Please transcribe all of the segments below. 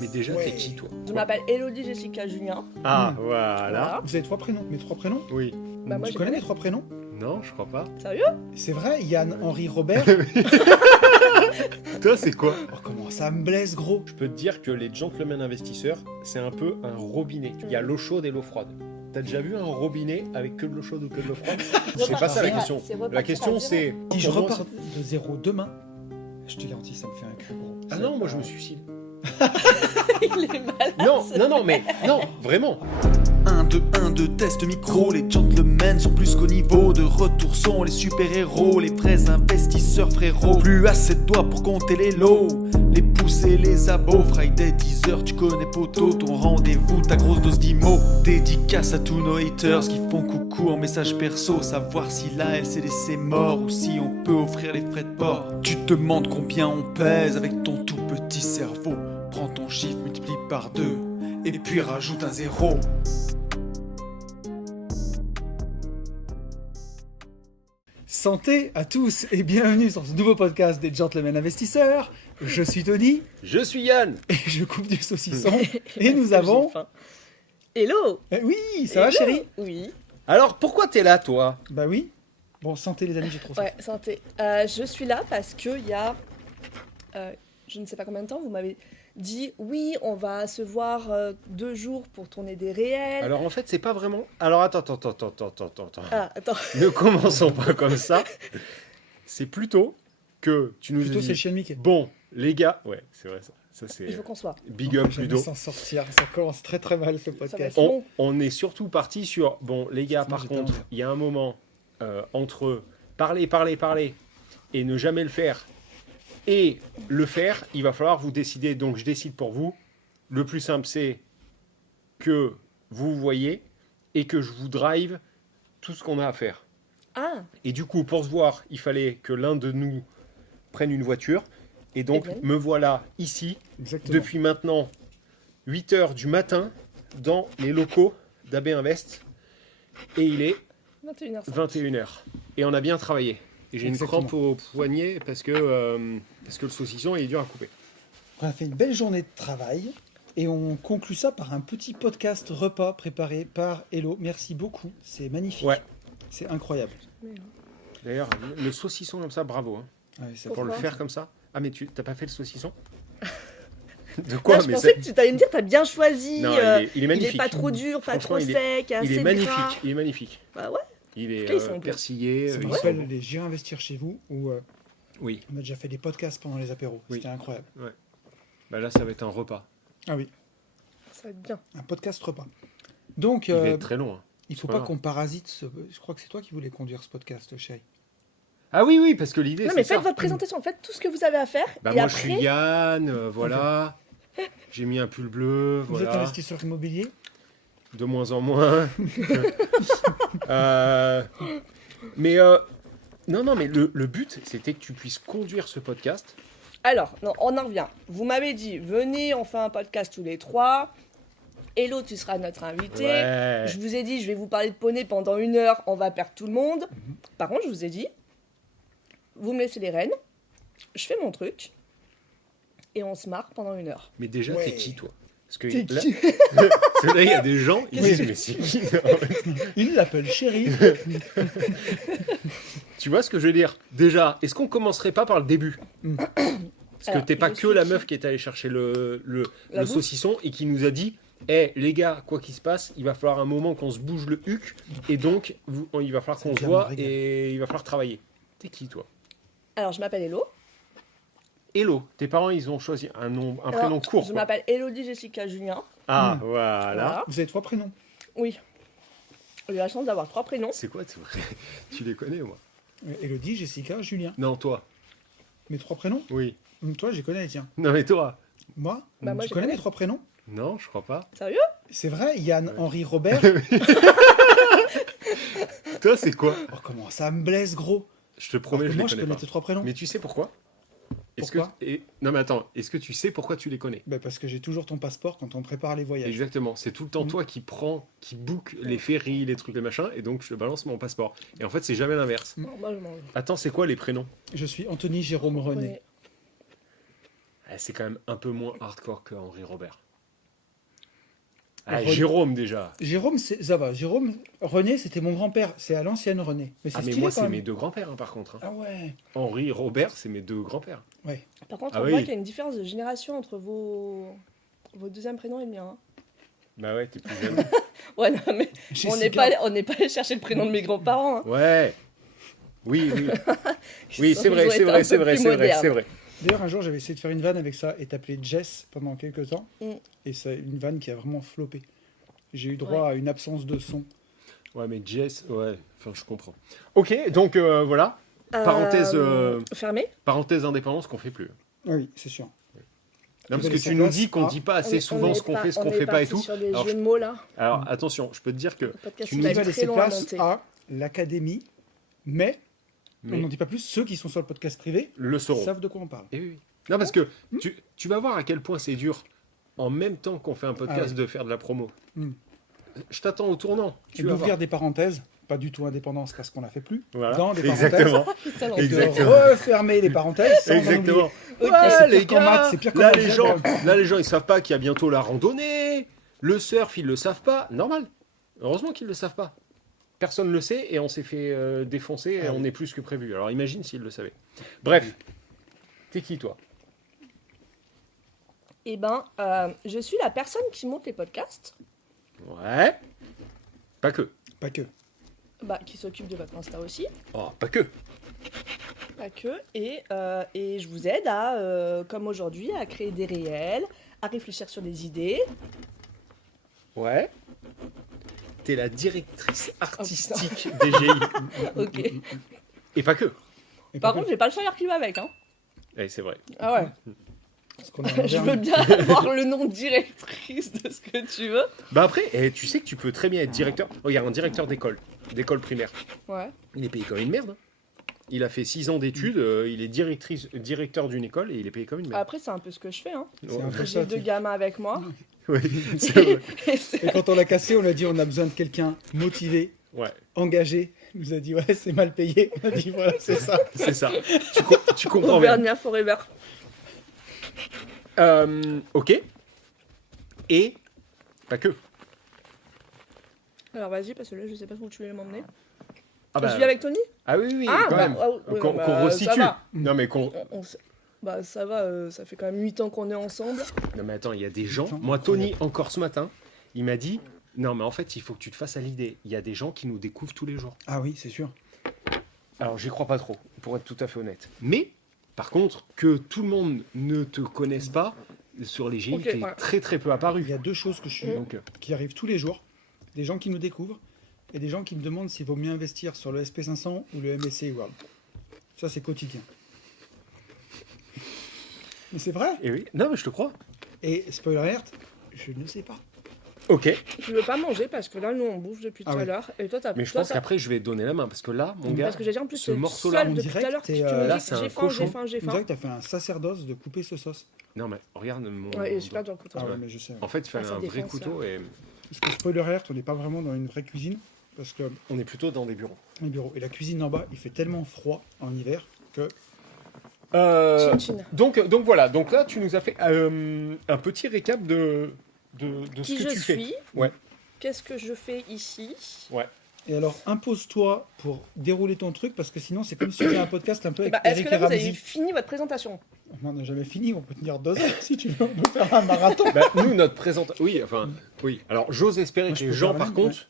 Mais déjà, t'es qui, toi? Je m'appelle Elodie Jessica Julien. Ah, Mmh. voilà. Vous avez 3 prénoms. Mes 3 prénoms? Oui. Bah, moi, Tu j'ai connais pas- mes 3 prénoms? Non, je crois pas. Sérieux? C'est vrai, Yann, Henri, Robert. Toi, c'est quoi? Oh, comment ça me blesse, gros. Je peux te dire que les gentlemen investisseurs, c'est un peu un robinet. Il y a l'eau chaude et l'eau froide. T'as déjà vu un robinet avec que de l'eau chaude ou que de l'eau froide? C'est pas ça la question. La question, c'est... Si je pour moi, repars de zéro demain, je te garantis, ça me fait un cul, gros. Ah non, moi je me suicide. Il est malade. Non, mais non, vraiment. 1, 2, 1, 2, test micro, les gentlemen sont plus qu'au niveau. De retour sont les super-héros, les vrais investisseurs frérot. Plus assez de doigts pour compter les lots, les pouces et les abos. Friday 10h, tu connais poto, ton rendez-vous, ta grosse dose d'IMO. Dédicace à tous nos haters qui font coucou en message perso. Savoir si la LCD c'est mort ou si on peut offrir les frais de port. Tu te demandes combien on pèse avec ton tout petit cerveau. Prends ton chiffre, multiplie par 2 et puis rajoute un 0. Santé à tous et bienvenue sur ce nouveau podcast des Gentlemen Investisseurs. Je suis Tony Je suis Yann. et je coupe du saucisson. Et nous avons... J'ai faim. Hello. Oui, ça va Hello. chérie? Oui. Alors, pourquoi t'es là, toi? Bah oui. Bon, santé les amis, j'ai trop soif. Ouais, santé. Je suis là parce que il y a, je ne sais pas combien de temps, vous m'avez dit oui, on va se voir 2 jours pour tourner des réels. Alors, en fait, c'est pas vraiment... Alors, attends. Ah, attends. Ne commençons pas comme ça. C'est plutôt que tu nous Plutôt as c'est le dit... chien de Mickey. Bon, les gars... Ouais, c'est vrai, ça. Ça, c'est... Il faut qu'on soit. Big up, Jamais Ludo. s'en sortir, ça commence très très mal ce va podcast. être long. On est surtout parti sur... Bon, les gars, Moi, par j'étais contre, en- il y a un moment entre parler et ne jamais le faire et le faire, il va falloir vous décider. Donc, je décide pour vous. Le plus simple, c'est que vous voyez et que je vous drive tout ce qu'on a à faire. Ah, Et du coup, pour se voir, il fallait que l'un de nous prenne une voiture. Et donc, Eh bien. me voilà ici, Exactement. depuis maintenant 8h du matin, dans les locaux d'AB Invest. Et il est 21h. 21h. Et on a bien travaillé. Et j'ai une Exactement. crampe au poignet parce que le saucisson est dur à couper. On a fait une belle journée de travail et on conclut ça par un petit podcast repas préparé par Hello. Merci beaucoup, c'est magnifique. Ouais. C'est incroyable. D'ailleurs, le saucisson comme ça, bravo. Hein. Ouais, c'est Pour le Pourquoi faire comme ça. Ah, mais tu t'as pas fait le saucisson? De Là, quoi? je Mais pensais que tu allais me dire, t'as bien choisi. Non, il est il magnifique. est pas trop dur, pas Franchement, trop il sec, assez Il est magnifique. gras. Il est magnifique. Bah ouais. Il est tout cas, ils sont bons. persillé. Ça me ils sont rappelle bons. les J'irai investir chez vous où Oui. on a déjà fait des podcasts pendant les apéros. Oui. C'était incroyable. Bah là, ça va être un repas. Ah oui, Ça va être bien. un podcast repas. Donc, Il va être très long. Hein. il faut c'est pas pas grave. qu'on parasite ce... Je crois que c'est toi qui voulais conduire ce podcast, chérie. Ah oui, parce que l'idée, Non, c'est mais ça. faites votre présentation, faites tout ce que vous avez à faire. Bah et moi, après, je suis Yann, voilà. J'ai mis un pull bleu, Vous êtes voilà. investisseur immobilier? De moins en moins. Mais non, mais le but, c'était que tu puisses conduire ce podcast. alors, non, on en revient. Vous m'avez dit, venez, on fait un podcast tous les 3. Hello, tu seras notre invité. Ouais. Je vous ai dit, je vais vous parler de poney pendant 1 heure, on va perdre tout le monde. Par contre, je vous ai dit, vous me laissez les rênes, je fais mon truc, et on se marre pendant 1 heure. Mais déjà, Ouais. t'es qui, toi? Parce que T'es là, qui? parce que là, il y a des gens, ils Oui. disent, mais c'est qui? Il l'appelle chérie. Tu vois ce que je veux dire? Déjà, est-ce qu'on commencerait pas par le début? Parce que Alors, t'es pas je que suis la qui meuf qui est allée chercher le La bouffe. saucisson et qui nous a dit les gars, quoi qu'il se passe, il va falloir un moment qu'on se bouge le huc et donc il va falloir Ça qu'on se vient voit me régaler. et il va falloir travailler. T'es qui, toi? Alors, je m'appelle Hello. Hello, tes parents ils ont choisi un Alors, prénom court. Je quoi. m'appelle Elodie Jessica Julien. Ah, Hmm. voilà. Voilà. Vous avez 3 prénoms? Oui. J'ai la chance d'avoir 3 prénoms. C'est quoi tu les connais, moi? Elodie, Jessica, Julien. Non, toi. Mes 3 prénoms? Oui. Toi, je les connais les tiens. Non, mais toi. Moi? Bah, moi, Tu je connais connais. mes 3 prénoms? Non, je crois pas. Sérieux? C'est vrai, Yann, Henri, Robert. Toi, c'est quoi? Oh, comment ça me blesse, gros. Je te promets, Alors que je moi, les je connais connais pas. tes 3 prénoms. Mais tu sais pourquoi? Pourquoi Non, mais attends, est-ce que tu sais pourquoi tu les connais? Bah, parce que j'ai toujours ton passeport quand on prépare les voyages. Exactement, c'est tout le temps Mm. toi qui book les ferries, les trucs, les machins, et donc je te balance mon passeport. Et en fait, c'est jamais l'inverse. Non, moi, je mange. Attends, c'est quoi les prénoms? Je suis Anthony Jérôme René. C'est quand même un peu moins hardcore que Henri Robert. Ah, René- Jérôme déjà. Jérôme, ça va. Jérôme, René, c'était mon grand-père. C'est à l'ancienne René. Mais c'est Ah mais stylé, moi quand c'est même. mes deux grands-pères par contre. Ah ouais. Henri Robert c'est mes deux grands-pères. Ouais. Par contre, Ah on oui. voit qu'il y a une différence de génération entre vos deuxièmes prénoms et le mien. Hein. Bah ouais, t'es plus jeune. Ouais, non, mais on n'est pas allé chercher le prénom de mes grands-parents. Hein. Ouais. Oui, oui. Ils Oui, sont- c'est ils vrai, ont c'est été vrai, un c'est peu vrai, plus c'est vrai, modernes. c'est vrai. D'ailleurs, un jour, j'avais essayé de faire une vanne avec ça et t'appelais Jess pendant quelques temps. Mm. Et c'est une vanne qui a vraiment floppé. J'ai eu droit à une absence de son. Ouais, mais Jess, ouais, enfin je comprends. Ok, donc voilà, parenthèse, Fermé. parenthèse indépendance qu'on fait plus. Ah oui, c'est sûr. Non, parce Quelle que est sa tu nous place dis qu'on Ah. dit pas assez souvent ce qu'on fait, ce qu'on fait pas et tout. Sur des Alors, jeux de mots là. Alors attention, je peux te dire que Le podcast tu il nous va Il va être laisser très long à place monter. à l'académie, mais on mais n'en dit pas plus. Ceux qui sont sur le podcast privé le sauront. savent de quoi on parle. Eh oui. Non, parce que tu vas voir à quel point c'est dur, en même temps qu'on fait un podcast, Ah ouais. de faire de la promo. Mm. Je t'attends au tournant. Et Tu vas d'ouvrir voir. des parenthèses, pas du tout indépendance parce qu'on la fait plus, Voilà. dans des Exactement. Putain, et l'enfer. Exactement. de refermer les parenthèses sans en Exactement. oublier. Ok, Ouais, c'est les pire qu'en maths, gars, c'est pire qu'en là, maths. les gens, ils savent pas qu'il y a bientôt la randonnée. Le surf, ils le savent pas. Normal. Heureusement qu'ils le savent pas. Personne le sait et on s'est fait défoncer et Ah on oui. est plus que prévu. Alors imagine s'ils le savaient. Bref. T'es qui, toi? Eh ben, je suis la personne qui monte les podcasts, Ouais. Pas que. Pas que. qui s'occupe de votre Insta aussi, Oh, pas que. pas que, et je vous aide à, comme aujourd'hui, à créer des réels, à réfléchir sur des idées. Ouais. T'es la directrice Oh, artistique des GI. Ok. Et pas que. Et Par pas contre, que. j'ai pas le salaire qui va avec. Hein. Eh, c'est vrai. Ah ouais. Parce qu'on a un Je veux vernis. bien avoir le nom de directrice de ce que tu veux. Bah après, tu sais que tu peux très bien être directeur. Regarde, un directeur d'école primaire. Ouais. Il est payé comme une merde. Il a fait 6 ans d'études, il est directeur d'une école et il est payé comme une merde. Après, c'est un peu ce que je fais. Hein. C'est un peu J'ai ça, deux tu- gamins avec moi. Oui, c'est vrai. Et c'est- Et quand on l'a cassé, on a dit on a besoin de quelqu'un motivé, Ouais, engagé. Il nous a dit ouais, c'est mal payé. On a dit voilà, c'est ça. c'est ça. Tu comprends bien. Auvergnat Forever. Ok. Et pas que. Alors vas-y, parce que là, je sais pas où tu veux m'emmener. Ah Je vis avec Tony. ah oui, oui, Ah, quand bah, même. ouais, Qu'on bah, qu'on ça resitue. va. Non mais Bah ça va, ça fait quand même 8 ans qu'on est ensemble. non mais attends, il y a des gens. Attends, Moi, Tony, encore ce matin, il m'a dit non mais en fait, il faut que tu te fasses à l'idée. Il y a des gens qui nous découvrent tous les jours. Ah oui, c'est sûr. Alors, j'y crois pas trop, pour être tout à fait honnête. Mais, par contre, que tout le monde ne te connaisse pas, sur les GI, Ok, t'es ouais. très très peu apparu. Il y a deux choses que je suis, Donc, qui arrivent tous les jours. Des gens qui nous découvrent et des gens qui me demandent s'il vaut mieux investir sur le SP500 ou le MSCI World. Ça, c'est quotidien. Mais c'est vrai. et oui, non mais je te crois. Et spoiler alert, je ne sais pas. Ok, Je veux pas manger parce que là, nous, on bouffe depuis Ah tout à oui. l'heure. Et toi, t'as mais je toi, pense t'as- qu'après je vais donner la main, parce que là, mon gars, Parce que j'ai dit en plus, ce c'est morceau-là, seul on depuis dirait tout à l'heure. que Tu t'es, me là, dis c'est un j'ai faim, cochon. j'ai faim, j'ai On faim. dirait que t'as fait un sacerdoce de couper ce sauce. non mais regarde mon... Ouais, il est super dur le couteau. Ah ouais, mais je sais. En fait, il fallait Ah, ça un vrai défonce, couteau et Parce que spoiler alert, on n'est pas vraiment dans une vraie cuisine. Parce que on est plutôt dans des bureaux. les bureaux et la cuisine en bas, il fait tellement froid en hiver que Chin chin. donc voilà, donc là tu nous as fait un petit récap de Qui ce que je tu fais. suis Ouais. Qu'est-ce que je fais ici? Et alors, impose-toi pour dérouler ton truc, parce que sinon, c'est comme si tu faisais un podcast un peu avec Est-ce Eric que là, et vous avez Ramsey. fini votre présentation? On n'a jamais fini, on peut tenir 2 heures si tu veux, on peut faire un marathon. Bah, nous, notre présentation... Oui, enfin, oui. Alors, j'ose espérer Moi, que je les peux gens, faire la par même, contre,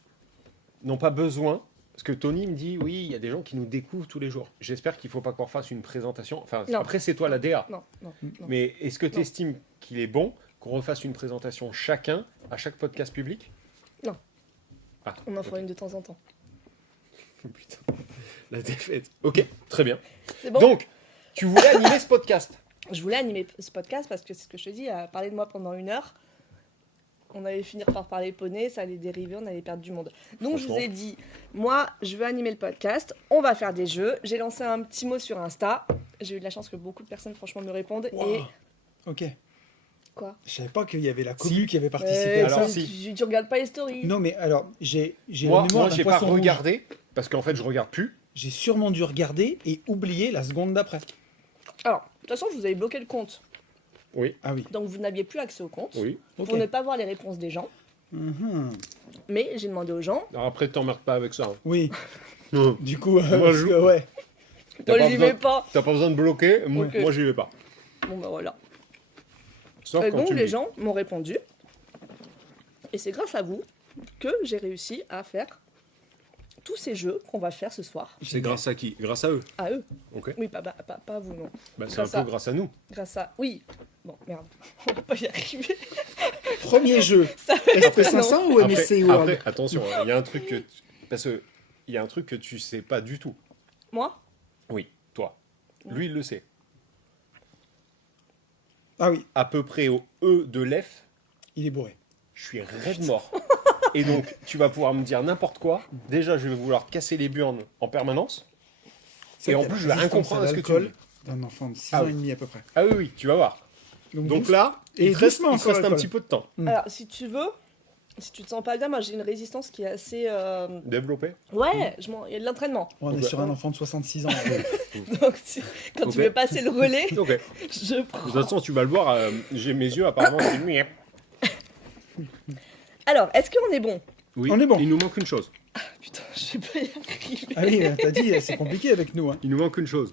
n'ont pas besoin... Parce que Tony me dit, oui, il y a des gens qui nous découvrent tous les jours. J'espère qu'il ne faut pas qu'on refasse une présentation. Enfin, Non. après, c'est toi la DA. Non, non, non. Mais est-ce que tu estimes qu'il est bon qu'on refasse une présentation chacun à chaque podcast public? Non. Ah, On en fera ok. une de temps en temps. Putain, la défaite. Ok, très bien. C'est bon? Donc, tu voulais animer ce podcast. Je voulais animer ce podcast parce que c'est ce que je te dis, à parler de moi pendant 1 heure, on allait finir par parler poney, ça allait dériver, on allait perdre du monde. Donc je vous ai dit, moi je veux animer le podcast, on va faire des jeux. J'ai lancé un petit mot sur Insta. J'ai eu de la chance que beaucoup de personnes franchement me répondent. Wow. Et Ok. quoi? Je savais pas qu'il y avait la commu qui avait participé à alors, ça. si. Tu regardes pas les stories. Non, mais alors, j'ai la Moi, mémoire d'un j'ai pas poisson rouge. regardé, parce qu'en fait, je regarde plus. J'ai sûrement dû regarder et oublier la seconde d'après. Alors, de toute façon, je vous avais bloqué le compte Oui, Ah oui. Donc vous n'aviez plus accès au compte oui. Ok. pour ne pas voir les réponses des gens. Mhm. Mais j'ai demandé aux gens. Alors après, t'emmerdes pas avec ça. Hein. Oui, Non. du coup, Moi, parce je- que, ouais. T'as Moi pas j'y besoin- vais pas. T'as pas besoin de bloquer, moi, Ok. moi j'y vais pas. Bon bah voilà. Sauf Et quand donc tu me les dis. gens m'ont répondu. Et c'est grâce à vous que j'ai réussi à faire tous ces jeux qu'on va faire ce soir. C'est grâce à qui? Grâce à eux. À eux. Ok. Oui, pas à vous, non. Bah, c'est Grâce un à- peu grâce à nous. Grâce à... Oui. Bon, merde. On va pas y arriver. Premier jeu. Ça va être SP500 ou MSC World? Après, attention, il y a un truc que... Parce que il y a un truc que tu sais pas du tout. Moi Oui, toi. Lui, il le sait. Ah oui, À peu près au E de l'F, il est bourré. je suis raide mort. Et donc, tu vas pouvoir me dire n'importe quoi. Déjà, je vais vouloir casser les burnes en permanence. Et en plus, je vais rien comprendre à ce que tu me dis. D'un enfant de 6 Ah ans oui. et demi à peu près. Ah oui, oui, tu vas voir. Donc douce- là, et il te reste, doucement il te encore reste un l'alcool. petit peu de temps. Alors, si tu veux, si tu te sens pas bien, moi j'ai une résistance qui est assez... Développer. Ouais, il y a de l'entraînement. On est Ok. sur un enfant de 66 ans. Donc, quand Ok. tu veux passer le relais, Ok. De je prends. toute façon, tu vas le voir, j'ai mes yeux apparemment. c'est mieux. Alors, est-ce qu'on est bon? Oui, On est bon. Il nous manque une chose. Putain, je vais pas y arriver. Ah oui, t'as dit, c'est compliqué avec nous. Hein. Il nous manque une chose.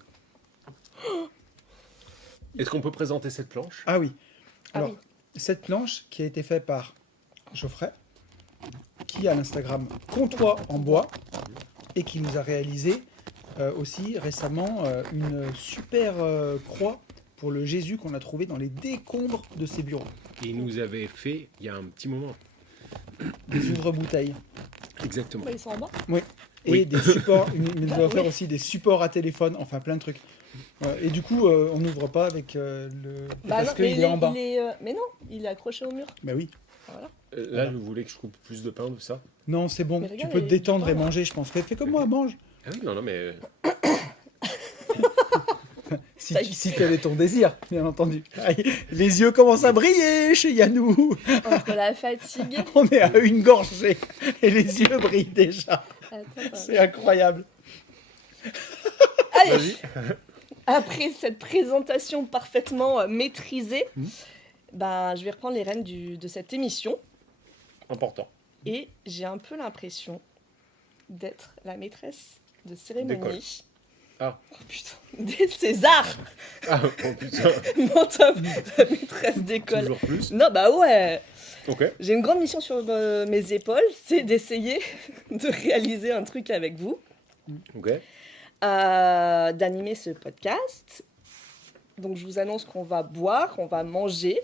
Est-ce qu'on peut présenter cette planche? Ah oui. Ah Alors, oui. cette planche qui a été faite par Geoffrey, qui a l'Instagram Comptoir en bois, et qui nous a réalisé aussi récemment une super croix pour le Jésus qu'on a trouvé dans les décombres de ses bureaux. Et il nous avait fait il y a un petit moment. Des ouvre-bouteilles. Exactement. Bah, ils sont en bas. Oui. Et Oui. des supports, il nous a offert Oui. aussi des supports à téléphone, enfin plein de trucs. Et du coup, on n'ouvre pas avec le... parce non, mais qu'il est en bas. mais non, il est accroché au mur. Bah oui. Voilà. Là, vous voulez que je coupe plus de pain de ça? Non, c'est bon. Mais Tu regarde, peux il te y a du détendre pain, et là. manger, je pense. Fais comme moi, mange. Ah oui, non, mais... Si tel est ton désir, bien entendu. Aïe, les yeux commencent à briller chez Yannou. Entre la fatigue. On est à une gorgée et les yeux brillent déjà. Attends, C'est incroyable. Allez, Vas-y. après cette présentation parfaitement maîtrisée, ben, je vais reprendre les rênes de cette émission. Important. Et j'ai un peu l'impression d'être la maîtresse de D'école. cérémonie. Ah. Oh putain, des Césars. Ah, oh putain. Non, ta maîtresse d'école. Toujours plus. Non, bah ouais. Ok. J'ai une grande mission sur mes épaules, c'est d'essayer de réaliser un truc avec vous, Ok. d'animer ce podcast. Donc je vous annonce qu'on va boire, on va manger,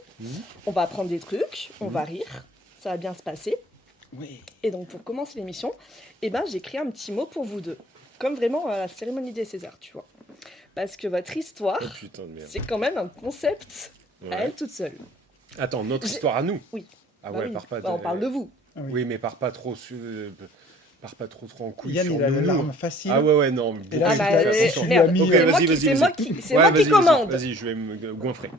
on va apprendre des trucs, on va rire, ça va bien se passer. Oui. Et donc pour commencer l'émission, eh ben, j'ai écrit un petit mot pour vous deux, comme vraiment à la cérémonie des Césars, tu vois. Parce que votre histoire, Oh putain de merde. c'est quand même un concept à Ouais. elle toute seule. Attends, notre J'ai- histoire à nous. Oui. Ah Bah ouais, oui. pars pas. Bah, on parle de vous. Oui, mais pars pas trop en couille Yann, sur il a nous. l'arme facile. Ah ouais, non. Et là, Ah il bah, t'a- euh, tu lui as merde, mis, Ok, c'est moi vas-y, qui- vas-y, c'est vas-y. moi qui, c'est Ouais, moi qui vas-y, commande. Vas-y, je vais me goinfrer.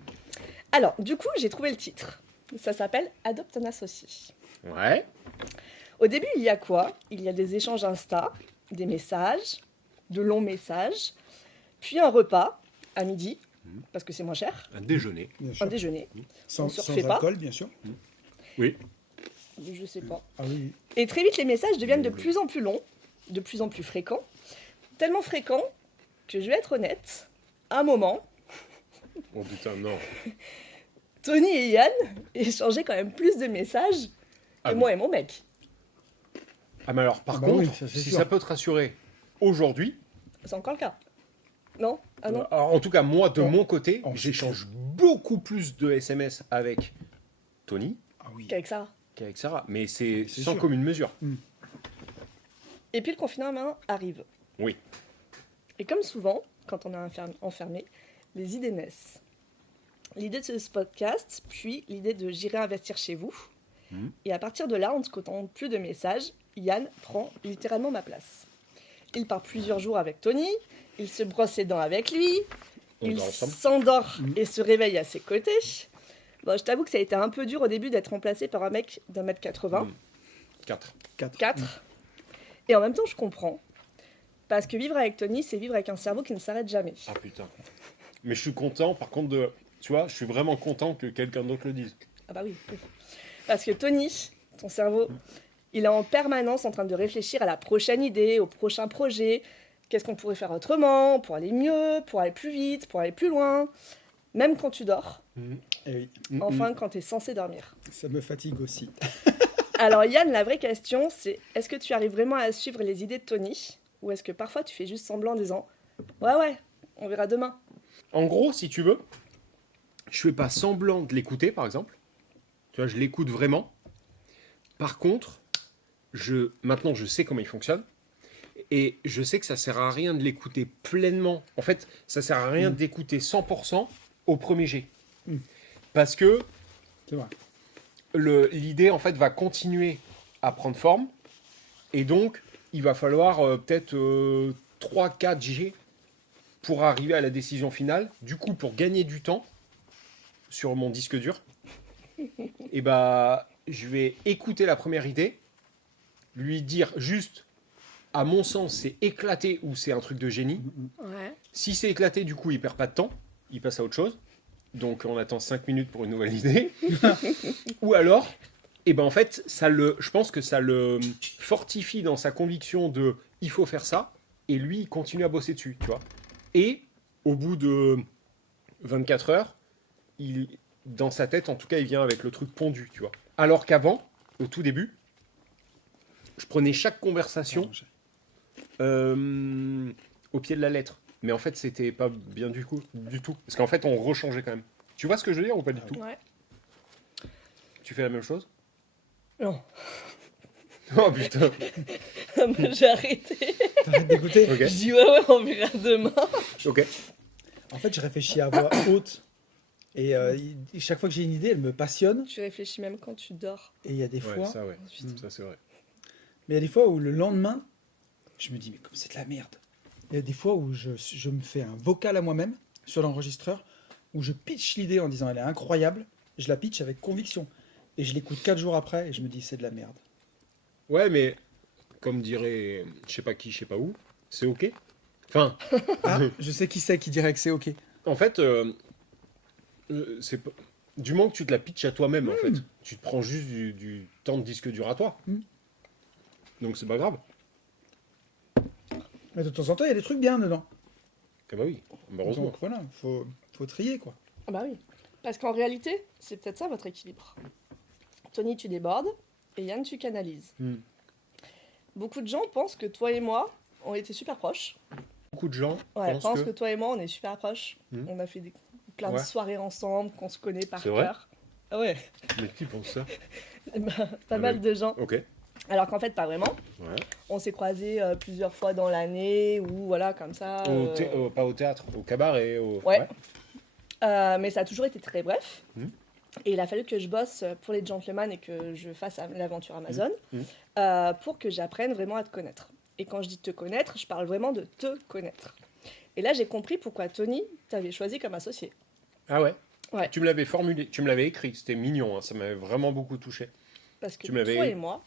Alors, du coup, j'ai trouvé le titre. Ça s'appelle Adopte un associé. Ouais. Au début, il y a quoi? Il y a des échanges Insta, des messages, de longs messages, puis un repas à midi, parce que c'est moins cher, Un déjeuner. bien un sûr. déjeuner, Sans, on se sans refait pas. alcool, bien sûr. Oui. je sais pas. Ah oui. Et très vite, les messages deviennent de plus en plus longs, de plus en plus fréquents, tellement fréquents que je vais être honnête, à un moment, Oh putain, non. Tony et Yann échangeaient quand même plus de messages que Ah oui. moi et mon mec. Ah, mais alors, par Bah contre, oui, ça, c'est si sûr. ça peut te rassurer, aujourd'hui, C'est encore le cas. Non? Ah non? alors, en tout cas, moi, de Oh. mon côté, Oh, j'échange beaucoup plus de SMS avec Tony Ah oui. Qu'avec ça. qu'avec Sarah. Mais c'est C'est sans sûr. commune mesure. Et puis le confinement arrive. Oui. Et comme souvent, quand on est enfermé, les idées naissent. L'idée de ce podcast, puis l'idée de j'irai investir chez vous. Et à partir de là, on ne se contente plus de messages. Yann prend littéralement ma place. Il part plusieurs jours avec Tony, il se brosse les dents avec lui, On il dort ensemble. s'endort et se réveille à ses côtés. Bon, je t'avoue que ça a été un peu dur au début d'être remplacé par un mec d'1m80. 4. 4. Et en même temps, je comprends. Parce que vivre avec Tony, c'est vivre avec un cerveau qui ne s'arrête jamais. Ah putain. Mais je suis content, par contre, de tu vois, je suis vraiment content que quelqu'un d'autre le dise. Ah bah oui. Parce que Tony, ton cerveau, il est en permanence en train de réfléchir à la prochaine idée, au prochain projet. Qu'est-ce qu'on pourrait faire autrement pour aller mieux, pour aller plus vite, pour aller plus loin. Même quand tu dors. Et oui, Enfin, quand tu es censé dormir. ça me fatigue aussi. Alors Yann, la vraie question, c'est est-ce que tu arrives vraiment à suivre les idées de Tony ou est-ce que parfois tu fais juste semblant en disant « Ouais, on verra demain ». En gros, si tu veux, je fais pas semblant de l'écouter, par exemple. Tu vois, je l'écoute vraiment. Par contre, maintenant, je sais comment il fonctionne. Et je sais que ça sert à rien de l'écouter pleinement. En fait, ça sert à rien d'écouter 100% au premier jet. Parce que C'est vrai. l'idée, en fait, va continuer à prendre forme. Et donc, il va falloir peut-être 3-4 G pour arriver à la décision finale. Du coup, pour gagner du temps sur mon disque dur, et bah, je vais écouter la première idée, lui dire juste, à mon sens, c'est éclaté ou c'est un truc de génie. Ouais. Si c'est éclaté, du coup, il perd pas de temps, il passe à autre chose. Donc, on attend 5 minutes pour une nouvelle idée. Ou alors, et ben en fait, je pense que ça le fortifie dans sa conviction de il faut faire ça, et lui, il continue à bosser dessus, tu vois. Et au bout de 24 heures, dans sa tête, en tout cas, il vient avec le truc pondu, tu vois. Alors qu'avant, au tout début, je prenais chaque conversation au pied de la lettre. Mais en fait, c'était pas bien du tout. Parce qu'en fait, on rechangeait quand même. Tu vois ce que je veux dire ou pas du tout? Ouais. Tu fais la même chose? Non. Oh putain. J'ai arrêté. T'arrêtes d'écouter. Ok. Je dis ouais, on verra demain. Ok. En fait, je réfléchis à voix haute. Et chaque fois que j'ai une idée, elle me passionne. Tu réfléchis même quand tu dors. Et il y a des Ouais, fois, ça, ouais. Putain. Ça, c'est vrai. mais il y a des fois où le lendemain, je me dis, mais comme c'est de la merde. Il y a des fois où je me fais un vocal à moi-même sur l'enregistreur, où je pitch l'idée en disant, elle est incroyable. Je la pitch avec conviction. Et je l'écoute 4 jours après et je me dis, c'est de la merde. Ouais, mais comme dirait, je sais pas qui, je sais pas où, c'est ok. Enfin, Ah, je sais qui c'est qui dirait que c'est ok. en fait, c'est pas... du moment que tu te la pitches à toi-même, en fait, tu te prends juste du temps de disque dur à toi. Donc c'est pas grave. Mais de temps en temps, il y a des trucs bien dedans. Ah bah oui, heureusement. Donc voilà, faut trier quoi. Ah bah oui. Parce qu'en réalité, c'est peut-être ça votre équilibre. Tony, tu débordes et Yann, tu canalises. Beaucoup de gens pensent que toi et moi, on était super proches. Beaucoup de gens Ouais, pensent que toi et moi, on est super proches. On a fait plein de Ouais. soirées ensemble, qu'on se connaît par C'est vrai cœur. Ah ouais, Mais qui pense ça? pas mal de gens. Ok. Alors qu'en fait, pas vraiment. Ouais. On s'est croisés plusieurs fois dans l'année, ou voilà, comme ça. Pas au théâtre, au cabaret. Ouais. Mais ça a toujours été très bref. Mhm. Et il a fallu que je bosse pour les gentlemen et que je fasse l'aventure Amazon pour que j'apprenne vraiment à te connaître. Et quand je dis te connaître, je parle vraiment de te connaître. Et là, j'ai compris pourquoi Tony t'avait choisi comme associé. Ah ouais? Ouais. Tu me l'avais formulé, tu me l'avais écrit, c'était mignon, hein, ça m'avait vraiment beaucoup touché. Parce que Tu m'avais- toi et moi,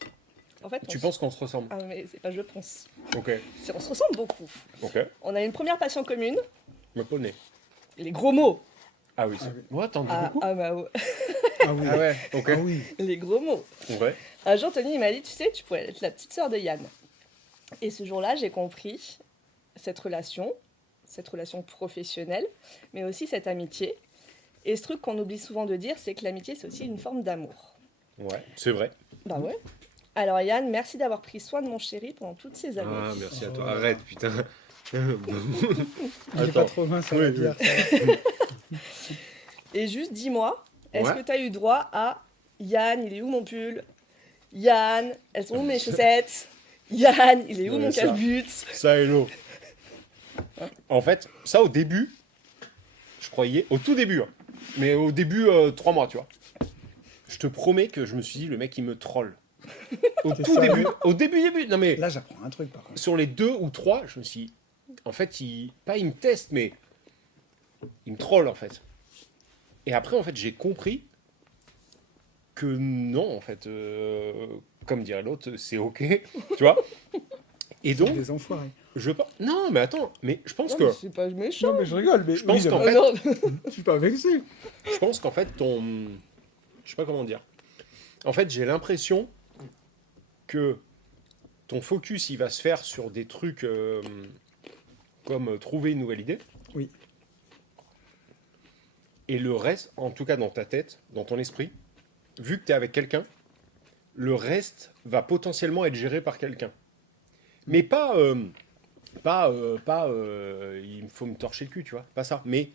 en fait, Tu penses qu'on se ressemble? Ah mais c'est pas je pense. Ok, On se ressemble beaucoup. ok. On a une première passion commune, Me connais. les gros mots. Ah oui, c'est... Ouais, t'en dis beaucoup? Bah ouais. Ah oui. Ah ouais, ok. Ah oui. Les gros mots. Ouais. Un jour, Tony il m'a dit, tu sais, tu pourrais être la petite sœur de Yann. Et ce jour-là, j'ai compris cette relation professionnelle, mais aussi cette amitié. Et ce truc qu'on oublie souvent de dire, c'est que l'amitié, c'est aussi une forme d'amour. Ouais, c'est vrai. Bah ouais. Alors Yann, merci d'avoir pris soin de mon chéri pendant toutes ces années. Ah, merci à toi. Oh. Arrête, putain. Il est pas trop loin, ça va Oui, dire. Ça va. Et juste dis-moi, est-ce Ouais. que tu as eu droit à Yann, il est où mon pull? Yann, elles sont où mes chaussettes? Yann, il est où Ouais, mon ça. cache-but? Ça, hello. En fait, ça au début, je croyais, au tout début, hein, mais au début, 3 mois, tu vois. Je te promets que je me suis dit, le mec, il me troll. Au T'es tout sérieux début, non mais, Là, j'apprends un truc par contre. sur les 2 ou 3, je me suis dit, en fait, il me teste, mais il me troll, en fait. Et après, en fait, j'ai compris que non, en fait, comme dirait l'autre, c'est ok, tu vois. Et donc, Des enfoirés. Non, mais attends, mais je pense Non, que... mais c'est pas méchant. Non, mais je rigole. Mais Je pense oui, qu'en non, fait- Non, je suis pas vexé. Je pense qu'en fait, je sais pas comment dire. En fait, j'ai l'impression que ton focus, il va se faire sur des trucs comme trouver une nouvelle idée. Oui. Et le reste, en tout cas dans ta tête, dans ton esprit, vu que tu es avec quelqu'un, le reste va potentiellement être géré par quelqu'un. Mais pas, il me faut me torcher le cul, tu vois, pas ça. Mais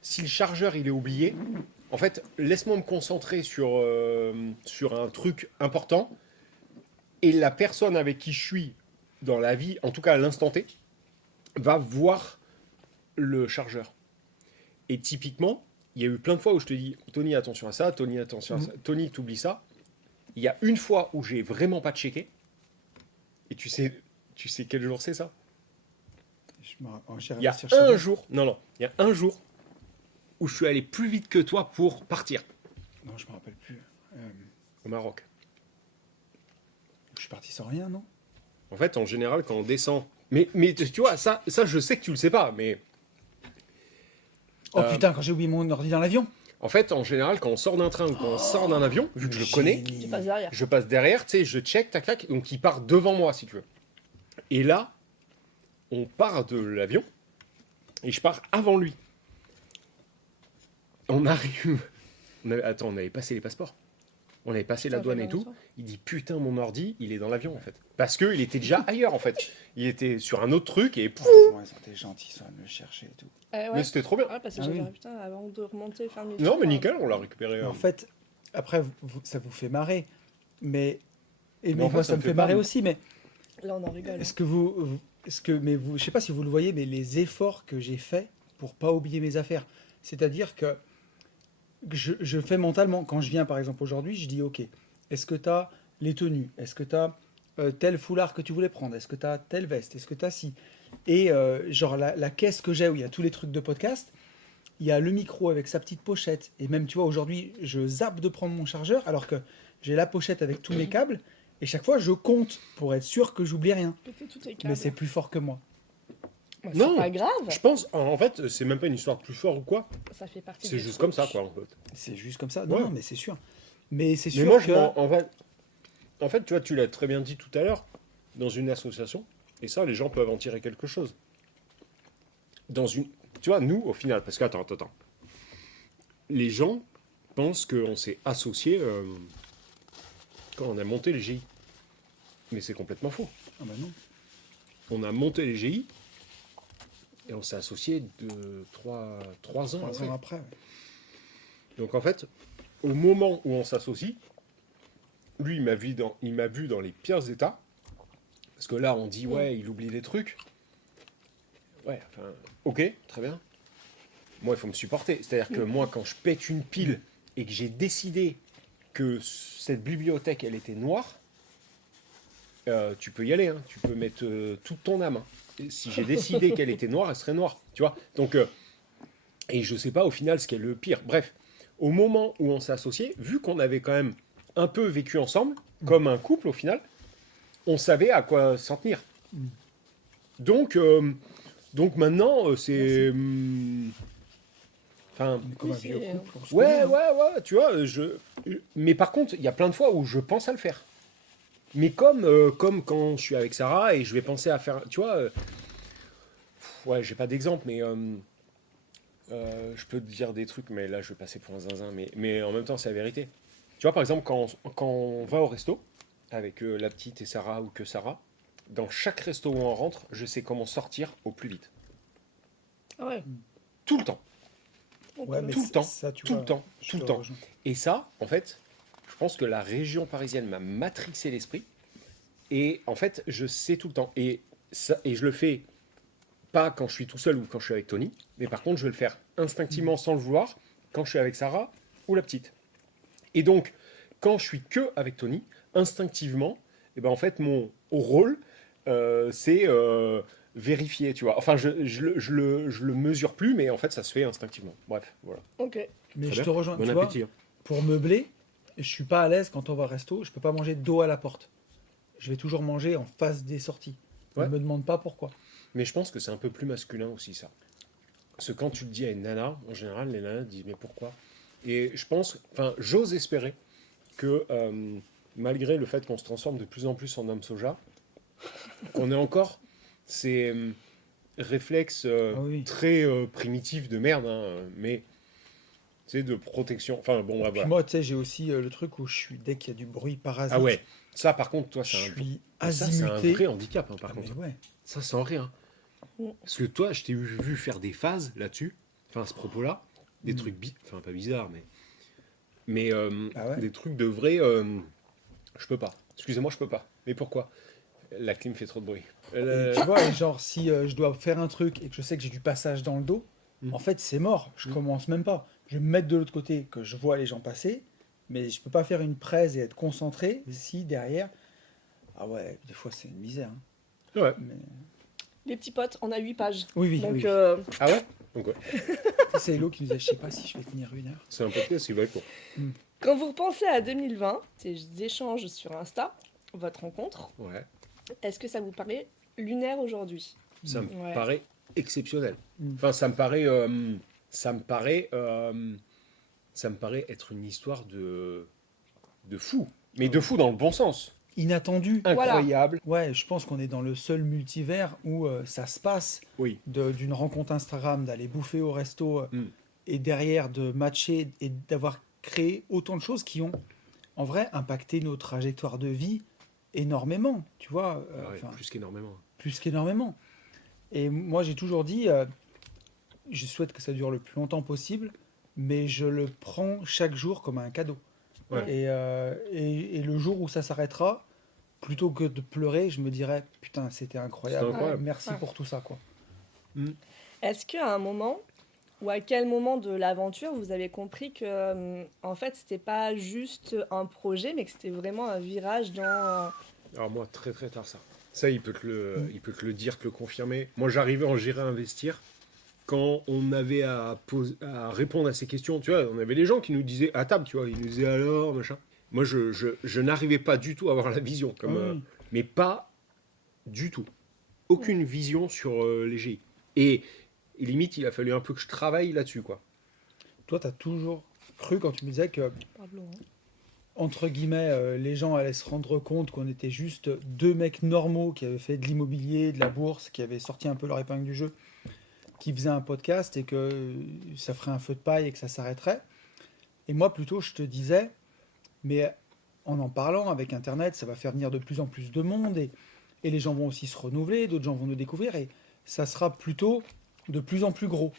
si le chargeur il est oublié, en fait, laisse-moi me concentrer sur un truc important et la personne avec qui je suis dans la vie, en tout cas à l'instant T, va voir le chargeur. Et typiquement, il y a eu plein de fois où je te dis Tony, attention à ça, Tony, attention à ça, Tony, t'oublies ça. Il y a une fois où j'ai vraiment pas checké. Et tu sais quel jour c'est ça? Il y a un jour, il y a un jour où je suis allé plus vite que toi pour partir Non, je me rappelle plus. au Maroc. Je suis parti sans rien, non? En fait, en général, quand on descend... Mais tu vois, ça, je sais que tu le sais pas, mais... Oh putain, quand j'ai oublié mon ordi dans l'avion. En fait, en général, quand on sort d'un train ou quand on sort d'un avion, vu que je le connais, tu passes derrière. je passe derrière, tu sais, je check, tac, tac, donc il part devant moi, si tu veux. Et là, on part de l'avion, et je pars avant lui. On arrive... Attends, on avait passé les passeports. On avait passé la Ça douane fait et tout. longtemps. Il dit, putain, mon ordi, il est dans l'avion, en fait. Parce qu'il était déjà ailleurs, en fait. Il était sur un autre truc, et... Heureusement, ils ont été gentils, ils sont allés me le chercher et tout. Ouais. Mais c'était trop bien. Ouais, parce que Ah j'avais oui. putain, avant de remonter, faire mi Non, mais nickel, on l'a récupéré. En fait, après, ça vous fait marrer. Mais en moi, fait, ça me fait marrer pas- aussi. Mais Là, on en rigole. est-ce que je sais pas si vous le voyez, mais les efforts que j'ai faits pour pas oublier mes affaires. C'est-à-dire que je fais mentalement, quand je viens par exemple aujourd'hui, je dis ok, est-ce que tu as les tenues? Est-ce que tu as tel foulard que tu voulais prendre? Est-ce que tu as telle veste? Est-ce que tu as ci? Et genre la caisse que j'ai où il y a tous les trucs de podcast, il y a le micro avec sa petite pochette. Et même, tu vois, aujourd'hui, je zappe de prendre mon chargeur alors que j'ai la pochette avec tous mes câbles. Et chaque fois, je compte pour être sûr que j'oublie rien. Péter tous tes câbles. Mais c'est plus fort que moi. Bah, Non. c'est pas grave. Je pense, en fait, c'est même pas une histoire de plus fort ou quoi. Ça fait partie C'est du juste truc. comme ça, quoi, en fait. C'est juste comme ça. Non, Ouais. non, mais c'est sûr. Mais c'est Mais sûr moi, que... en fait, tu vois, tu l'as très bien dit tout à l'heure, dans une association, et ça, les gens peuvent en tirer quelque chose. Tu vois, nous, au final, parce que, attends. Les gens pensent qu'on s'est associés quand on a monté les GI. Mais c'est complètement faux. Ah bah non. On a monté les GI, et on s'est associés de 3 ans 3 après. ans après. Ouais. Donc en fait, au moment où on s'associe, lui, il m'a vu dans les pires états. Parce que là, on dit, ouais, il oublie des trucs. Ouais, enfin, ok, très bien. Moi, il faut me supporter. C'est-à-dire que moi, quand je pète une pile et que j'ai décidé que cette bibliothèque, elle était noire, tu peux y aller, hein. Tu peux mettre toute ton âme. Hein. Et si j'ai décidé qu'elle était noire, elle serait noire. Tu vois. Donc, et je sais pas au final ce qui est le pire. Bref, au moment où on s'est associés, vu qu'on avait quand même un peu vécu ensemble, comme un couple au final, on savait à quoi s'en tenir. Donc maintenant, c'est... Enfin... On est comme un Oui, vieux c'est- couple. on se Ouais, connaît, hein. tu vois, mais par contre, il y a plein de fois où je pense à le faire. Mais comme quand je suis avec Sarah et je vais penser à faire, tu vois, ouais, j'ai pas d'exemple, mais je peux te dire des trucs, mais là, je vais passer pour un zinzin, mais en même temps, c'est la vérité. Tu vois, par exemple, quand on va au resto, avec la petite et Sarah ou que Sarah, dans chaque resto où on rentre, je sais comment sortir au plus vite. Ah ouais. Tout le temps. Ouais, mais Tout le temps, ça, tu tout le vois, temps, je tout le te temps. rejoins. Et ça, en fait, je pense que la région parisienne m'a matrixé l'esprit. Et en fait, je sais tout le temps. Et je le fais pas quand je suis tout seul ou quand je suis avec Tony, mais par contre, je vais le faire instinctivement sans le vouloir quand je suis avec Sarah ou la petite. Et donc, quand je suis que avec Tony, instinctivement, et ben en fait, mon rôle, c'est vérifier, tu vois. Enfin, je le mesure plus, mais en fait, ça se fait instinctivement. Bref, voilà. Ok. Mais Très je bien. te rejoins. Bon Tu vois, appétit. Hein. pour meubler, je suis pas à l'aise quand on va au resto. Je peux pas manger dos à la porte. Je vais toujours manger en face des sorties. Ouais. Ne me demande pas pourquoi. Mais je pense que c'est un peu plus masculin aussi, ça. Parce que quand tu le dis à une nana, en général, les nanas disent mais pourquoi? Et je pense, enfin, j'ose espérer que malgré le fait qu'on se transforme de plus en plus en homme soja, qu'on ait encore ces réflexes Ah oui. très primitifs de merde, hein, mais tu sais, de protection. Enfin bon, bah, Puis voilà. moi, tu sais, j'ai aussi le truc où je suis, dès qu'il y a du bruit parasite, Ah ouais, ça par contre, toi, je c'est un, suis ça, c'est un azimuté. vrai handicap, hein, par Ah, contre. mais ouais. Ça, sans rien. Parce que toi, je t'ai vu faire des phases là-dessus, enfin à ce propos-là, des trucs, enfin pas bizarres, mais Ah ouais. des trucs de vrai, je peux pas. Excusez-moi, je peux pas. Mais pourquoi? La clim fait trop de bruit. Et tu vois, et genre, si je dois faire un truc et que je sais que j'ai du passage dans le dos, en fait, c'est mort. Je commence même pas. Je vais me mettre de l'autre côté, que je vois les gens passer, mais je peux pas faire une presse et être concentré si derrière. Ah ouais, des fois, c'est une misère. Hein. Ouais. Mais... Les petits potes, on a 8 pages. Oui, oui, Donc, oui. Ah ouais? Donc ouais. C'est Hello qui nous a, je sais pas si je vais tenir 1 heure. C'est un podcast qui va être court. quand vous repensez à 2020, ces échanges sur Insta, votre rencontre, Ouais. est-ce que ça vous paraît lunaire aujourd'hui? Ça me Ouais. paraît exceptionnel. Mm. Enfin, ça me paraît être une histoire de fou. Mais de fou dans le bon sens. Inattendu. Incroyable. Ouais, je pense qu'on est dans le seul multivers où ça se passe Oui. d'une rencontre Instagram, d'aller bouffer au resto et derrière de matcher et d'avoir créé autant de choses qui ont en vrai impacté nos trajectoires de vie énormément, tu vois, Ah ouais, enfin, plus qu'énormément. plus qu'énormément. Et moi j'ai toujours dit, je souhaite que ça dure le plus longtemps possible, mais je le prends chaque jour comme un cadeau. Ouais. Et le jour où ça s'arrêtera, plutôt que de pleurer, je me dirais putain c'était incroyable, C'était incroyable. merci Ouais. pour tout ça quoi. Est-ce qu'à un moment, ou à quel moment de l'aventure, vous avez compris que, en fait, c'était pas juste un projet, mais que c'était vraiment un virage dans... Alors moi, très très tard ça. Ça, il peut te le dire, te le confirmer. Moi, j'arrivais en Gérer Investir quand on avait à répondre à ces questions. Tu vois, on avait des gens qui nous disaient à table, tu vois, ils nous disaient alors, machin. Moi, je n'arrivais pas du tout à avoir la vision, comme, Ah oui. mais pas du tout. Aucune vision sur les GI. Et limite, il a fallu un peu que je travaille là-dessus, quoi. Toi tu as toujours cru quand tu me disais que Pardon, hein. entre guillemets, les gens allaient se rendre compte qu'on était juste 2 mecs normaux qui avaient fait de l'immobilier, de la bourse, qui avaient sorti un peu leur épingle du jeu, qui faisaient un podcast et que ça ferait un feu de paille et que ça s'arrêterait. Et moi, plutôt, je te disais, mais en parlant avec Internet, ça va faire venir de plus en plus de monde et les gens vont aussi se renouveler, d'autres gens vont nous découvrir et ça sera plutôt de plus en plus gros.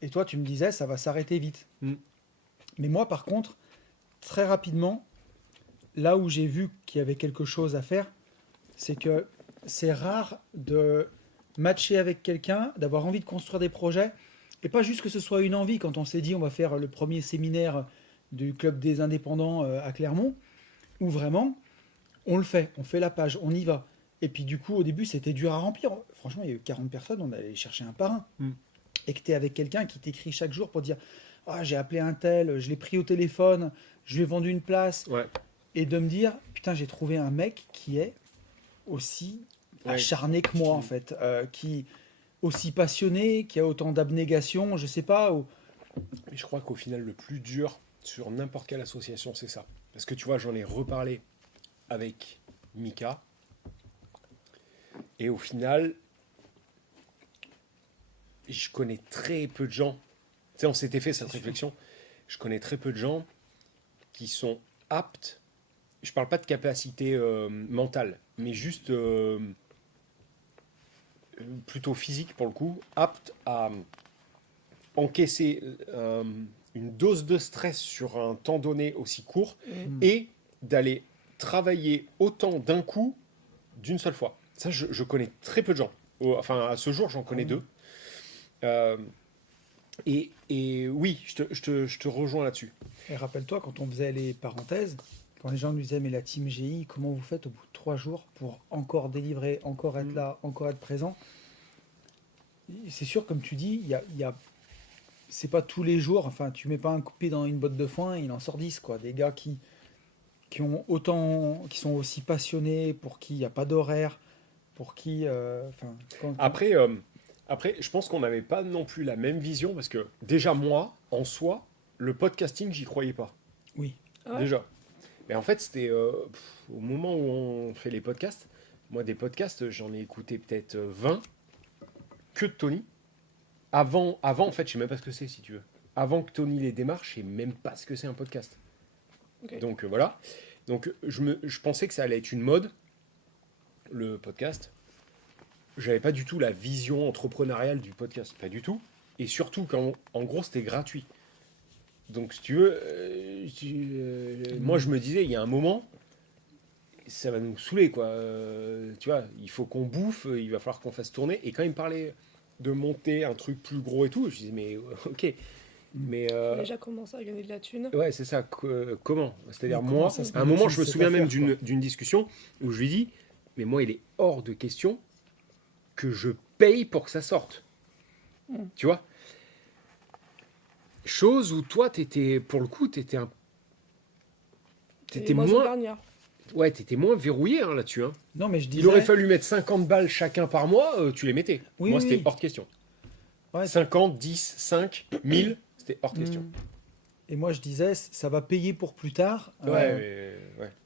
Et toi, tu me disais, ça va s'arrêter vite. Mais moi, par contre, très rapidement, là où j'ai vu qu'il y avait quelque chose à faire, c'est que c'est rare de matcher avec quelqu'un, d'avoir envie de construire des projets, et pas juste que ce soit une envie. Quand on s'est dit on va faire le premier séminaire du Club des indépendants à Clermont, où vraiment, on le fait, on fait la page, on y va. Et puis du coup, au début, c'était dur à remplir. Franchement, il y a eu 40 personnes, on allait chercher un par un. Et que tu es avec quelqu'un qui t'écrit chaque jour pour dire « Ah, j'ai appelé un tel, je l'ai pris au téléphone, je lui ai vendu une place. Ouais. » Et de me dire « Putain, j'ai trouvé un mec qui est aussi acharné que moi, en fait. Qui aussi passionné, qui a autant d'abnégation, je sais pas. Mais je crois qu'au final, le plus dur sur n'importe quelle association, c'est ça. Parce que tu vois, j'en ai reparlé avec Mika. Et au final, je connais très peu de gens. Tu sais, on s'était fait cette réflexion. Je connais très peu de gens qui sont aptes. Je parle pas de capacité mentale, mais juste plutôt physique pour le coup, aptes à encaisser une dose de stress sur un temps donné aussi court et d'aller travailler autant d'un coup d'une seule fois. Ça, je connais très peu de gens. Enfin, à ce jour, j'en connais 2. Et oui, je te rejoins là-dessus. Et rappelle-toi, quand on faisait les parenthèses, quand les gens nous disaient « Mais la team GI, comment vous faites au bout de 3 jours pour encore délivrer, encore être là, encore être présent ?» C'est sûr, comme tu dis, c'est pas tous les jours. Enfin, tu mets pas un coupé dans une botte de foin et il en sort 10, quoi. Des gars qui sont aussi passionnés, pour qui il n'y a pas d'horaire, pour qui... Après, je pense qu'on n'avait pas non plus la même vision parce que déjà moi, en soi, le podcasting, j'y croyais pas. Oui. Ouais. Déjà. Mais en fait, c'était au moment où on fait les podcasts. Moi, des podcasts, j'en ai écouté peut-être 20 que de Tony. Avant, en fait, je sais même pas ce que c'est, si tu veux. Avant que Tony les démarre, je sais même pas ce que c'est un podcast. Ok. Donc voilà. Donc je pensais que ça allait être une mode, le podcast. J'avais pas du tout la vision entrepreneuriale du podcast, pas du tout. Et surtout quand, en gros, c'était gratuit. Donc si tu veux, moi je me disais, il y a un moment, ça va nous saouler, quoi. Tu vois, il faut qu'on bouffe, il va falloir qu'on fasse tourner. Et quand il me parlait de monter un truc plus gros et tout, je disais, mais ok. Mais Déjà commencer à gagner de la thune. ouais, c'est ça. Comment? C'est-à-dire, Mais comment moi, ça se à un moment, monétise, je me cette souviens même affaire, d'une discussion où je lui dis, mais moi, il est hors de question que je paye pour que ça sorte. Tu vois? Chose où toi, t'étais, pour le coup, t'étais moins, ouais, t'étais moins verrouillé hein, là-dessus. Hein. Non, mais je disais... Il aurait fallu mettre 50 balles chacun par mois, tu les mettais. Oui, moi, oui, c'était oui. hors de question. Ouais, 50, 10, 5, 1000, c'était hors de question. Et moi, je disais, ça va payer pour plus tard. Ouais.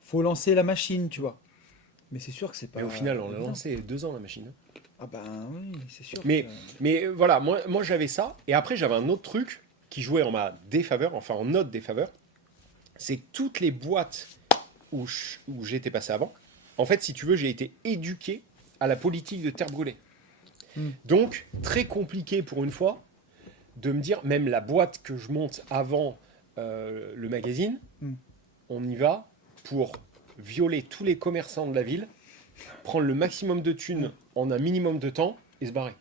Faut lancer la machine, tu vois. Mais c'est sûr que c'est pas... Mais au final, on l'a évident. lancé 2 ans, la machine. Ah ben oui, c'est sûr. Mais, que- mais voilà, moi j'avais ça. Et après, j'avais un autre truc qui jouait en ma défaveur, enfin en notre défaveur. C'est que toutes les boîtes où j'étais passé avant, en fait, si tu veux, j'ai été éduqué à la politique de terre brûlée. Donc, très compliqué pour une fois de me dire, même la boîte que je monte avant le magazine, on y va pour violer tous les commerçants de la ville, prendre le maximum de thunes en un minimum de temps et se barrer.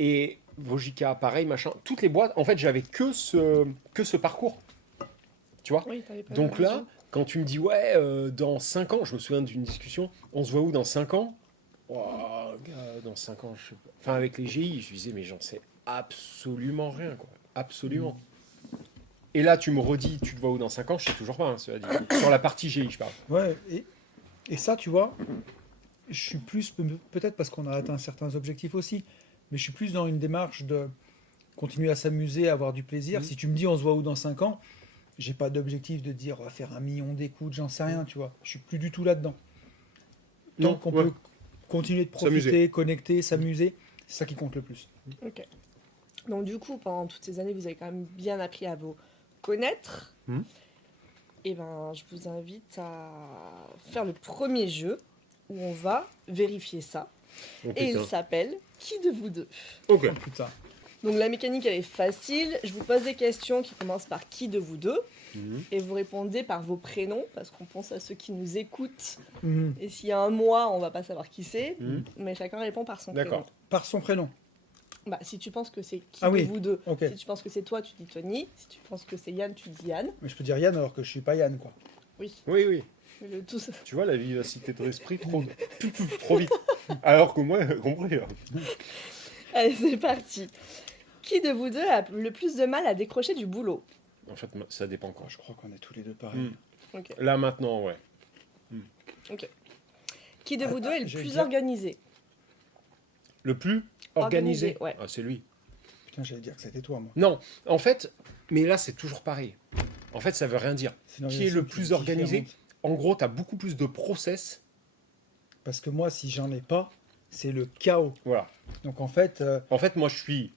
Et Vogica, pareil, machin. Toutes les boîtes, en fait, j'avais que ce parcours. Tu vois? Oui, t'avais pas Donc la là, vision. quand tu me dis, ouais, dans 5 ans, je me souviens d'une discussion, on se voit où dans 5 ans? Oh, gars, dans 5 ans, je sais pas. Enfin, avec les GI, je disais, mais j'en sais absolument rien, quoi. Absolument. Et là, tu me redis, tu te vois où dans 5 ans? Je sais toujours pas, hein, cela dit. Sur la partie GI, je parle. Ouais, et ça, tu vois, je suis plus, peut-être parce qu'on a atteint certains objectifs aussi, mais je suis plus dans une démarche de continuer à s'amuser, à avoir du plaisir. Si tu me dis on se voit où dans 5 ans, j'ai pas d'objectif de dire on va faire 1 million d'écoutes, j'en sais rien, tu vois. Je suis plus du tout là-dedans. Tant Non, qu'on ouais. peut continuer de profiter, S'amuser. connecter, s'amuser, c'est ça qui compte le plus. Ok. Donc du coup, pendant toutes ces années, vous avez quand même bien appris à vous connaître. Et ben, je vous invite à faire le premier jeu où on va vérifier ça. Oh, Et il putain. s'appelle Qui de vous deux? Ok. Oh, putain. Donc la mécanique, elle est facile. Je vous pose des questions qui commencent par Qui de vous deux? Et vous répondez par vos prénoms, parce qu'on pense à ceux qui nous écoutent. Et s'il y a un mois, on va pas savoir qui c'est. Mais chacun répond par son D'accord. prénom. Par son prénom. Bah, si tu penses que c'est qui Ah de oui, vous deux, ok. si tu penses que c'est toi, tu dis Tony. Si tu penses que c'est Yann, tu dis Yann. Mais je peux dire Yann alors que je suis pas Yann, quoi. Oui, Oui, oui. le tout ça. Tu vois la vivacité de l'esprit trop vite. Alors que moi, compris. Là. Allez, c'est parti. Qui de vous deux a le plus de mal à décrocher du boulot? En fait, ça dépend quoi. Je crois qu'on est tous les deux pareils. Ok. Là maintenant, ouais. Qui de vous deux est le je vais plus dire- organisé? Le plus organisé. Ouais. Ah, c'est lui. Putain, j'allais dire que c'était toi, moi. Non, en fait, mais là c'est toujours pareil. En fait, ça veut rien dire. C'est une Qui est le organisation plus qui est organisé? différente. En gros, tu as beaucoup plus de process. Parce que moi, si j'en ai pas, c'est le chaos. Voilà. Donc en fait, En fait, moi, je suis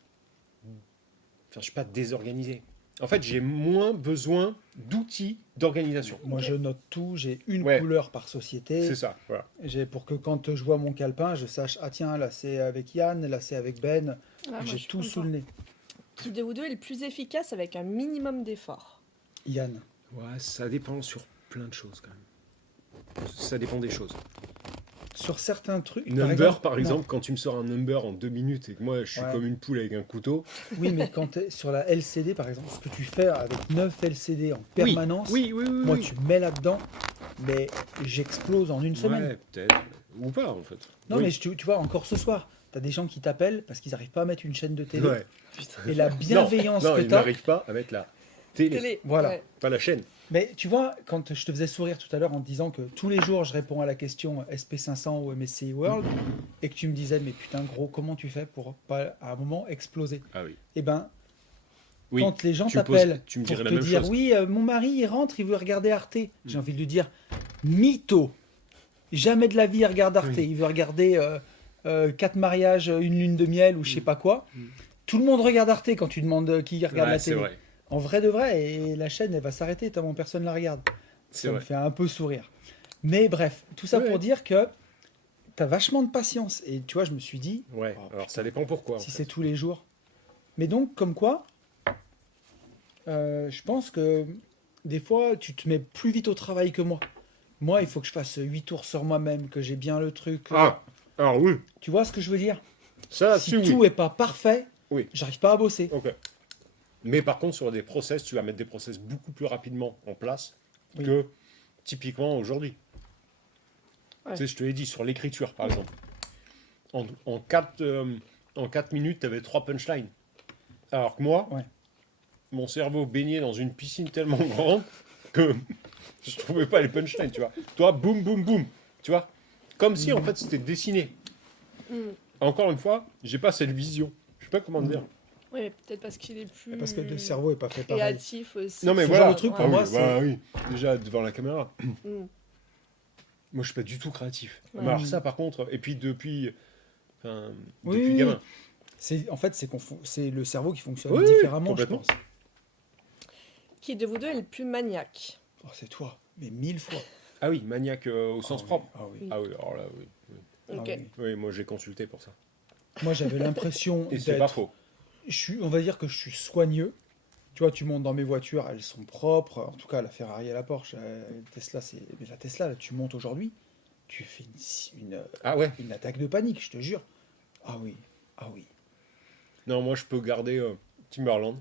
pas désorganisé. En fait, j'ai moins besoin d'outils d'organisation. moi je note tout, j'ai une Ouais. couleur par société. C'est ça. Voilà. J'ai pour que quand je vois mon calepin, je sache, ah tiens, là c'est avec Yann, là c'est avec Ben. Ah, moi, je j'ai suis tout comme sous toi. le nez. Qui de vous deux est le plus efficace avec un minimum d'effort? Yann. Ouais, ça dépend sur plein de choses quand même. Ça dépend des choses. Sur certains trucs. Number, par non. exemple, quand tu me sors un number en 2 minutes et que moi je suis Ouais. comme une poule avec un couteau. Oui, mais quand tu es sur la LCD, par exemple, ce que tu fais avec 9 LCD en permanence, Oui. moi tu mets là-dedans, mais j'explose en une semaine. Ouais, peut-être. Ou pas en fait. Non, Oui. mais tu vois, encore ce soir, tu as des gens qui t'appellent parce qu'ils n'arrivent pas à mettre une chaîne de télé. Ouais. Et la bienveillance non, que il tu as, n'arrive pas à mettre la télé. Télé. Voilà. Ouais. Pas la chaîne. Mais tu vois, quand je te faisais sourire tout à l'heure en te disant que tous les jours je réponds à la question SP500 ou MSCI World et que tu me disais mais putain gros comment tu fais pour pas à un moment exploser. Ah oui. Eh ben Oui. quand les gens Tu me t'appellent tu me pour dirais te la même dire chose. oui mon mari il rentre il veut regarder Arte, j'ai envie de lui dire mytho. Jamais de la vie il regarde Arte, Oui. il veut regarder 4 mariages, une lune de miel ou je sais pas quoi. Tout le monde regarde Arte quand tu demandes qui regarde Ouais, la c'est télé. vrai. En vrai de vrai, et la chaîne, elle va s'arrêter tellement personne la regarde. C'est Ça me vrai. fait un peu sourire. Mais bref, tout ça Ouais. pour dire que t'as vachement de patience. Et tu vois, je me suis dit, Ouais. Oh, Alors putain. ça dépend pourquoi. si en fait. c'est tous les jours. Mais donc, comme quoi, je pense que des fois, tu te mets plus vite au travail que moi. Moi, il faut que je fasse 8 tours sur moi-même, que j'ai bien le truc. Ah. Alors oui. Tu vois ce que je veux dire? Ça, Si là-dessus, tout oui. est pas parfait, Oui. j'arrive pas à bosser. Ok. Mais par contre, sur des process, tu vas mettre des process beaucoup plus rapidement en place Oui. que typiquement aujourd'hui. Ouais. Tu sais, je te l'ai dit, sur l'écriture, par exemple. En 4 minutes, tu avais 3 punchlines. Alors que moi, Ouais. mon cerveau baignait dans une piscine tellement grande que je trouvais pas les punchlines, tu vois. Toi, boum, boum, boum, tu vois. Comme si, en fait, c'était dessiné. Mm. Encore une fois, j'ai pas cette vision. Je sais pas comment te dire. Oui, peut-être parce qu'il est plus Parce que le cerveau est pas fait pareil. créatif aussi. Non, mais Ce voilà. genre de truc, pour Ah moi, oui, c'est- bah oui. Déjà, devant la caméra. Mm. Moi, je suis pas du tout créatif. Ouais. Mais alors ça, par contre, et puis depuis Oui, depuis oui, gamin. En fait, c'est le cerveau qui fonctionne Oui, différemment, je complètement. pense. Qui de vous deux est le plus maniaque? Oh, c'est toi, mais 1000 fois. Ah oui, maniaque au sens Ah oui, propre. ah oui, Ah oui, alors là, oui. ah Ok. oui. Oui, moi, j'ai consulté pour ça. Moi, j'avais l'impression Et c'est pas d'être. faux. On va dire que je suis soigneux. Tu vois, tu montes dans mes voitures, elles sont propres. En tout cas, la Ferrari et la Porsche, Tesla, c'est. Mais la Tesla, là, tu montes aujourd'hui, tu fais Ah ouais. une attaque de panique, je te jure. Ah oui, ah oui. Non, moi, je peux garder Timberland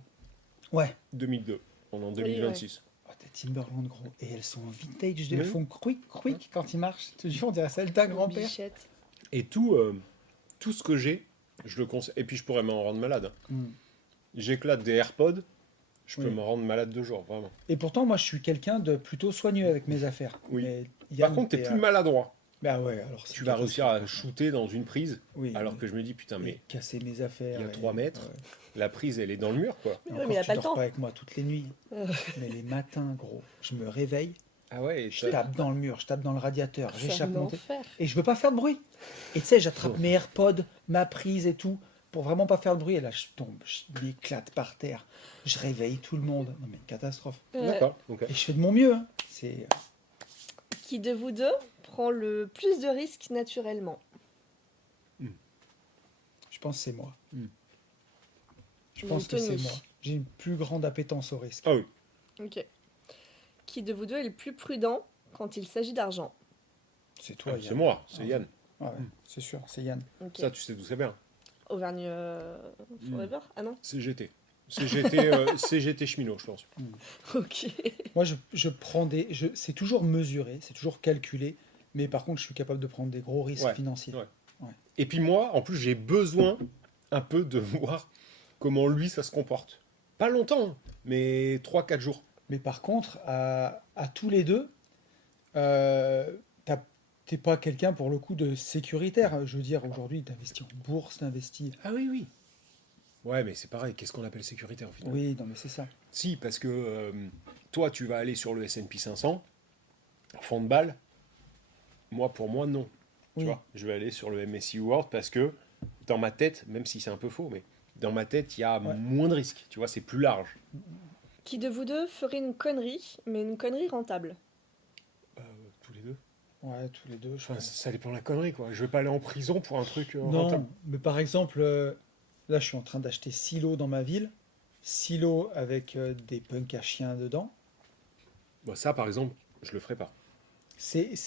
Ouais. 2002. On est en 2026. Oh, t'es Timberland, gros. Et elles sont vintage, Oui. elles font quick quand ils marchent. Je te jure, on dirait celle d'un grand-père. Bichette. Et tout ce que j'ai, je le conseille. Et puis, je pourrais m'en rendre malade. Mm. J'éclate des AirPods. Je peux Oui. m'en rendre malade 2 jours, vraiment. Et pourtant, moi, je suis quelqu'un de plutôt soigneux avec mes affaires. Oui. Mais Par Yann, contre, t'es t'es, plus maladroit. Bah ouais, alors c'est Tu vas réussir à catastrophe. shooter dans une prise. Oui, Alors que je me dis, putain, mais mais casser mes affaires. il y a et- 3 mètres. ouais. la prise, elle est dans le mur, quoi. Et Oui, encore, mais il a tu pas le dors temps. pas avec moi toutes les nuits. Mais les matins, gros, je me réveille, Ah ouais, et je tape dans le mur, je tape dans le radiateur, C'est j'échappe un mon thé. enfer. Et je veux pas faire de bruit. Et tu sais, j'attrape mes AirPods, ma prise et tout, pour vraiment pas faire de bruit. Et là, je tombe, je m'éclate par terre. Je réveille tout le monde. Non mais catastrophe. D'accord, ok. Et je fais de mon mieux. Hein. C'est Qui de vous deux prend le plus de risques naturellement? Je pense que c'est moi. Hmm. Je pense que Tony. c'est moi. J'ai une plus grande appétence au risque. Ah oui. Ok. Qui de vous deux est le plus prudent quand il s'agit d'argent? C'est toi, Ah, Yann. c'est moi, c'est Ah. Yann. Ah ouais, c'est sûr, c'est Yann. Ok. Ça, tu sais d'où ça vient. Auvergne Forever? Ah non? CGT. CGT cheminot, je pense. Ok. Moi, je prends des. C'est toujours mesuré, c'est toujours calculé, mais par contre, je suis capable de prendre des gros risques Ouais, financiers. ouais. Et puis moi, en plus, j'ai besoin un peu de voir comment lui, ça se comporte. Pas longtemps, hein, mais 3-4 jours. Mais par contre, à tous les deux, t'es pas quelqu'un pour le coup de sécuritaire. Je veux dire, aujourd'hui, t'investis en bourse, t'investis. Ah oui, oui. Ouais, mais c'est pareil, qu'est-ce qu'on appelle sécurité en final? Oui, non, mais c'est ça. Si, parce que toi, tu vas aller sur le S&P 500, fond de balle. Moi, pour moi, non. Tu Oui. vois, je vais aller sur le MSCI World parce que dans ma tête, même si c'est un peu faux, mais dans ma tête, il y a Ouais. moins de risques. Tu vois, c'est plus large. Qui de vous deux ferait une connerie, mais une connerie rentable? Tous les deux. Ouais, tous les deux. Je Enfin, pense. ça dépend de la connerie, quoi. Je vais pas aller en prison pour un truc Non, rentable. mais par exemple, là, je suis en train d'acheter 6 lots dans ma ville. 6 lots avec des punks à chiens dedans. Bah, ça, par exemple, je le ferai pas. C'est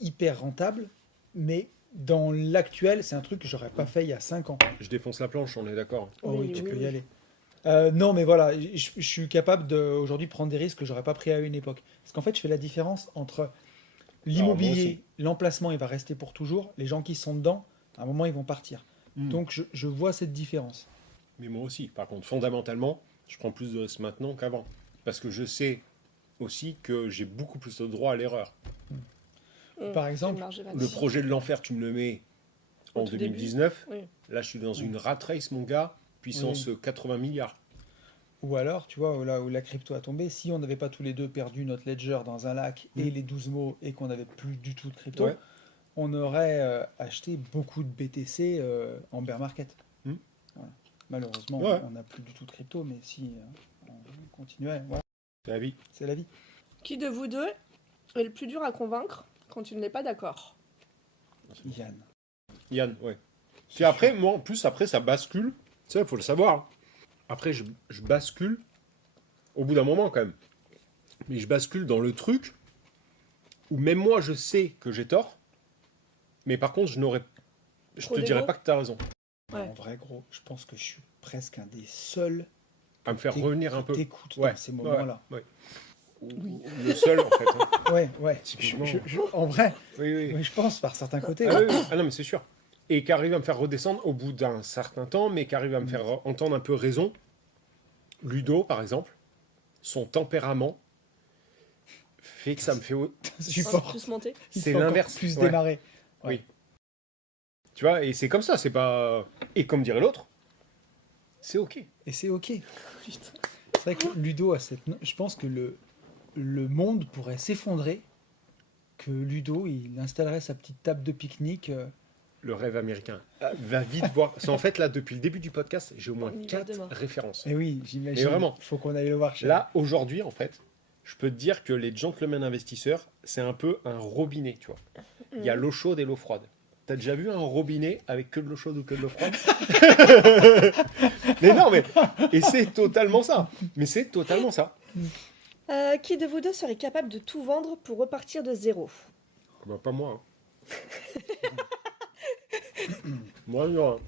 hyper rentable, mais dans l'actuel, c'est un truc que j'aurais pas fait il y a 5 ans. Je défonce la planche, on est d'accord. Oh oui, Oui, tu oui, peux y oui. aller. Non, mais voilà, je suis capable aujourd'hui prendre des risques que j'aurais pas pris à une époque. Parce qu'en fait, je fais la différence entre l'immobilier, l'emplacement, il va rester pour toujours. Les gens qui sont dedans, à un moment, ils vont partir. Donc, je vois cette différence. Mais moi aussi. Par contre, fondamentalement, je prends plus de risques maintenant qu'avant. Parce que je sais aussi que j'ai beaucoup plus de droit à l'erreur. Par exemple, Le projet de l'enfer, tu me le mets en Au tout 2019. début, oui. Là, je suis dans une rat race, mon gars, puissance 80 milliards. ou alors, tu vois, là où la crypto a tombé, si on n'avait pas tous les deux perdu notre ledger dans un lac et les 12 mots et qu'on n'avait plus du tout de crypto, Ouais. on aurait acheté beaucoup de BTC en bear market. Mm. Voilà. Malheureusement, Ouais. on n'a plus du tout de crypto, mais si on continuait, voilà, C'est la vie. c'est la vie. Qui de vous deux est le plus dur à convaincre quand tu ne l'es pas d'accord? Yann. Yann, ouais. Puis après, moi, en plus, après, ça bascule. Ça, il faut le savoir. Après, je bascule au bout d'un moment, quand même. Mais je bascule dans le truc où même moi, je sais que j'ai tort. Mais par contre, je Trop te dirais d'égo. pas que tu as raison. Ouais. En vrai, gros, je pense que je suis presque un des seuls À me faire revenir un peu. t'écoutes Ouais. dans ces moments-là. Ouais. Le seul, en fait. hein. Ouais. Typiquement. En vrai, Oui, oui. oui, je pense par certains côtés. Ah, ouais. oui, oui. Ah non, mais c'est sûr. Et qui arrive à me faire redescendre au bout d'un certain temps, mais qui arrive à me faire entendre un peu raison. Ludo, par exemple, son tempérament fait que ça me fait... Support. Plus monter. Il C'est faut encore l'inverse. Plus Ouais. démarrer. Oui. Tu vois, et c'est comme ça, c'est pas... Et comme dirait l'autre, c'est ok. Et c'est ok. Putain. C'est vrai que Ludo a cette. Je pense que le monde pourrait s'effondrer, que Ludo il installerait sa petite table de pique-nique. Le rêve américain. Va vite voir. C'est en fait, là, depuis le début du podcast, j'ai au moins On y va 4 demain. références. Et oui, j'imagine. Et vraiment. Faut qu'on aille le voir. chérie. Là, aujourd'hui, en fait, je peux te dire que les gentlemen investisseurs, c'est un peu un robinet, tu vois. Il y a l'eau chaude et l'eau froide. T'as déjà vu un robinet avec que de l'eau chaude ou que de l'eau froide? Mais non, mais... Et c'est totalement ça. Mais c'est totalement ça. Qui de vous deux serait capable de tout vendre pour repartir de zéro? Bah, pas moi. Moi, non.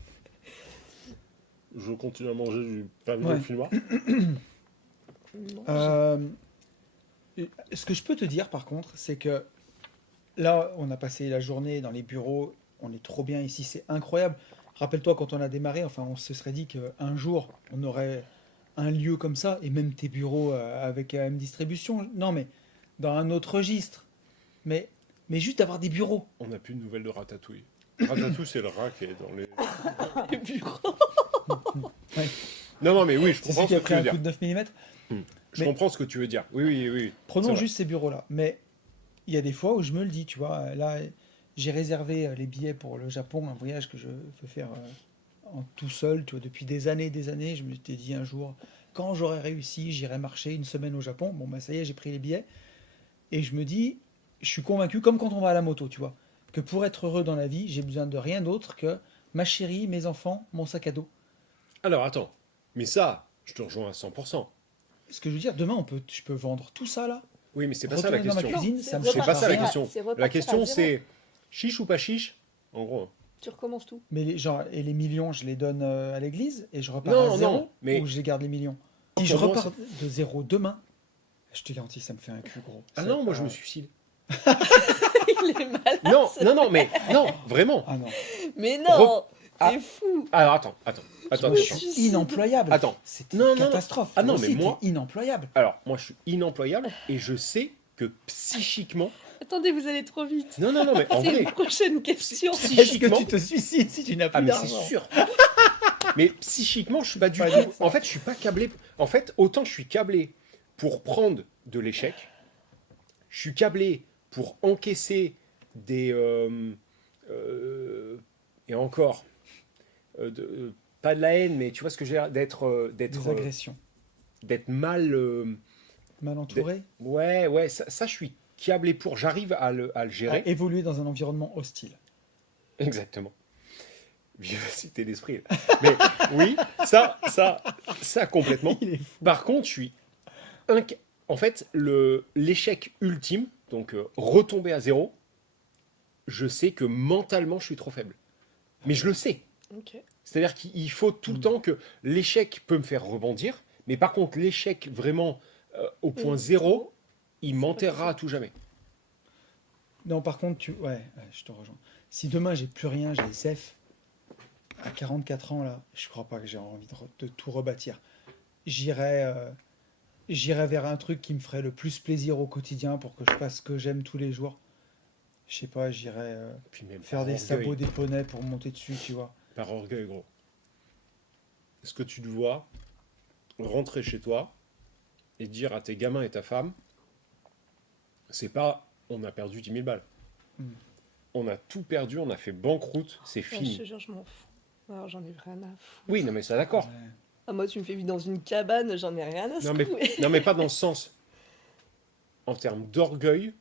Je continue à manger du pavé Ouais. au filmoir. Ce que je peux te dire, par contre, c'est que là, on a passé la journée dans les bureaux. On est trop bien ici, c'est incroyable. Rappelle-toi, quand on a démarré, enfin, on se serait dit qu'un jour, on aurait un lieu comme ça, et même tes bureaux avec AM Distribution. Non, mais dans un autre registre. Mais juste d'avoir des bureaux. On n'a plus de nouvelles de Ratatouille. Ratatouille, c'est le rat qui est dans les... Les bureaux. Ouais. Non, mais oui, je C'est comprends celui qui ce a que tu pris veux un dire. coup de 9 mm. Je Mais- comprends ce que tu veux dire. Oui, oui, oui. Prenons C'est vrai. juste ces bureaux-là. Mais il y a des fois où je me le dis, tu vois. Là, j'ai réservé les billets pour le Japon, un voyage que je veux faire en tout seul, tu vois, depuis des années et des années. Je me suis dit un jour, quand j'aurai réussi, j'irai marcher une semaine au Japon. Bon, bah ça y est, j'ai pris les billets. Et je me dis, je suis convaincu, comme quand on va à la moto, tu vois, que pour être heureux dans la vie, j'ai besoin de rien d'autre que ma chérie, mes enfants, mon sac à dos. Alors, attends. Mais ça, je te rejoins à 100%. Ce que je veux dire, demain, je peux vendre tout ça là. Oui, mais c'est pas ça la Retourner dans ma question. cuisine, Non, ça me C'est change pas ça la rien. question. C'est repartir La à question, zéro. c'est chiche ou pas chiche, en gros. Tu recommences tout. Mais et les millions, je les donne à l'église et je repars à Non, zéro, non, mais- ou je les garde les millions. Si je Pour moi, repars de zéro demain, je te garantis, ça me fait un cul gros. Ah C'est non, moi pas- je me suicide. Il est malade. Non, non, non, mais non, vraiment. Ah non, Mais non, t'es fou. Alors attends. je Oui, suis suicide. inemployable. Attends. C'était Non, une non, non. catastrophe. Ah non, Toi mais aussi, moi- t'es inemployable. Alors, moi je suis inemployable et je sais que psychiquement... Attendez, vous allez trop vite. Non, non, non, mais en C'est vrai, une prochaine question. Est-ce que psychiquement... tu te suicides si tu n'as plus Ah mais c'est d'argent? sûr. Mais psychiquement, je suis pas du Pas tout. dit ça. En fait, je suis pas câblé. En fait, autant je suis câblé pour prendre de l'échec, je suis câblé pour encaisser des et encore pas de la haine, mais tu vois ce que j'ai d'être Des agressions. d'être mal. Mal entouré. Ouais, ça, je suis câblé pour. J'arrive à le gérer. À évoluer dans un environnement hostile. Exactement. Vivacité d'esprit. Mais oui, ça complètement. Il est fou. Par contre, je suis en fait l'échec ultime, donc retomber à zéro. Je sais que mentalement, je suis trop faible. Mais je le sais. Ok. C'est-à-dire qu'il faut tout le temps que l'échec peut me faire rebondir, mais par contre, l'échec vraiment au point zéro, il m'enterrera à tout jamais. Non, par contre, ouais, je te rejoins. Si demain j'ai plus rien, j'ai ZEF, à 44 ans là, je crois pas que j'ai envie de tout rebâtir. J'irai j'irais vers un truc qui me ferait le plus plaisir au quotidien pour que je fasse ce que j'aime tous les jours. Je sais pas, j'irais Puis même faire par des orgueil. sabots des poneys pour monter dessus, tu vois. Par orgueil, gros. Est-ce que tu te vois rentrer chez toi et dire à tes gamins et ta femme, c'est pas on a perdu 10 000 balles. On a tout perdu, on a fait banqueroute, c'est Ouais, je fini. te jure, je m'en fous. Alors, j'en ai rien à foutre. Oui, non mais ça d'accord. Ouais. Ah, moi, tu me fais vivre dans une cabane, j'en ai rien à Non mais, secouer. non mais pas dans ce sens. En termes d'orgueil,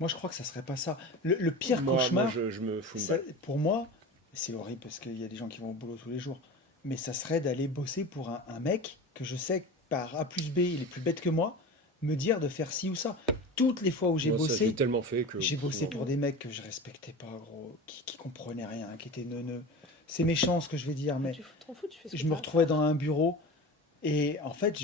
Moi, je crois que ça serait pas ça. Le pire moi cauchemar, je me fous une ça- balle. pour moi, c'est horrible parce qu'il y a des gens qui vont au boulot tous les jours, mais ça serait d'aller bosser pour un mec que je sais que par A plus B, il est plus bête que moi, me dire de faire ci ou ça. Toutes les fois où j'ai Moi, ça, je bossé, l'ai tellement fait que... j'ai bossé non. pour des mecs que je respectais pas, gros, qui comprenaient rien, qui étaient neuneux. C'est méchant ce que je vais dire, mais Tu t'en fous, tu fais ce je que me t'as à retrouvais faire. dans un bureau et en fait,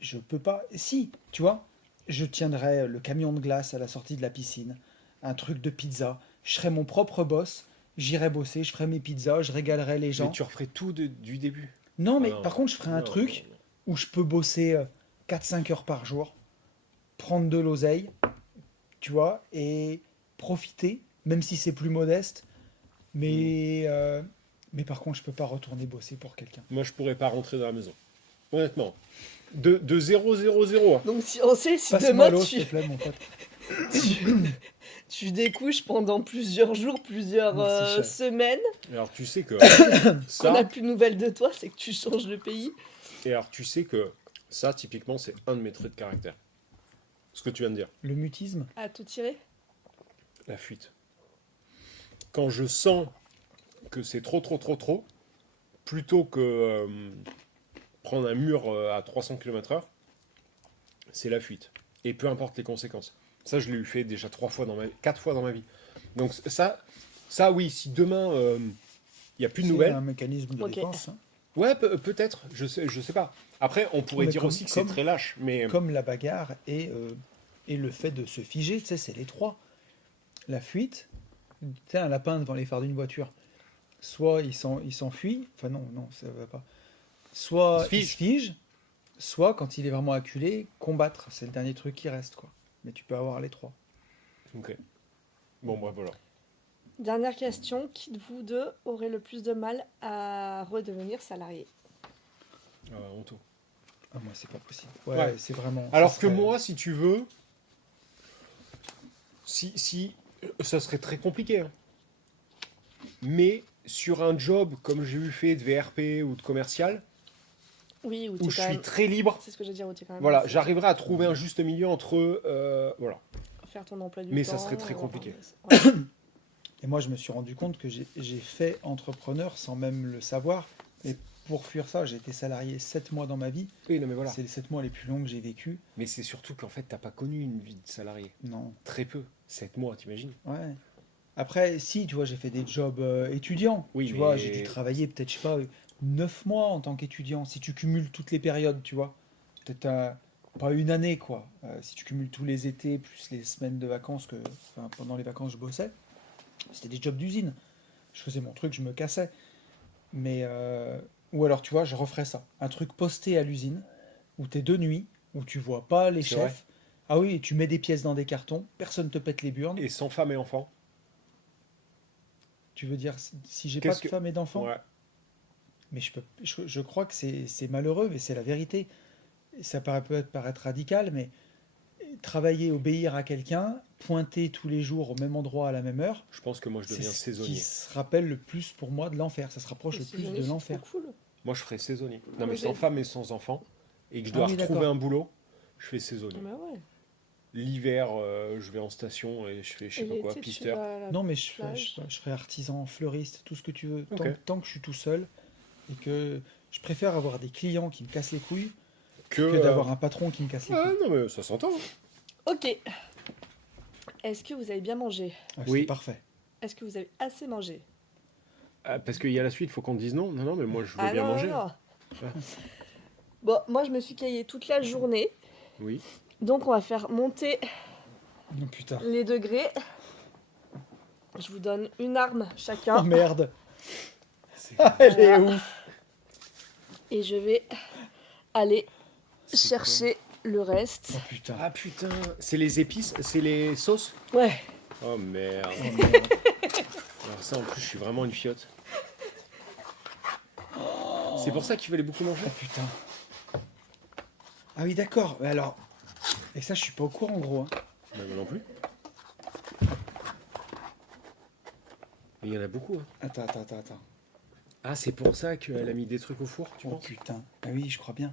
je peux pas. Si, tu vois, je tiendrais le camion de glace à la sortie de la piscine, un truc de pizza, je serais mon propre boss, j'irais bosser, je ferais mes pizzas, je régalerais les gens. Mais tu referais tout du début. Non, mais Ah non. par contre, je ferais un Non, truc non, non. où je peux bosser 4-5 heures par jour, prendre de l'oseille, tu vois, et profiter, même si c'est plus modeste. Mais par contre, je peux pas retourner bosser pour quelqu'un. Moi, je pourrais pas rentrer dans la maison. Honnêtement. De 0, 0, 0. Donc, si on sait, si Passe-moi demain l'eau, tu, s'il te plaît, mon pote. tu découches pendant plusieurs jours, plusieurs Merci, cher. semaines, Alors, tu sais que qu'on ça... n'a plus de nouvelles de toi, c'est que tu changes de pays. Et alors, tu sais que ça, typiquement, c'est un de mes traits de caractère. Ce que tu viens de dire. Le mutisme. À tout tirer. La fuite. Quand je sens que c'est trop, plutôt que prendre un mur à 300 km/h, c'est la fuite. Et peu importe les conséquences. Ça, je l'ai eu fait déjà 4 fois dans ma vie. Donc ça oui, si demain, il n'y a plus de C'est nouvelles, un mécanisme de Ok. défense. Hein. ouais, peut-être, je sais pas. Après, on pourrait Mais dire comme- aussi que c'est comme- très lâche, mais... Comme la bagarre et le fait de se figer, tu sais, c'est les trois. La fuite, tu sais, un lapin devant les phares d'une voiture, soit il s'enfuit, enfin non, ça va pas. Soit Il il se se fige, soit quand il est vraiment acculé, combattre, c'est le dernier truc qui reste, quoi. Mais tu peux avoir les trois. Ok. Bon, bref, voilà. Dernière question, qui de vous deux aurait le plus de mal à redevenir salarié? Honto. Ah, moi, c'est pas possible. Ouais, Ouais. c'est vraiment. Alors ça que serait- moi, si tu veux, si ça serait très compliqué. Hein. Mais sur un job comme j'ai eu fait de VRP ou de commercial, Oui, ou où t'es je quand suis même... très libre, C'est ce que je veux dire, où t'es quand même... voilà, assez- j'arriverai à trouver un juste milieu entre voilà. Faire ton emploi du Mais temps... ça serait très compliqué. Ouais. Et moi, je me suis rendu compte que j'ai fait entrepreneur sans même le savoir. Et pour fuir ça, j'ai été salarié 7 mois dans ma vie. Oui, non mais voilà. C'est les 7 mois les plus longs que j'ai vécu. Mais c'est surtout qu'en fait, t'as pas connu une vie de salarié. Non, Très peu. 7 mois, t'imagines? ouais. Après, si, tu vois, j'ai fait des jobs étudiants. Oui, tu mais- vois, j'ai dû travailler peut-être, je sais pas, 9 mois en tant qu'étudiant. Si tu cumules toutes les périodes, tu vois. Peut-être pas une année, quoi. Si tu cumules tous les étés, plus les semaines de vacances, enfin, pendant les vacances, je bossais. C'était des jobs d'usine. Je faisais mon truc, je me cassais. Mais, ou alors, tu vois, je referais ça. Un truc posté à l'usine, où tu es de nuit, où tu vois pas les C'est chefs. vrai. Ah oui, et tu mets des pièces dans des cartons, personne te pète les burnes. Et sans femme et enfant. Tu veux dire, si j'ai pas Qu'est-ce de que- femme et d'enfants, Ouais. mais je crois que c'est malheureux, mais c'est la vérité. Ça peut paraître radical, mais travailler, obéir à quelqu'un, pointer tous les jours au même endroit à la même heure, Je pense que moi, je c'est deviens ce saisonnier. qui se rappelle le plus pour moi de l'enfer. Ça se rapproche le C'est plus génial, de c'est l'enfer. trop cool. Moi, je ferais saisonnier. Non, mais Oui, sans mais- femme et sans enfant, et que je Ah dois oui, retrouver d'accord. un boulot, je fais saisonnier. Mais ouais. L'hiver, je vais en station et je fais, je sais Et pas quoi, l'été, tu pisteur. vas à la Non, mais je ferais, plage. je ferais artisan, fleuriste, tout ce que tu veux, Ok. tant que je suis tout seul, et que je préfère avoir des clients qui me cassent les couilles Que, que d'avoir un patron qui me casse les Ah, couilles. non, mais ça s'entend. hein. Ok. Est-ce que vous avez bien mangé? Ah, Oui. c'est parfait. Est-ce que vous avez assez mangé? Ah, parce qu'il y a la suite, il faut qu'on dise non. Non, non, mais moi, je veux bien non, manger. non, non. Ah. Bon, moi je me suis caillé toute la journée, Oui. donc on va faire monter Oh putain. les degrés. Je vous donne une arme Oh chacun merde. C'est Elle est ouf. et je vais aller chercher le reste. Oh putain. Ah putain, c'est les épices, c'est les sauces. Ouais. Oh merde. Oh, merde. Alors ça en plus je suis vraiment une fiotte. C'est pour ça qu'il fallait beaucoup manger. Oh putain. Ah oui, d'accord. Mais alors. Et ça, je suis pas au courant, gros. Hein. Bah, moi non plus. Mais il y en a beaucoup. Hein. Attends. Ah c'est pour ça qu'elle a mis des trucs au four, tu Oh penses? putain. Ah oui, je crois bien.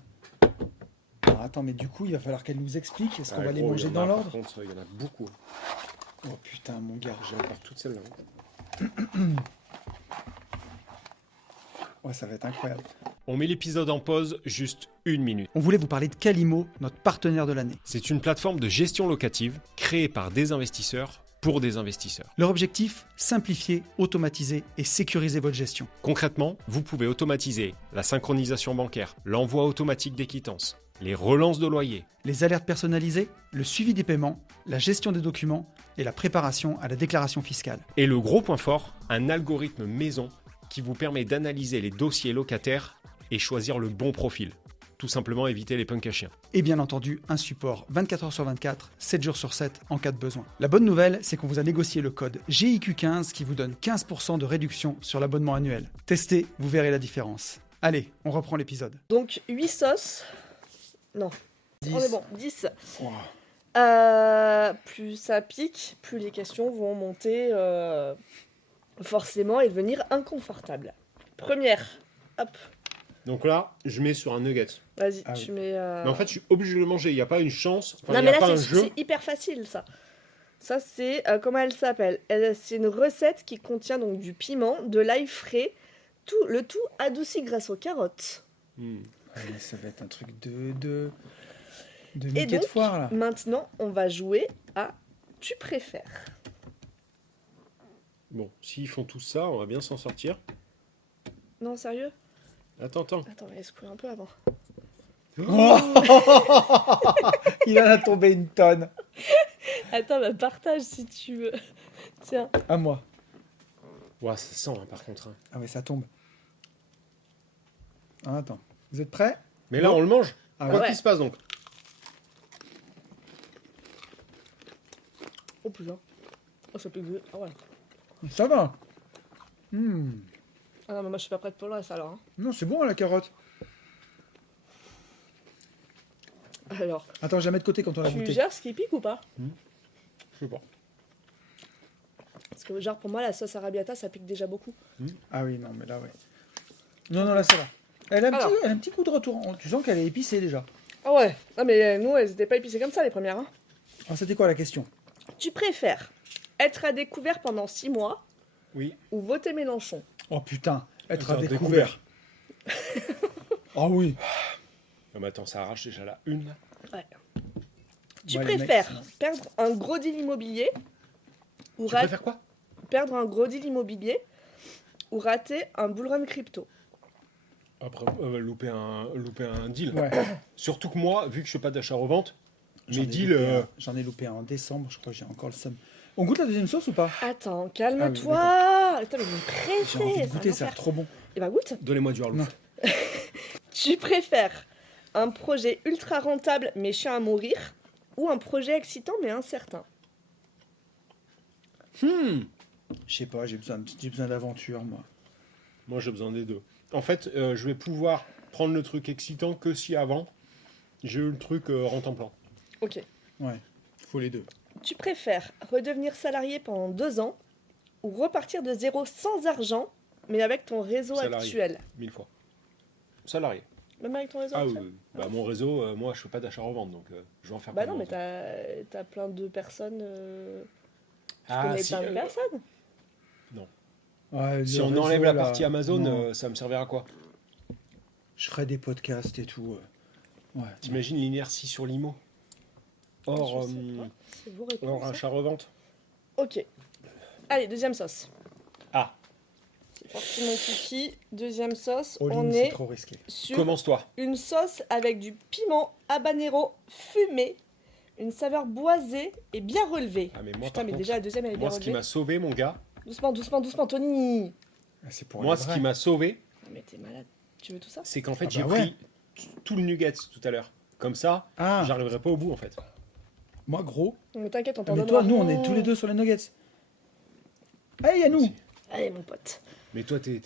Alors attends, mais du coup, il va falloir qu'elle nous explique. Est-ce qu'on va les gros, manger il y en a, dans par l'ordre? contre, il y en a beaucoup. Oh putain, mon gars. J'ai encore toutes celles-là. Hein. Ouais, ça va être incroyable. On met l'épisode en pause juste 1 minute. On voulait vous parler de Calimo, notre partenaire de l'année. C'est une plateforme de gestion locative créée par des investisseurs pour des investisseurs. Leur objectif, simplifier, automatiser et sécuriser votre gestion. Concrètement, vous pouvez automatiser la synchronisation bancaire, l'envoi automatique des quittances, les relances de loyer, Les alertes personnalisées, le suivi des paiements, la gestion des documents et la préparation à la déclaration fiscale. et le gros point fort, un algorithme maison qui vous permet d'analyser les dossiers locataires et choisir le bon profil. Tout simplement éviter les punks à chiens. Et bien entendu, un support 24 h sur 24, 7 jours sur 7 en cas de besoin. La bonne nouvelle, c'est qu'on vous a négocié le code GIQ15 qui vous donne 15% de réduction sur l'abonnement annuel. Testez, vous verrez la différence. Allez, on reprend l'épisode. Donc 8 sauces. Non. 10. On est bon, 10. Wow. Plus ça pique, plus les questions vont monter forcément et devenir inconfortables. Première. Hop. Donc là, je mets sur un nugget. Vas-y, Ah tu oui. mets... Mais en fait, je suis obligé de le manger. Il n'y a pas une chance. Enfin, non il y mais a là pas un c'est jeu. hyper facile ça. Ça c'est comment elle s'appelle. C'est une recette qui contient donc du piment, de l'ail frais, le tout adouci grâce aux carottes. Hmm. Ouais, ça va être un truc de Et Mickey de donc foire là. maintenant on va jouer à tu préfères. Bon, s'ils font tout ça, on va bien s'en sortir. Non sérieux. Attends. Attends mais laisse couler un peu avant. Il en a tombé une tonne. Attends bah partage si tu veux. Tiens. À moi. Ouais, ça sent hein, par contre. Hein. Ah ouais, ça tombe. Ah, attends. Vous êtes prêts? Mais là, Non. on le mange. Ah Quoi ouais. qu'il se passe donc. Oh putain. Oh ça pique. Ah ouais. Ça va. Ah non mais moi je suis pas prête pour le reste alors. Hein. Non, c'est bon la carotte. Alors, Attends, je la mets de côté quand on l'a tu goûté. gères ce qui pique ou pas? Je sais pas. Parce que genre pour moi la sauce arrabbiata ça pique déjà beaucoup. Ah oui, non, mais là, ouais. Non, là, ça va. Elle a Alors. un petit coup de retour. Tu sens qu'elle est épicée déjà. Ah ouais. Non mais nous elles étaient pas épicées comme ça les premières. Hein. Alors, c'était quoi la question? Tu préfères être à découvert pendant 6 mois Oui. ou voter Mélenchon? Oh putain, être à Attends, découvert. Ah oui. Non, mais attends, ça arrache déjà la une. Ouais. Tu Ouais, les préfères mecs, perdre un gros deal immobilier ou Tu préfères quoi? perdre un gros deal immobilier ou rater un bull run crypto? Après, louper un deal. Ouais. Surtout que moi, vu que je fais pas d'achat-revente, J'en mes ai deals... loupé un. J'en ai loupé un en décembre, je crois que j'ai encore le seum. On goûte la deuxième sauce ou pas? Attends, calme-toi. Attends, mais vous me pressez. J'ai envie de c'est un goûter, ça a enfer. l'air trop bon. Eh ben goûte. Donnez-moi du Harlow. Non. Tu préfères un projet ultra rentable mais chiant à mourir ou un projet excitant mais incertain? Je sais pas, j'ai besoin d'aventure, moi. Moi, j'ai besoin des deux. En fait, je vais pouvoir prendre le truc excitant que si avant, j'ai eu le truc rentre en plan. Ok. Ouais, faut les deux. Tu préfères redevenir salarié pendant 2 ans ou repartir de zéro sans argent mais avec ton réseau Salarié. actuel? 1000 fois. Salarié. Même avec ton réseau Ah oui, actuel? oui. Bah, mon réseau, moi, je fais pas d'achat-revente, donc je vais en faire Bah pas non, mais longtemps. t'as plein de personnes. Tu Ah, connais si, plein de personnes. Ouais, si le on réseau, enlève la là, partie Amazon, non. ça me servira à quoi? Je ferai des podcasts et tout. Ouais. T'imagines l'inertie sur l'IMO? Hors, Je sais pas. C'est vos réponses. hors hein. achat-revente? Ok. Allez, deuxième sauce. Ah, C'est parti mon kiki. Deuxième sauce. All in, On c'est est trop risqué. sur commence-toi. une sauce avec du piment habanero fumé, une saveur boisée et bien relevée. Ah, mais moi, Putain, par mais contre, déjà la deuxième elle est bien moi, ce qui relevée. m'a sauvé, mon gars, Doucement, doucement, doucement, Tony. Ah, c'est pour moi, les ce vrais. qui m'a sauvé, Mais t'es malade. Tu veux tout ça? c'est qu'en fait, Ah j'ai bah ouais. pris tout le nuggets tout à l'heure. Comme ça, Ah, j'arriverai pas au bout en fait. moi, gros. Mais t'inquiète, on Ah, t'en mais donnera. toi, nous, on est tous les deux sur les nuggets. Allez, Yannou. Merci. Allez, mon pote. Mais toi, t'es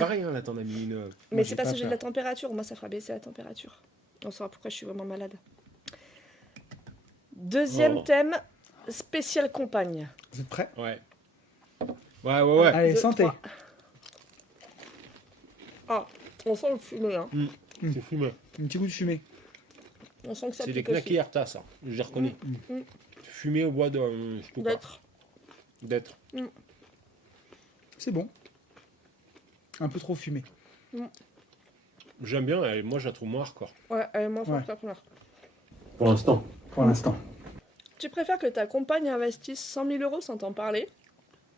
pareil, hein, là, t'en as mis une. Mais Moi, c'est j'ai parce pas que j'ai de peur. la température. Moi, ça fera baisser la température. On saura pourquoi je suis vraiment malade. Deuxième Oh. thème, spécial compagne. Vous êtes prêts? Ouais. Ouais. Allez, Deux, santé. trois. Ah, on sent le fumé, hein. C'est fumé. Un petit goût de fumée. On sent que ça C'est des pique aussi. knackis Arta, ça. Je les reconnais. Fumé au bois de. je sais pas quoi. D'être. D'être. C'est bon. Un peu trop fumé. J'aime bien, et moi, je la trouve moins hardcore. Ouais, elle est moins forte Ouais. que la première. Pour l'instant. Pour l'instant. Tu préfères que ta compagne investisse 100 000 euros sans t'en parler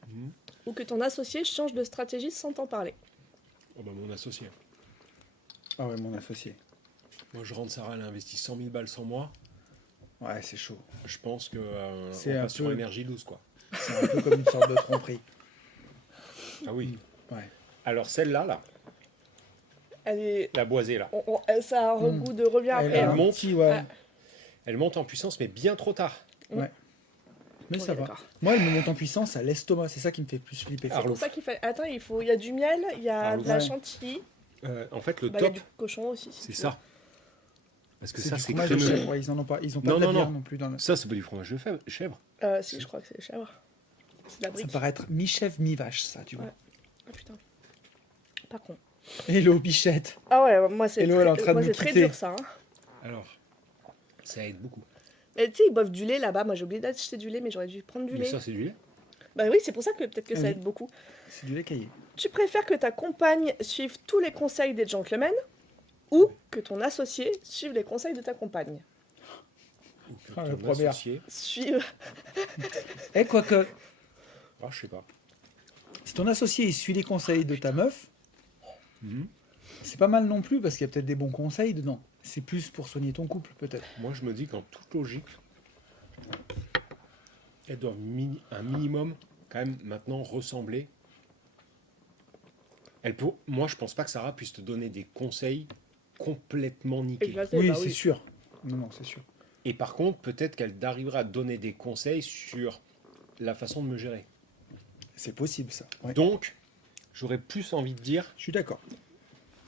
Mhm. ou que ton associé change de stratégie sans t'en parler? Oh bah, mon associé. Ah ouais, mon associé. Moi, je rentre Sarah, elle a investi 100 000 balles sans moi. Ouais, c'est chaud. Je pense que C'est on un passe sur peu- énergie 12, quoi. C'est un peu comme une sorte de tromperie. Ah oui. Ouais. Alors, celle-là, là, Elle est. la boisée, là, Ça a un regout de revient Elle après. a hein. un monte. petit, ouais. Ah. elle monte en puissance, mais bien trop tard. Mais Ok, ça va. d'accord. Moi, elle me monte en puissance à l'estomac. C'est ça qui me fait plus flipper. C'est Arlo. pour ça qu'il fait. Attends, il y a du miel, il y a Arlo. de la Ouais. chantilly, En fait, le bah, il y a top, du cochon aussi. si c'est tu veux. ça. Parce que C'est ça, du c'est fromage de crémeux. chèvre. Ouais, ils en ont pas. Ils ont pas Non, de la non, bière non. non plus dans le. Ça, c'est pas du fromage de chèvre. Si, je crois que c'est les chèvres. C'est de la Ça brique. paraît être mi-chèvre, mi-vache, ça, tu vois. Ouais. Ah putain. Pas con. Hello, bichette. Ah ouais, moi c'est Hello, elle est en train de moi, nous c'est très quitter. dur ça. Hein. Alors, ça aide beaucoup. Mais tu sais, ils boivent du lait là-bas. Moi j'ai oublié d'acheter du lait, mais j'aurais dû prendre du Mais lait. ça, c'est du lait. Bah oui, c'est pour ça que peut-être que Ah ça oui. aide beaucoup. C'est du lait caillé. Tu préfères que ta compagne suive tous les conseils des gentlemen ou que ton associé suive les conseils de ta compagne? Ou que Ah, ton le premier. associé- Suive. Eh, quoique, Ah, je sais pas. si ton associé il suit les conseils de ta meuf, Mhm. c'est pas mal non plus parce qu'il y a peut-être des bons conseils dedans. C'est plus pour soigner ton couple, peut-être. Moi, je me dis qu'en toute logique, elles doivent un minimum, quand même, maintenant ressembler. Moi, je pense pas que Sarah puisse te donner des conseils complètement niqués. Éclaté, Oui, bah c'est sûr. Non, c'est sûr. Et par contre, peut-être qu'elle arrivera à donner des conseils sur la façon de me gérer. C'est possible, ça. Ouais. Donc, j'aurais plus envie de dire, Je suis d'accord.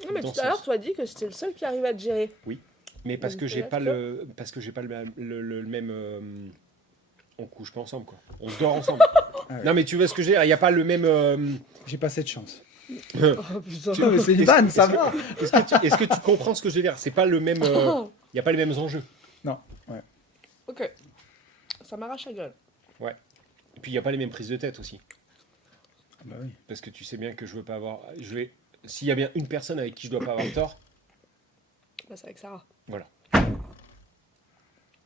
Non, mais dans tout ce à l'heure, sens. tu as dit que c'était le seul qui arrivait à te gérer. mais parce Donc, que j'ai peut-être pas que- parce que j'ai pas le même, on couche pas ensemble, quoi. On se dort ensemble. Ah ouais. Non, mais tu vois ce que je veux dire. Il n'y a pas le même. J'ai pas cette chance. Oh putain. Non, mais c'est une Est-ce- vanne, ça est-ce que- va. Est-ce que tu comprends ce que je veux dire? C'est pas le même. Il n'y a pas les mêmes enjeux. Non, ouais. Ok. Ça m'arrache la gueule. Et puis il n'y a pas les mêmes prises de tête aussi. Bah oui. Parce que tu sais bien que je veux pas avoir. S'il y a bien une personne avec qui je dois pas avoir tort. Bah, c'est avec Sarah.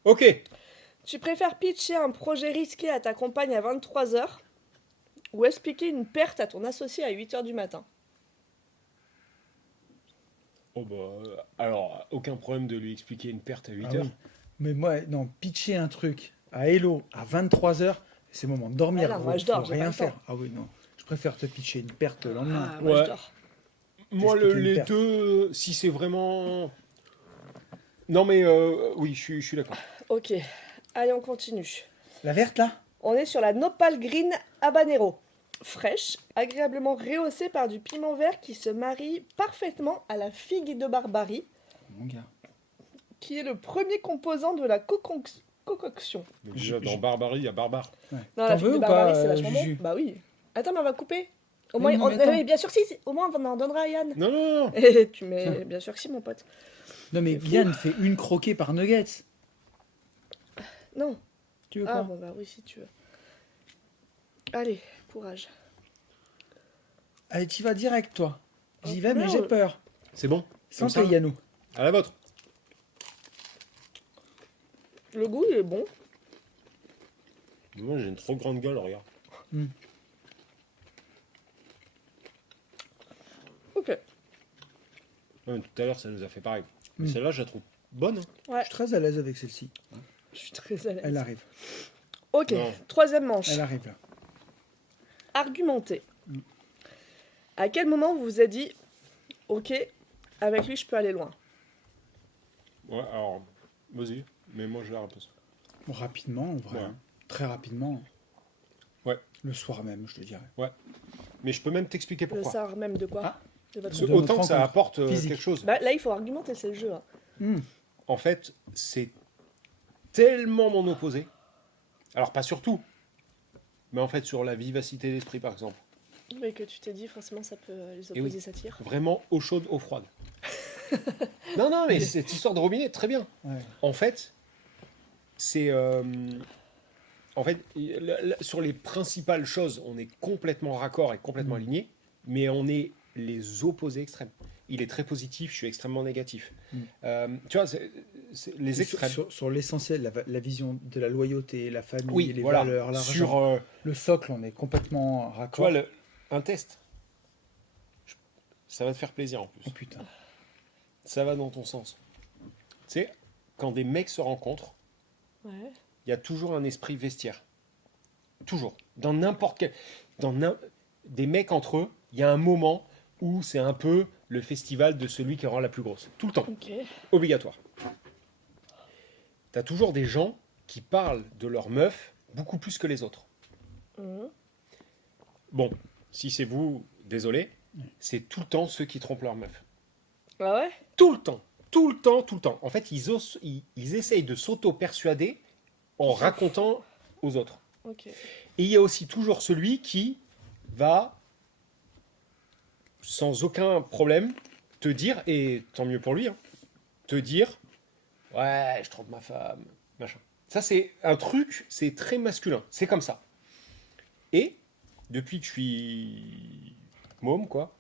Ok. Tu préfères pitcher un projet risqué à ta compagne à 23h ou expliquer une perte à ton associé à 8h du matin? Oh bah, alors, aucun problème de lui expliquer une perte à 8 Ah heures. oui. Mais moi, non, pitcher un truc à Hello à 23h, c'est le moment de dormir. Ah non, gros, moi, je dors, faut j'ai pas rien le temps. faire. Ah oui, non. Je préfère te pitcher une perte le lendemain. Ah, moi, Ouais. je dors. Moi, T'expliquer une les perte. deux, si c'est vraiment. Non, mais oui, je suis d'accord. Ok. Allez, on continue. La verte, là? On est sur la Nopal Green Habanero. Fraîche, agréablement rehaussée par du piment vert qui se marie parfaitement à la figue de Barbarie, Mon gars. qui est le premier composant de la concoction. Mais déjà, dans Barbarie, il y a Barbare. Ouais. Non, T'en la veux figue de ou Barbarie, pas, c'est vachement Juju? bon. Bah oui. Attends, mais on va couper. Au Oui, moins, non, mais attends. mais bien sûr, si, au moins on en donnera à Yann. Non, non, non. Et tu mets, bien sûr que si, mon pote. Non, mais C'est fou. Yann fait une croquée par nuggets. Non. Tu veux Ah quoi? bon, bah oui, si tu veux. Allez, courage. Allez, tu vas direct, toi. J'y Oh, vais, mais non. j'ai peur. C'est bon. Comme Santé, ça. Yannou. À la vôtre. Le goût, il est bon. Moi, j'ai une trop grande gueule, regarde. Ok. Ouais, mais tout à l'heure, ça nous a fait pareil. Mais Mm. celle-là, je la trouve bonne. hein. Je Ouais, suis très à l'aise avec celle-ci. je suis très à l'aise. Elle arrive. Ok, Non. troisième manche. Elle arrive, là. Argumenter. À quel moment vous vous êtes dit, ok, avec lui, je peux aller loin? Ouais, alors, Vas-y, mais moi je la repose. Rapidement, en vrai. Ouais. Hein. Très rapidement. Ouais. Le soir même, je te dirais. Mais je peux même t'expliquer Le pourquoi. savoir même de quoi Ah. De votre Parce que De notre autant que ça rencontre apporte physique. quelque chose. Bah, là, il faut argumenter, c'est le jeu. Hein. En fait, c'est tellement mon opposé. Alors, pas sur tout, mais en fait, sur la vivacité d'esprit, par exemple. Mais que tu t'es dit, forcément, ça peut les oui. opposer s'attirent. Vraiment eau chaude, eau froide. Non, mais cette histoire de robinet, très bien. Ouais. En fait, c'est. En fait, sur les principales choses, on est complètement raccord et complètement alignés, mais on est les opposés extrêmes. Il est très positif, je suis extrêmement négatif. Tu vois, les extrêmes. Sur l'essentiel, la vision de la loyauté, la famille, Oui, les voilà. valeurs, l'argent. Sur, Le socle, on est complètement tu raccord. vois, un test, ça va te faire plaisir en plus. Oh putain. Ça va dans ton sens. Tu sais, quand des mecs se rencontrent, Ouais. il y a toujours un esprit vestiaire. Toujours. Dans n'importe quel. Des mecs entre eux, il y a un moment où c'est un peu le festival de celui qui aura la plus grosse. Tout le temps. Ok. Obligatoire. T'as toujours des gens qui parlent de leur meuf beaucoup plus que les autres. Mhm. Bon, si c'est vous, désolé, c'est tout le temps ceux qui trompent leur meuf. Ah ouais. Tout le temps. Tout le temps, tout le temps. En fait, ils essayent de s'auto-persuader en racontant aux autres. Ok. Et il y a aussi toujours celui qui va, sans aucun problème, te dire, et tant mieux pour lui, hein, te dire, ouais, je trompe ma femme, machin. Ça, c'est un truc, c'est très masculin. C'est comme ça. Et, depuis que je suis môme, quoi,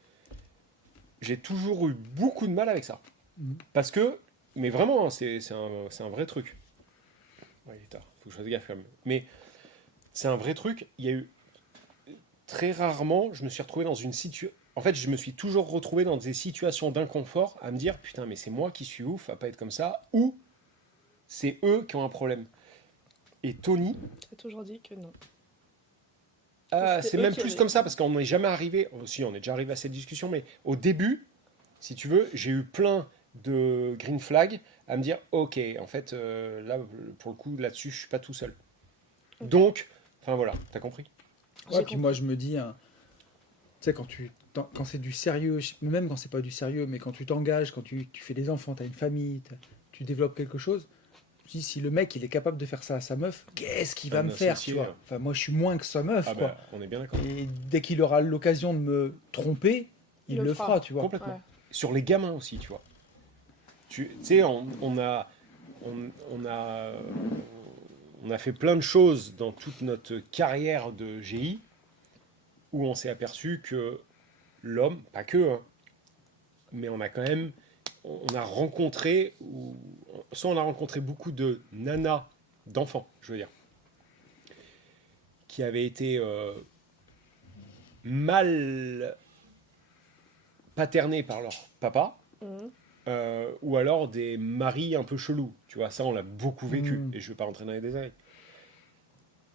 j'ai toujours eu beaucoup de mal avec ça. Parce que, mais vraiment, hein, c'est un vrai truc. Ouais, il est tard, faut que je fasse gaffe quand même. Mais c'est un vrai truc. Il y a eu très rarement, je me suis retrouvé dans une situation. En fait, je me suis toujours retrouvé dans des situations d'inconfort à me dire putain, mais c'est moi qui suis ouf à pas être comme ça, ou c'est eux qui ont un problème. Et Tony, T'as toujours dit que non. c'est C'était eux même qui plus avaient- comme ça parce qu'on n'est jamais arrivé. Si, on est déjà arrivé à cette discussion, mais au début, si tu veux, j'ai eu plein de green flags à me dire ok, en fait, là, pour le coup, là-dessus, je suis pas tout seul. Donc, enfin voilà, t'as compris? Ouais, J'ai puis moi je me dis, hein, tu sais, quand c'est du sérieux, même quand c'est pas du sérieux, mais quand tu t'engages, quand tu fais des enfants, tu as une famille, tu développes quelque chose, je dis, si le mec il est capable de faire ça à sa meuf, qu'est-ce qu'il va Un me faire, associé, tu vois? hein. Enfin, moi je suis moins que sa meuf, Ah quoi. bah, on est bien d'accord. Et dès qu'il aura l'occasion de me tromper, il le fera, tu vois. Complètement. Ouais. Sur les gamins aussi, tu vois. Tu sais, on a fait plein de choses dans toute notre carrière de GI où on s'est aperçu que l'homme, pas que, hein, mais on a quand même, on a rencontré, soit on a rencontré beaucoup de nanas, d'enfants, je veux dire, qui avaient été mal paternés par leur papa, Mhm. ou alors des maris un peu chelous. Tu vois, ça, on l'a beaucoup vécu. Mm. Et je ne vais pas rentrer dans les détails.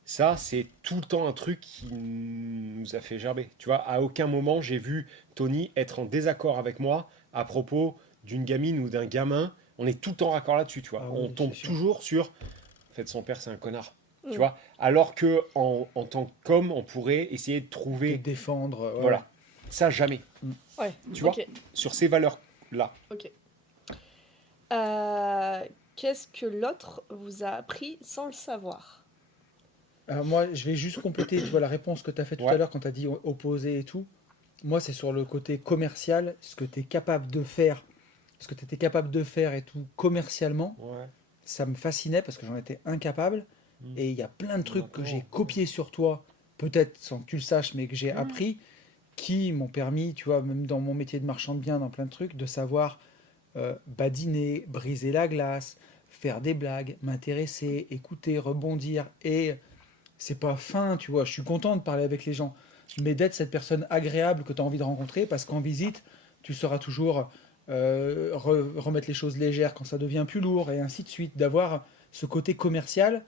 Ça, c'est tout le temps un truc qui nous a fait gerber. Tu vois, à aucun moment, j'ai vu Tony être en désaccord avec moi à propos d'une gamine ou d'un gamin. On est tout le temps raccord là-dessus, tu vois. Ah On oui, tombe c'est sûr. toujours sur... En fait, son père, c'est un connard. Mm. Tu vois, alors que en tant qu'homme, on pourrait essayer de De trouver... défendre. Ouais. Voilà. Ça, jamais. Ouais. Tu vois, Ok. sur ces valeurs-là. Ok. Qu'est-ce que l'autre vous a appris sans le savoir? Alors moi, je vais juste compléter, tu vois, la réponse que tu as faite tout Ouais. à l'heure quand tu as dit opposé et tout. Moi, c'est sur le côté commercial, ce que tu es capable de faire, ce que tu étais capable de faire et tout commercialement. Ouais. Ça me fascinait parce que j'en étais incapable. Mm. Et il y a plein de trucs que D'accord. j'ai copiés sur toi, peut-être sans que tu le saches, mais que j'ai appris, qui m'ont permis, tu vois, même dans mon métier de marchand de biens, dans plein de trucs, de savoir badiner, briser la glace, faire des blagues, m'intéresser, écouter, rebondir. Et c'est pas fin, tu vois, je suis content de parler avec les gens, mais d'être cette personne agréable que tu as envie de rencontrer, parce qu'en visite, tu sauras toujours remettre les choses légères quand ça devient plus lourd, et ainsi de suite, d'avoir ce côté commercial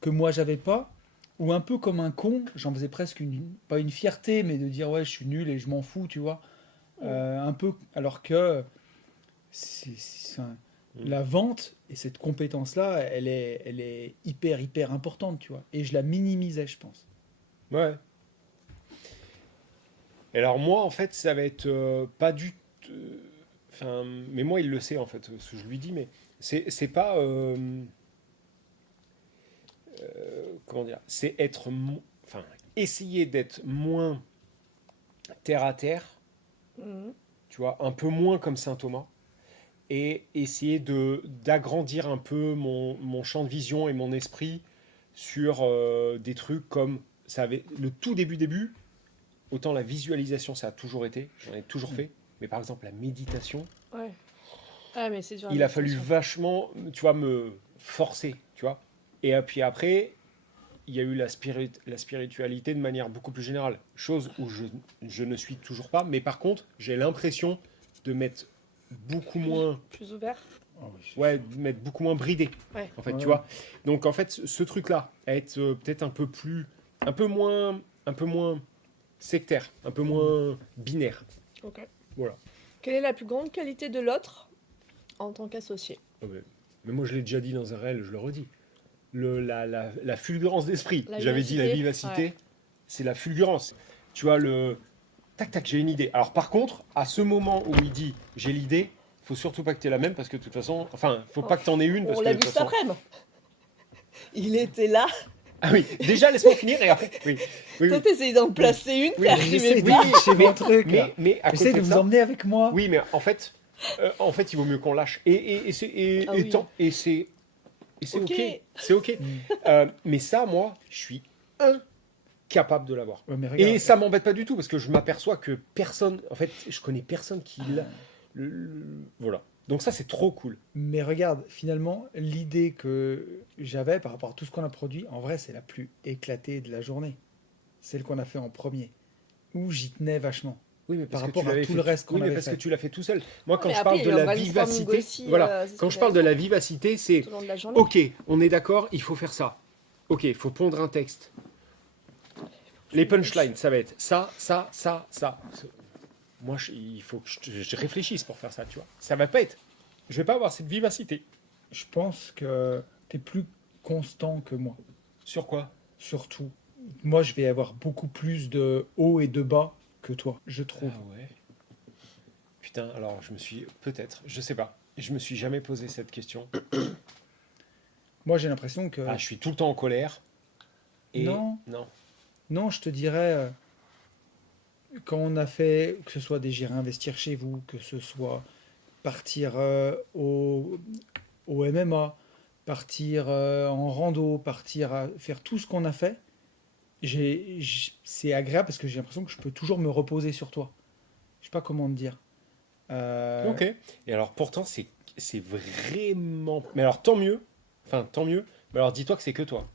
que moi j'avais pas, ou un peu comme un con, j'en faisais presque pas une fierté, mais de dire ouais je suis nul et je m'en fous, tu vois. Un peu, alors que La vente et cette compétence-là, elle est hyper importante, tu vois. Et je la minimisais, je pense. Ouais. Et alors moi, en fait, ça va être pas du... Enfin, mais moi, il le sait, en fait, ce que je lui dis, mais c'est pas... comment dire? C'est être... Enfin, essayer d'être moins terre à terre, Mhm. tu vois, un peu moins comme Saint Thomas, et essayer d'agrandir un peu mon champ de vision et mon esprit sur des trucs comme le tout début, autant la visualisation ça a toujours été, j'en ai toujours fait, mais par exemple la méditation, Ouais. Ah, mais c'est dur. il a fallu vachement, tu vois, me forcer, tu vois. Et puis après, il y a eu la spiritualité de manière beaucoup plus générale, chose où je ne suis toujours pas, mais par contre, j'ai l'impression de m'être beaucoup moins... Plus ouvert. Ouais, de m'être beaucoup moins bridé, Ouais. en fait, Ouais. tu vois. Donc, en fait, ce truc-là, à être peut-être un peu moins sectaire, un peu moins binaire. Ok. Voilà. Quelle est la plus grande qualité de l'autre en tant qu'associé? Mais moi, je l'ai déjà dit dans un réel, je le redis. La fulgurance d'esprit. La J'avais dit la vivacité, ouais. c'est la fulgurance. Tu vois, tac, tac, j'ai une idée. Alors, par contre, à ce moment où il dit j'ai l'idée, faut surtout pas que tu aies la même parce que de toute façon, enfin, faut pas que tu en aies une parce On que l'a de vu toute cet façon... après-midi. Il était là. Ah oui, déjà laisse-moi finir et après. Oui, oui, Toi, oui. t'essayes d'en placer une, Oui, t'es mais arrivé J'essaie de pas. pitcher mon truc. là. Mais à J'essaie côté de vous ça, emmener avec moi. oui, mais en fait, il vaut mieux qu'on lâche. Et c'est Ah oui. c'est Ok. ok, c'est ok. Mais ça, moi, je suis incapable de l'avoir. Ouais, mais regarde, Et ça m'embête pas du tout parce que je m'aperçois que personne, en fait, je connais personne qui l'a. Voilà. Donc ça, c'est trop cool. Mais regarde, finalement, l'idée que j'avais par rapport à tout ce qu'on a produit, en vrai, c'est la plus éclatée de la journée. Celle qu'on a fait en premier, où j'y tenais vachement. Oui, mais Par parce que rapport tu à l'avais tout fait le reste qu'on oui, mais avait parce fait. que tu l'as fait tout seul. Moi, quand mais je après, parle il de y a eu un la brainstorming vivacité, aussi, voilà, c'est ce quand que je parle de j'allais la vivacité, c'est tout au long de la journée. ok, on est d'accord, il faut faire ça. Ok, il faut pondre un texte. Les punchlines, ça va être ça. Moi, il faut que je réfléchisse pour faire ça, tu vois. Ça va pas être. Je vais pas avoir cette vivacité. Je pense que tu es plus constant que moi, Sur quoi? surtout. Moi, je vais avoir beaucoup plus de hauts et de bas que toi, je trouve. Ah ouais. Putain, alors peut-être, je sais pas. Je me suis jamais posé cette question. Moi, j'ai l'impression que... Ah, je suis tout le temps en colère. Et Non. non. Non, je te dirais, quand on a fait, que ce soit des J'irai investir chez vous, que ce soit partir au MMA, partir en rando, partir à faire tout ce qu'on a fait, c'est agréable parce que j'ai l'impression que je peux toujours me reposer sur toi. Je sais pas comment te dire. Ok. Et alors pourtant c'est vraiment. Mais alors tant mieux. Enfin tant mieux. Mais alors dis-toi que c'est que toi.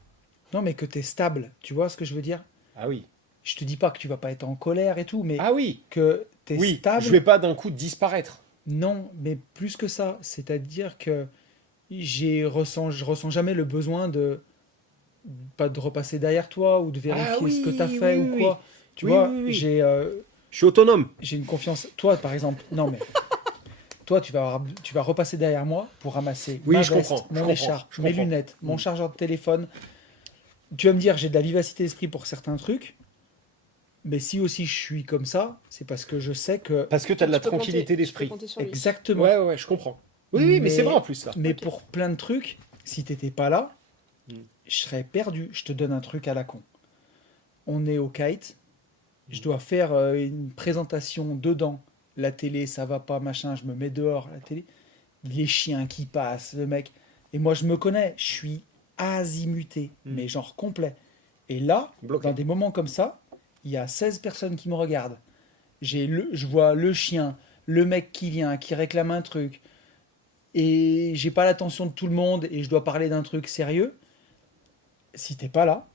Non, mais que tu es stable, tu vois ce que je veux dire? Ah oui. Je te dis pas que tu vas pas être en colère et tout, mais Ah oui. que tu es Oui. stable. Je vais pas d'un coup disparaître. Non, mais plus que ça, c'est-à-dire que je ressens jamais le besoin pas de repasser derrière toi ou de vérifier oui, ce que tu as oui, fait oui, ou quoi. Tu Oui, vois, oui, oui. j'ai Je suis autonome. une confiance. Toi, par exemple, non mais toi, tu vas repasser derrière moi pour ramasser Oui, ma je veste, comprends, je mon comprends, écharpe, je mes comprends. lunettes, mon chargeur de téléphone. Tu vas me dire, j'ai de la vivacité d'esprit pour certains trucs, mais si aussi je suis comme ça, c'est parce que je sais que Parce que tu as de la Tu peux compter- tranquillité tu peux d'esprit. compter sur lui. exactement. Ouais, ouais, je comprends. Oui, mais c'est vrai en plus ça. Mais Ok. pour plein de trucs, si t'étais pas là, Mm. je serais perdu. Je te donne un truc à la con. On est au kite. Je dois faire une présentation dedans. La télé, ça va pas, machin. Je me mets dehors, la télé. Les chiens qui passent, le mec. Et moi, je me connais. Je suis azimuté, Mm. mais genre complet. Et là, Bloqué. dans des moments comme ça, il y a 16 personnes qui me regardent. Je vois le chien, le mec qui vient, qui réclame un truc. Et j'ai pas l'attention de tout le monde et je dois parler d'un truc sérieux. Si t'es pas là,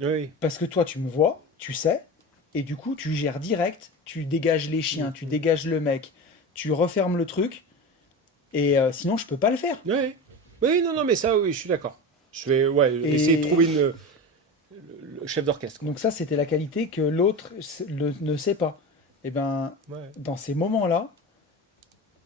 Oui. parce que toi tu me vois, tu sais, et du coup tu gères direct, tu dégages les chiens, tu dégages le mec, tu refermes le truc, et sinon je peux pas le faire. Oui. Oui, non, mais ça, oui, je suis d'accord. Je vais Et- essayer de trouver le chef d'orchestre. Donc ça c'était la qualité que l'autre ne sait pas. Et ben Ouais. dans ces moments-là,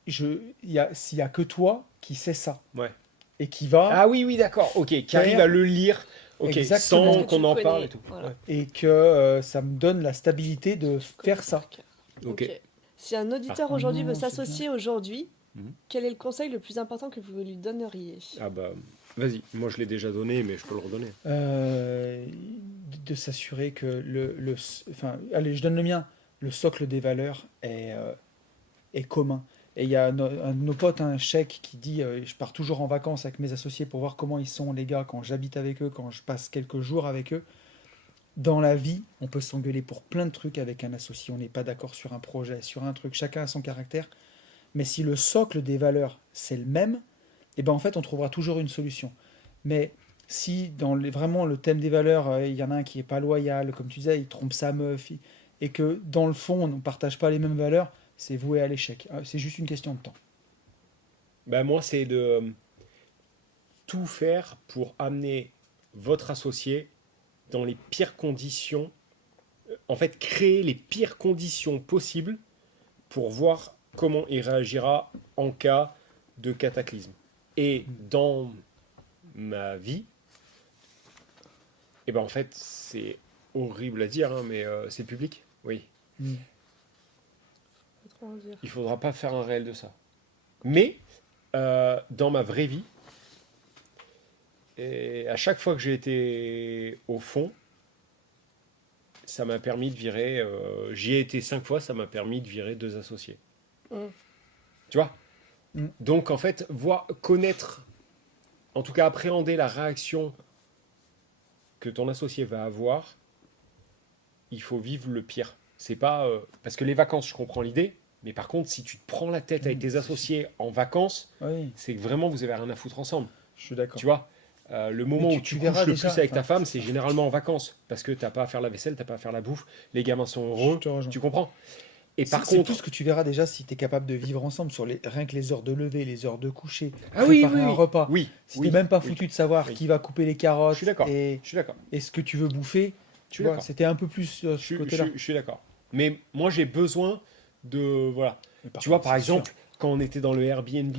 s'il y a que toi qui sais ça Ouais. et qui va Ah oui, d'accord. Ok, qui arrive à le lire. Ok, Exactement. sans Que qu'on tu en connais. parle et tout. Voilà. Ouais. et que ça me donne la stabilité de faire ça. Ok. Si un auditeur Ah, aujourd'hui non, veut c'est s'associer aujourd'hui, Mhm. quel est le conseil le plus important que vous lui donneriez? Ah bah, vas-y. Moi, je l'ai déjà donné, mais je peux le redonner. De s'assurer que enfin, allez, je donne le mien. Le socle des valeurs est commun. Et il y a un de nos potes, un chèque, qui dit je pars toujours en vacances avec mes associés pour voir comment ils sont, les gars, quand j'habite avec eux, quand je passe quelques jours avec eux. Dans la vie, on peut s'engueuler pour plein de trucs avec un associé. On n'est pas d'accord sur un projet, sur un truc. Chacun a son caractère. Mais si le socle des valeurs, c'est le même, et ben en fait, on trouvera toujours une solution. Mais si vraiment le thème des valeurs, il y en a un qui est pas loyal, comme tu disais, il trompe sa meuf, et que dans le fond, on ne partage pas les mêmes valeurs, c'est voué à l'échec. C'est juste une question de temps. Bah, moi, c'est de tout faire pour amener votre associé dans les pires conditions. En fait, créer les pires conditions possibles pour voir comment il réagira en cas de cataclysme. Et dans ma vie, et ben en fait, c'est horrible à dire, hein, mais c'est public. Oui. Mm. Pas trop en dire. Il faudra pas faire un réel de ça. Mais dans ma vraie vie, et à chaque fois que j'ai été au fond, ça m'a permis de virer. J'y ai été 5 fois, ça m'a permis de virer 2 associés. Mm. Tu vois. Mm. Donc en fait, connaître, en tout cas appréhender la réaction que ton associé va avoir, il faut vivre le pire. C'est pas parce que les vacances, je comprends l'idée, mais par contre, si tu te prends la tête avec tes associés en vacances, Oui, c'est que vraiment vous avez rien à foutre ensemble. je suis d'accord. Tu vois, le moment Mais où tu tu verras couches le déjà, plus avec ta enfin, femme, c'est c'est ça. généralement en vacances, parce que t'as pas à faire la vaisselle, t'as pas à faire la bouffe, les gamins sont heureux, Je te rejoins. tu comprends. Et par C'est contre, plus que tu verras déjà si tu es capable de vivre ensemble sur rien que les heures de lever, les heures de coucher, ah oui, préparer oui, un oui, repas. oui, Si oui, t'es même pas oui. foutu de savoir Oui. qui va couper les carottes Je suis d'accord. et Je suis d'accord. ce que tu veux bouffer, Je suis tu vois, d'accord. c'était un peu plus sur Je ce suis- côté-là. je suis d'accord. Mais moi, j'ai besoin de voilà. Mais Tu vois, contre, par c'est exemple, sûr. quand on était dans le Airbnb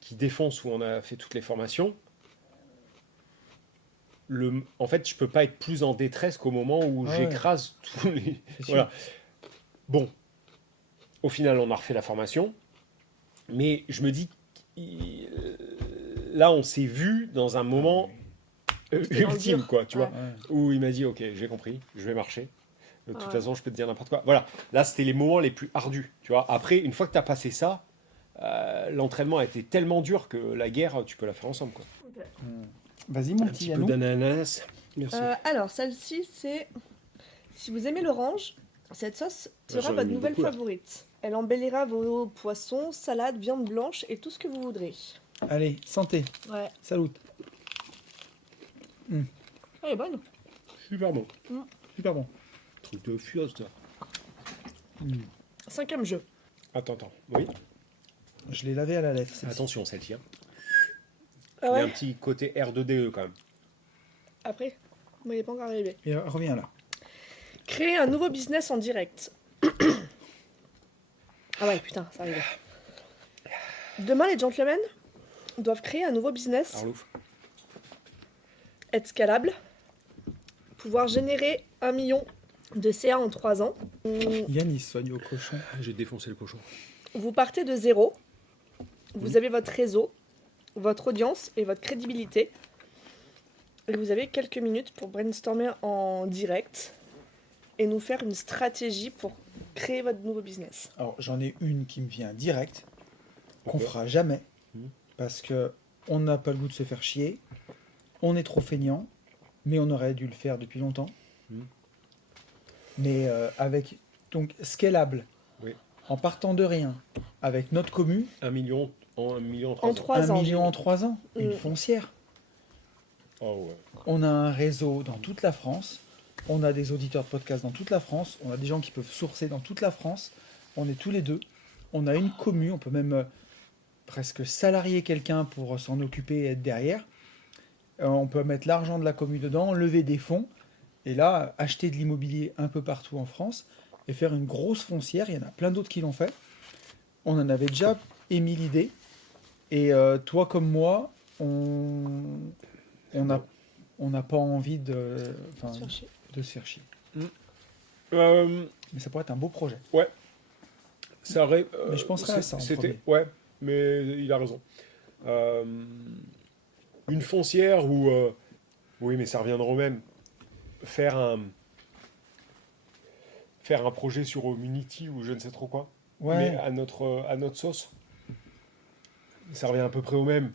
qui défonce où on a fait toutes les formations, en fait, je peux pas être plus en détresse qu'au moment où Ah ouais. j'écrase tous les. C'est sûr. Voilà. Bon, au final, on a refait la formation, mais je me dis, là, on s'est vu dans un moment Dans le ultime, dur. quoi, tu vois, Ouais. Ouais. où il m'a dit, ok, j'ai compris, je vais marcher. De toute Ouais. façon, je peux te dire n'importe quoi. Voilà, là, c'était les moments les plus ardus, tu vois. Après, une fois que tu as passé ça, l'entraînement a été tellement dur que la guerre, tu peux la faire ensemble, quoi. Vas-y, mon Un petit petit peu Yannou. d'ananas. Merci. Alors, celle-ci, c'est... Si vous aimez l'orange, cette sauce sera j'en ai votre mis nouvelle beaucoup, là. favorite. Elle embellira vos poissons, salades, viande blanche et tout ce que vous voudrez. Allez, santé. Ouais. Salut. Elle est bonne. Super bon. Super bon. Truc de fios, ça. 5e jeu. Attends. Oui. Je l'ai lavé à la lèvre. celle-ci. Attention, celle-ci. Hein. Ah Il y a ouais. un petit côté R2DE quand même. Après, moi, il n'est pas encore arrivé. Et reviens là. Créer un nouveau business en direct. Ah ouais, putain, ça arrive. Demain, les gentlemen doivent créer un nouveau business, Arlouf. être scalable, pouvoir générer 1 million de CA en 3 ans. Yann, il se soigne au cochon. J'ai défoncé le cochon. Vous partez de zéro. Vous avez votre réseau, votre audience et votre crédibilité. Et vous avez quelques minutes pour brainstormer en direct et nous faire une stratégie pour créer votre nouveau business. Alors, j'en ai une qui me vient direct, qu'on Pourquoi fera jamais, Mhm. parce que on n'a pas le goût de se faire chier, on est trop feignant, mais on aurait dû le faire depuis longtemps. Mhm. Mais avec, donc, scalable, Oui. en partant de rien, avec notre commu, 1 million en 1 million En 3 1 ans. million j'ai en mis. 3 ans, une Mhm. foncière. Oh ouais. On a un réseau dans toute la France. On a des auditeurs de podcast dans toute la France. On a des gens qui peuvent sourcer dans toute la France. On est tous les deux. On a une commu. On peut même presque salarier quelqu'un pour s'en occuper et être derrière. On peut mettre l'argent de la commu dedans, lever des fonds. Et là, acheter de l'immobilier un peu partout en France et faire une grosse foncière. Il y en a plein d'autres qui l'ont fait. On en avait déjà émis l'idée. Et toi comme moi, on n'a pas envie de se faire chier. Mais ça pourrait être un beau projet. Ça aurait, Mais je penserais à ça en premier. Ouais, mais il a raison. Une foncière ou... oui, mais ça reviendra au même. Faire un projet sur Unity ou je ne sais trop quoi. Ouais. Mais à notre sauce. Ça revient à peu près au même.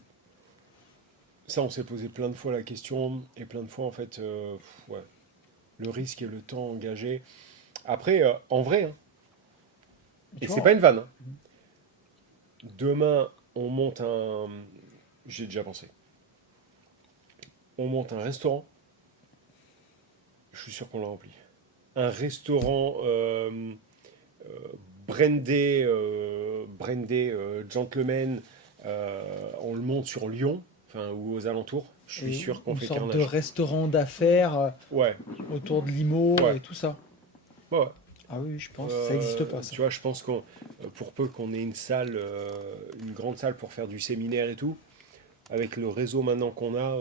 Ça, on s'est posé plein de fois la question. Et plein de fois, en fait, ouais. Le risque et le temps engagé. Après, en vrai, hein, et c'est pas une vanne. Hein. Demain, on monte un... J'ai déjà pensé. On monte un restaurant. Je suis sûr qu'on l'a rempli. Un restaurant brandé gentleman. On le monte sur Lyon, ou aux alentours. Je suis sûr qu'on fait une sorte carnage. de restaurant d'affaires Ouais. autour de Limo Ouais. et tout ça. Ouais. Ah oui, je pense que ça n'existe pas. Ça. Tu vois, je pense qu'on, pour peu qu'on ait une salle, une grande salle pour faire du séminaire et tout, avec le réseau maintenant qu'on a.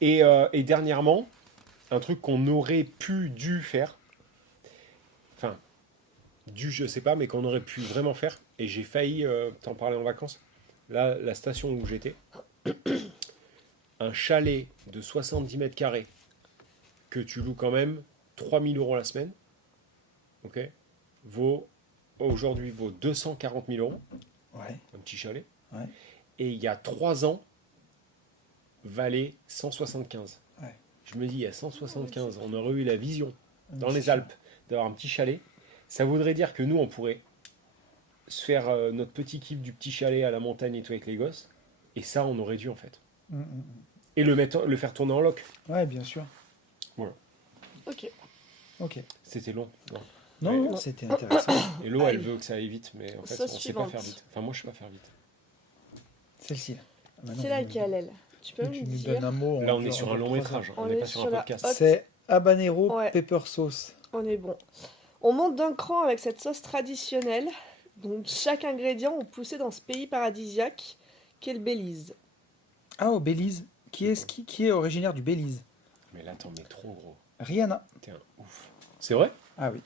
Et dernièrement, un truc qu'on aurait dû faire, enfin, je sais pas, mais qu'on aurait pu vraiment faire, et j'ai failli t'en parler en vacances. Là, la station où j'étais, un chalet de 70 mètres carrés que tu loues quand même 3000 € la semaine, ok, aujourd'hui vaut 240 000 €, Ouais. un petit chalet, Ouais. et il y a 3 ans, valait 175. Ouais. Je me dis, il y a 175, on aurait eu la vision dans C'est les sûr. Alpes d'avoir un petit chalet. Ça voudrait dire que nous, on pourrait se faire notre petit kiff du petit chalet à la montagne et tout avec les gosses. Et ça, on aurait dû en fait. Et le faire tourner en loc. Ouais, bien sûr. Ok. Ok. C'était long. Non. Non, Ouais. c'était intéressant. Et l'eau, elle veut que ça aille vite, mais en fait, Sauce on sait pas suivante. faire vite. Enfin, moi, je sais pas faire vite. Celle-ci. Là. Ah, maintenant, C'est vous laquelle, me- elle? Tu peux Tu me nous dire? donnes un mot. Là, on est sur un long métrage. On On n'est est pas sur sur un la podcast. haute- C'est habanero Ouais. pepper sauce. On est bon. On monte d'un cran avec cette sauce traditionnelle. Donc chaque ingrédient est poussé dans ce pays paradisiaque qu'est le Belize. Ah, au Belize. Qui est originaire du Belize? Mais là, t'en mets trop, gros. Rihanna. T'es un ouf. C'est vrai? Ah oui.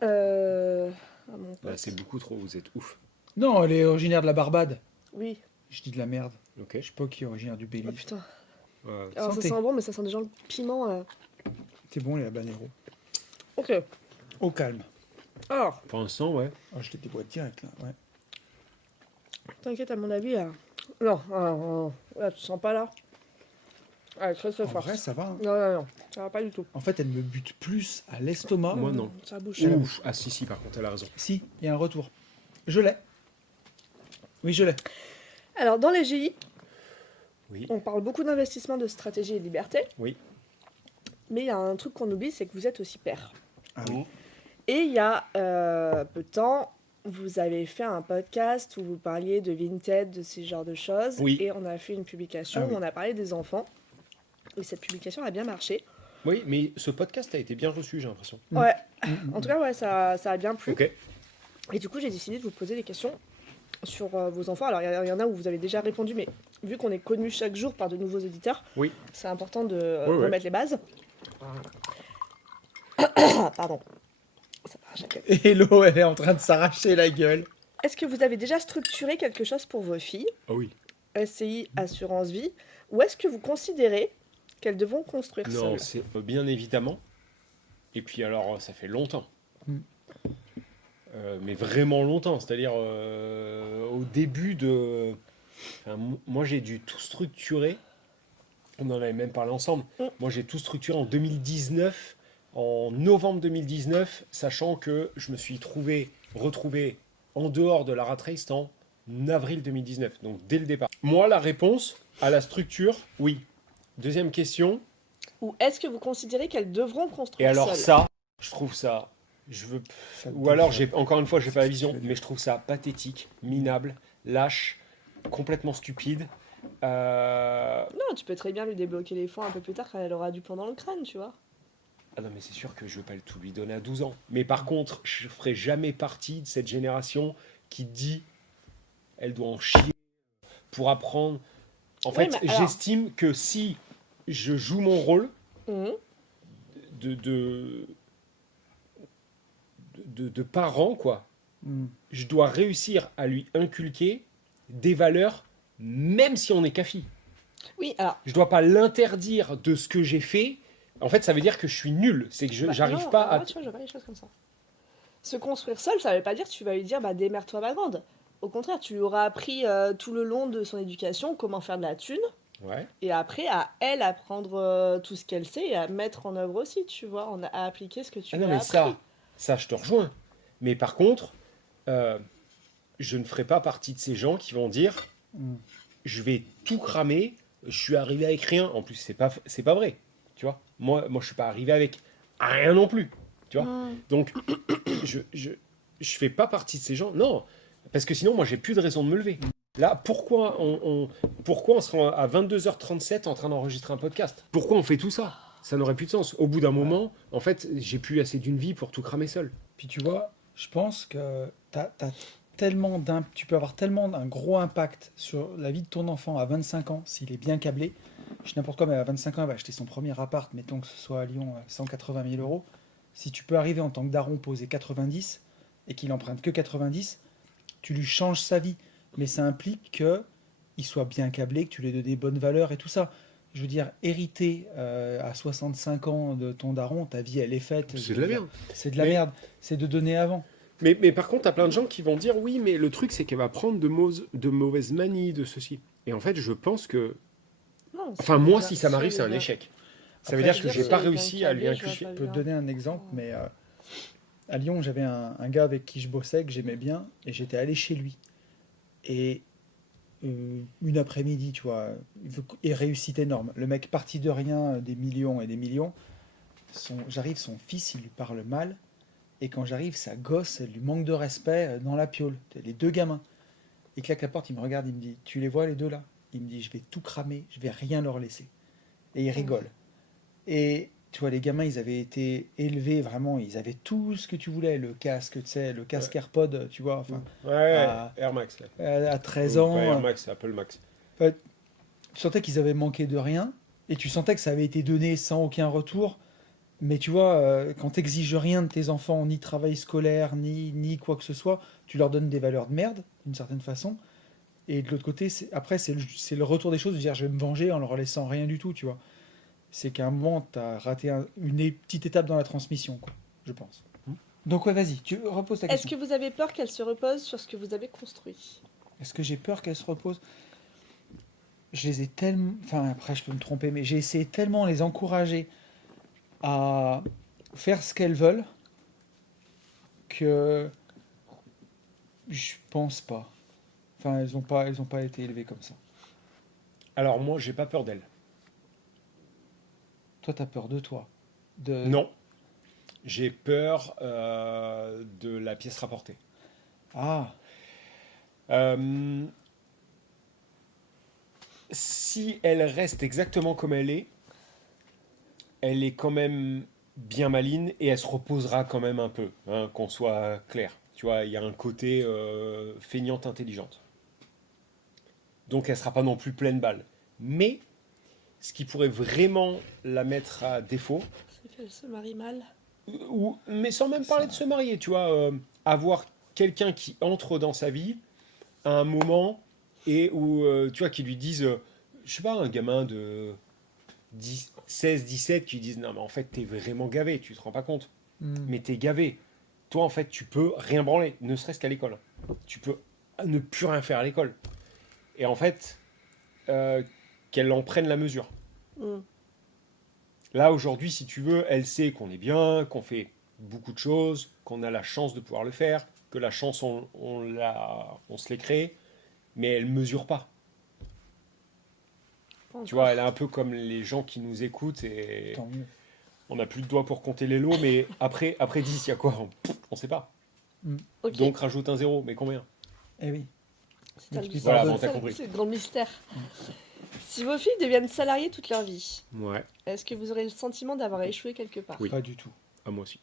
Ah, mon pote. Là, c'est beaucoup trop. Vous êtes ouf. Non, elle est originaire de la Barbade. Oui. Je dis de la merde. Ok. Je sais pas qui est originaire du Oh Belize. putain. Ouais. Alors Santé. ça sent bon, mais ça sent déjà le piment. C'est bon, les habaneros. Ok. Au calme. Alors, Pour l'instant, ouais. Oh, je les déboîte direct là. Ouais. t'inquiète, à mon avis. Non, là, tu sens pas là. Ah, très très En fort. vrai, ça va. hein. Non, ça va pas du tout. En fait, elle me bute plus à l'estomac. Moi, non. Ça bouge. Ouf. Ah, si, par contre, elle a raison. Si, il y a un retour. Je l'ai. Oui, je l'ai. Alors, dans les GI, Oui. on parle beaucoup d'investissement, de stratégie et de liberté. Oui. Mais il y a un truc qu'on oublie, c'est que vous êtes aussi père. Ah oui. Et il y a peu de temps, vous avez fait un podcast où vous parliez de Vinted, de ces genres de choses. Oui. Et on a fait une publication Ah oui. où on a parlé des enfants. Et cette publication a bien marché. Oui, mais ce podcast a été bien reçu, j'ai l'impression. Ouais. En tout cas, ouais, ça a bien plu. Ok. Et du coup, j'ai décidé de vous poser des questions sur vos enfants. Alors, il y en a où vous avez déjà répondu, mais vu qu'on est connu chaque jour par de nouveaux auditeurs, Oui. c'est important de Ouais. remettre les bases. Pardon. Ça marche à quel- Hello, elle est en train de s'arracher la gueule. Est-ce que vous avez déjà structuré quelque chose pour vos filles, Ah oui. SCI, assurance vie, ou est-ce que vous considérez qu'elles devront construire Non, seules? c'est bien évidemment. Et puis alors, ça fait longtemps. Mm. Mais vraiment longtemps. C'est-à-dire au début de... Enfin, moi, j'ai dû tout structurer. On en avait même parlé ensemble. Mm. Moi, j'ai tout structuré en 2019, en novembre 2019, sachant que je me suis retrouvé en dehors de la rat race en avril 2019. Donc, dès le départ. Moi, la réponse à la structure, oui. Deuxième question. Ou est-ce que vous considérez qu'elles devront Et construire alors seules? ça, je trouve ça... Ça Ou alors, devrait- encore une fois, j'ai pas la vision, Je veux dire. mais je trouve ça pathétique, minable, lâche, complètement stupide. Non, tu peux très bien lui débloquer les fonds un peu plus tard quand elle aura du plomb dans le crâne, tu vois. Ah non, mais c'est sûr que je veux pas tout lui donner à 12 ans. Mais par contre, je ferai jamais partie de cette génération qui dit elle doit en chier pour apprendre. En Oui, fait, mais alors- j'estime que si je joue mon rôle Mhm. de parent, quoi, Hmm. je dois réussir à lui inculquer des valeurs, même si on est café. Oui, alors. Je dois pas l'interdire de ce que j'ai fait. En fait, ça veut dire que je suis nul. C'est que j'arrive non, pas en vrai, à. tu vois, je vois pas les choses comme ça. Se construire seul, ça veut pas dire que tu vas lui dire démerde-toi ma grande. Au contraire, tu lui auras appris tout le long de son éducation comment faire de la thune. Ouais. Et après, à elle apprendre tout ce qu'elle sait et à mettre en œuvre aussi, tu vois, à appliquer ce que tu Ah lui non, as mais appris. ça, je te rejoins. Mais par contre, je ne ferai pas partie de ces gens qui vont dire Hmm. je vais tout cramer, je suis arrivé avec rien. En plus, c'est pas vrai. Tu vois, moi, je suis pas arrivé avec rien non plus. Tu vois, Mm. donc je fais pas partie de ces gens. Non, parce que sinon, moi, j'ai plus de raison de me lever. Là, pourquoi on sera à 22h37 en train d'enregistrer un podcast? Pourquoi on fait tout ça? Ça n'aurait plus de sens. Au bout d'un moment, en fait, j'ai plus assez d'une vie pour tout cramer seul. Puis tu vois, je pense que tu peux avoir tellement d'un gros impact sur la vie de ton enfant à 25 ans, s'il est bien câblé. Je sais n'importe quoi, mais à 25 ans, il va acheter son premier appart, mettons que ce soit à Lyon, 180 000 euros. Si tu peux arriver en tant que daron poser 90 et qu'il emprunte que 90, tu lui changes sa vie. Mais ça implique qu'il soit bien câblé, que tu lui aies donné des bonnes valeurs et tout ça. Je veux dire, hériter à 65 ans de ton daron, ta vie, elle est faite. C'est de la merde. C'est de la Mais- merde. C'est de donner avant. Mais par contre, t'as plein de gens qui vont dire oui, mais le truc, c'est qu'elle va prendre de mauvaises manies, de ceci. Et en fait, je pense que. Non, Enfin, moi, si ça m'arrive, c'est un échec. Ça veut Après, dire que je j'ai veux pas dire, réussi à lui je vois inculquer. pas Je peux te bien. donner un exemple, mais à Lyon, j'avais un gars avec qui je bossais, que j'aimais bien, et j'étais allé chez lui. Et une après-midi, tu vois, et réussite énorme. Le mec parti de rien, des millions et des millions. J'arrive, son fils, il lui parle mal. Et quand j'arrive, sa gosse, elle lui manque de respect dans la piole. Les deux gamins. Il claque la porte, il me regarde, il me dit, tu les vois les deux là? Il me dit, je vais tout cramer, je vais rien leur laisser. Et il rigole. Et tu vois, les gamins, ils avaient été élevés vraiment, ils avaient tout ce que tu voulais, le casque, tu sais, le casque AirPod, tu vois, enfin, Ouais, à- Air Max. Là. à 13 Pas ans, Air Max, c'est Apple Max. tu sentais qu'ils avaient manqué de rien, et tu sentais que ça avait été donné sans aucun retour. Mais tu vois, quand tu n'exiges rien de tes enfants, ni travail scolaire, ni quoi que ce soit, tu leur donnes des valeurs de merde, d'une certaine façon. Et de l'autre côté, après, c'est le retour des choses, de dire je vais me venger en leur laissant rien du tout, tu vois. C'est qu'à un moment, tu as raté une petite étape dans la transmission, quoi, je pense. Donc, ouais, vas-y, tu reposes ta Est-ce question. que vous avez peur qu'elle se repose sur ce que vous avez construit? Est-ce que j'ai peur qu'elle se repose? Je les ai tellement. Enfin, après, je peux me tromper, mais j'ai essayé tellement de les encourager à faire ce qu'elles veulent que je pense pas. Enfin, elles ont pas été élevées comme ça. Alors, moi, j'ai pas peur d'elle. Toi, t'as peur de toi. Non. J'ai peur de la pièce rapportée. Ah, Si elle reste exactement comme elle est quand même bien maline et elle se reposera quand même un peu, hein, qu'on soit clair. Tu vois, il y a un côté feignante intelligente. Donc elle sera pas non plus pleine balle. Mais ce qui pourrait vraiment la mettre à défaut, C'est qu'elle se marie mal. mais sans même parler de se marier, tu vois, avoir quelqu'un qui entre dans sa vie à un moment et où, tu vois, qui lui dise, je sais pas, un gamin de 16, 17 qui lui dise, non mais en fait t'es vraiment gavé, tu te rends pas compte, mais t'es gavé. Toi en fait tu peux rien branler, ne serait-ce qu'à l'école. Tu peux ne plus rien faire à l'école. Et en fait, qu'elle en prenne la mesure. Mm. Là, aujourd'hui, si tu veux, elle sait qu'on est bien, qu'on fait beaucoup de choses, qu'on a la chance de pouvoir le faire, que la chance, on se l'est créée, mais elle ne mesure pas. Tu vois, elle est un peu comme les gens qui nous écoutent et tant mieux. on n'a plus de doigts pour compter les lots, mais après 10, il y a quoi? On ne sait pas. Ok. Donc, rajoute un zéro, mais combien? Eh oui. C'est un Voilà, mystère. bon, t'as compris. C'est le grand mystère. Si vos filles deviennent salariées toute leur vie, Ouais, est-ce que vous aurez le sentiment d'avoir échoué quelque part? Oui. Pas du tout. à moi aussi.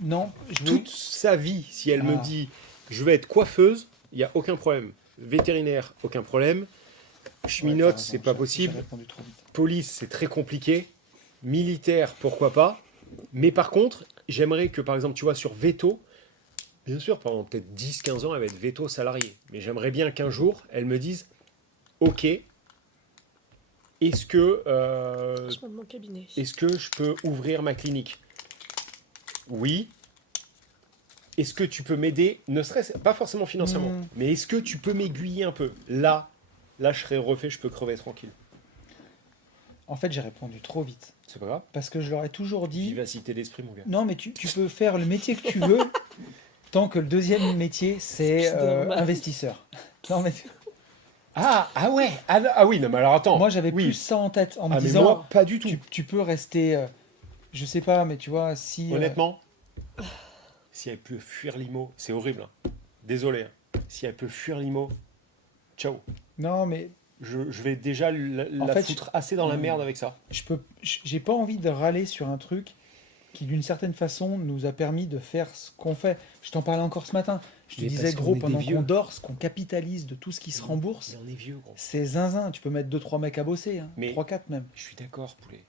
Non, Toute sa vie, si elle me Ah. dit je vais être coiffeuse, il n'y a aucun problème. Vétérinaire, aucun problème. Cheminote, Ouais, c'est pardon, pas j'ai possible. répondu trop vite. Police, c'est très compliqué. Militaire, pourquoi pas. Mais par contre, j'aimerais que, par exemple, tu vois, sur veto, bien sûr, pendant peut-être 10-15 ans, elle va être veto salarié. Mais j'aimerais bien qu'un jour, elle me dise, OK, est-ce que Je monte mon cabinet. est-ce que je peux ouvrir ma clinique? Oui. Est-ce que tu peux m'aider, ne serait-ce pas forcément financièrement, mais est-ce que tu peux m'aiguiller un peu? Là, je serais refait, je peux crever tranquille. En fait, j'ai répondu trop vite. C'est pas grave. Parce que je leur ai toujours dit... Vivacité d'esprit, mon gars. Non, mais tu peux faire le métier que tu veux, tant que le deuxième métier, c'est Spider-Man. investisseur. Non, mais Ah ouais. Ah oui, non, mais alors attends. moi, j'avais oui. plus ça en tête, en me Ah, mais disant, moi, pas du tout. tu peux rester... je sais pas, mais tu vois, si... Honnêtement, si elle peut fuir l'IMO, c'est horrible. Hein. Désolé. Hein. Si elle peut fuir l'IMO, ciao. non, mais Je vais déjà la fait, foutre assez dans la merde avec ça. j'ai pas envie de râler sur un truc qui, d'une certaine façon, nous a permis de faire ce qu'on fait. Je t'en parlais encore ce matin. Je te Mais disais, parce qu'on gros, est des pendant vieux. qu'on dort, ce qu'on capitalise de tout ce qui se rembourse, On est vieux, gros. c'est zinzin. Tu peux mettre 2-3 mecs à bosser, hein. Mais- 3-4 même. Je suis d'accord, poulet.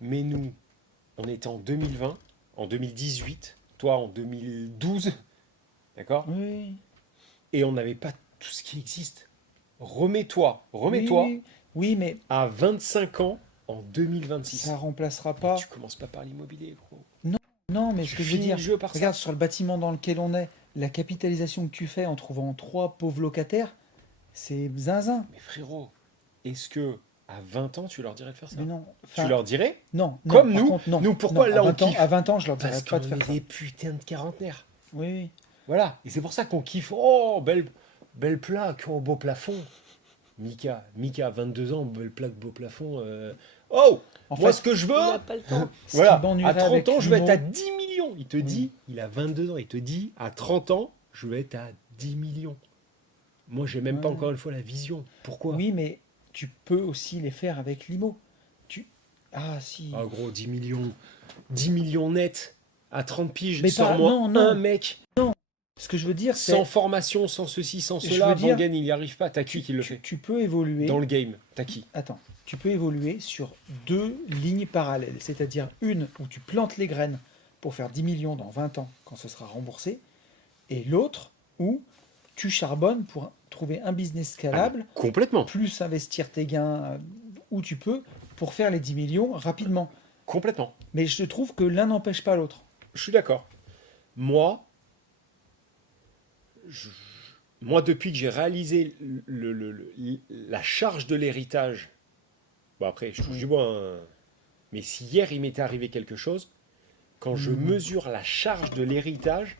Mais nous, on était en 2020, en 2018, toi en 2012, d'accord? Oui. Et on n'avait pas tout ce qui existe. Remets-toi Oui, oui, mais à 25 ans en 2026. ça remplacera pas. Tu commences pas par l'immobilier, gros. Non, mais Tu ce que je veux finis dire, le jeu par regarde sur le bâtiment dans lequel on est, la capitalisation que tu fais en trouvant 3 pauvres locataires, c'est zinzin. Mais frérot, est-ce que à 20 ans, tu leur dirais de faire ça? Mais non. Tu leur dirais? Non, non, Comme par nous, contre, non. nous, pourquoi Non, là, à on 20 ans, kiffe à 20 ans, je leur dirais Parce pas qu'on de faire est ça. des putains de quarantenaires. Oui, oui. Voilà. Et c'est pour ça qu'on kiffe. Oh, belle plaque, oh, beau plafond. Mika, 22 ans, belle plaque, beau plafond. Oh, En moi, fait, ce que je veux, On n'a pas le temps. ce voilà, qui m'ennuierait à 30 avec ans, je vais être l'humour- à 10 millions. Il te dit, il a 22 ans, il te dit, à 30 ans, je vais être à 10 millions. Moi, j'ai même pas Ouais. encore une fois la vision. Pourquoi? Oui, mais tu peux aussi les faire avec l'IMO. Ah, si. Ah, gros, 10 millions. 10 millions net à 30 piges. Mais pas- Sors-moi non, non. un mec Ce que je veux dire, c'est sans formation, sans ceci, sans Je cela. veux dire- Vangen, il n'y arrive pas. T'as qui le tu, fait tu peux évoluer. dans le game? T'as qui? Attends, tu peux évoluer sur 2 lignes parallèles, c'est-à-dire une où tu plantes les graines pour faire 10 millions dans 20 ans quand ce sera remboursé, et l'autre où tu charbonnes pour trouver un business scalable, Complètement. plus investir tes gains où tu peux pour faire les 10 millions rapidement. Complètement. Mais je trouve que l'un n'empêche pas l'autre. Je suis d'accord. Moi, depuis que j'ai réalisé la charge de l'héritage, bon après, je touche du bois, hein, mais si hier il m'était arrivé quelque chose, quand je mesure la charge de l'héritage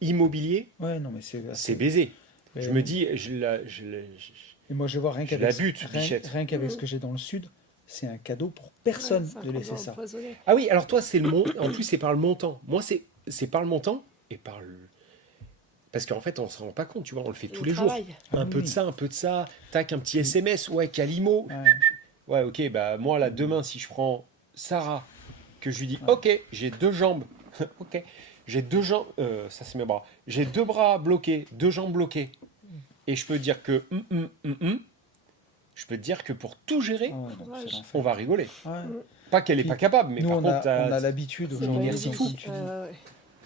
immobilier, Ouais, non, mais c'est baisé. Mais- Je me dis, Et moi, je vois rien Je qu'avec la bute, bichette. rien qu'avec ce que j'ai dans le sud, c'est un cadeau pour personne Ouais, de laisser ça. empoisonné. Ah oui, alors toi, c'est le en plus, c'est par le montant. Moi, c'est par le montant et par le. Parce qu'en fait, on se rend pas compte, tu vois, on le fait tous les jours. travail. Un Ah peu oui. de ça, un peu de ça. Tac, un petit SMS. Ouais, Calimo. Ouais. Ouais, ok, bah moi, là, demain, si je prends Sarah, que je lui dis, ok, j'ai 2 jambes. Ok, j'ai 2 jambes. Ça, c'est mes bras. J'ai 2 bras bloqués, 2 jambes bloquées. Et je peux dire que. Je peux te dire que pour tout gérer, Ah ouais, non, c'est l'enfer. on va rigoler. Ouais. Pas qu'elle est pas capable, mais Nous, par on contre, a t'as- l'habitude C'est aujourd'hui. pas s'en comme fout. tu dis. Ouais.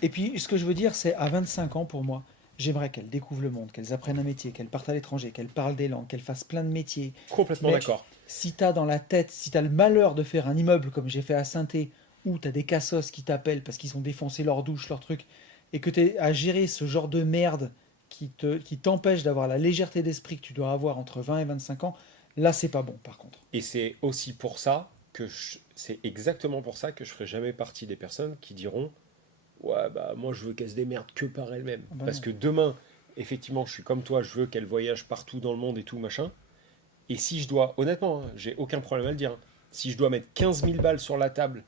Et puis, ce que je veux dire, c'est à 25 ans, pour moi, j'aimerais qu'elles découvrent le monde, qu'elles apprennent un métier, qu'elles partent à l'étranger, qu'elles parlent des langues, qu'elles fassent plein de métiers. complètement Mais- d'accord. Si tu as dans la tête, si tu as le malheur de faire un immeuble comme j'ai fait à Saint-Thé, où tu as des cassos qui t'appellent parce qu'ils ont défoncé leur douche, leur truc, et que tu es à gérer ce genre de merde qui t'empêche d'avoir la légèreté d'esprit que tu dois avoir entre 20 et 25 ans, là, c'est pas bon, par contre. Et c'est aussi pour ça que c'est exactement pour ça que je ferai jamais partie des personnes qui diront ouais bah moi je veux qu'elle se démerde que par elle-même. Ah bah Parce non. que demain, effectivement, je suis comme toi, je veux qu'elle voyage partout dans le monde et tout machin. Et si je dois, honnêtement, hein, j'ai aucun problème à le dire, hein, si je dois mettre 15 000 balles sur la table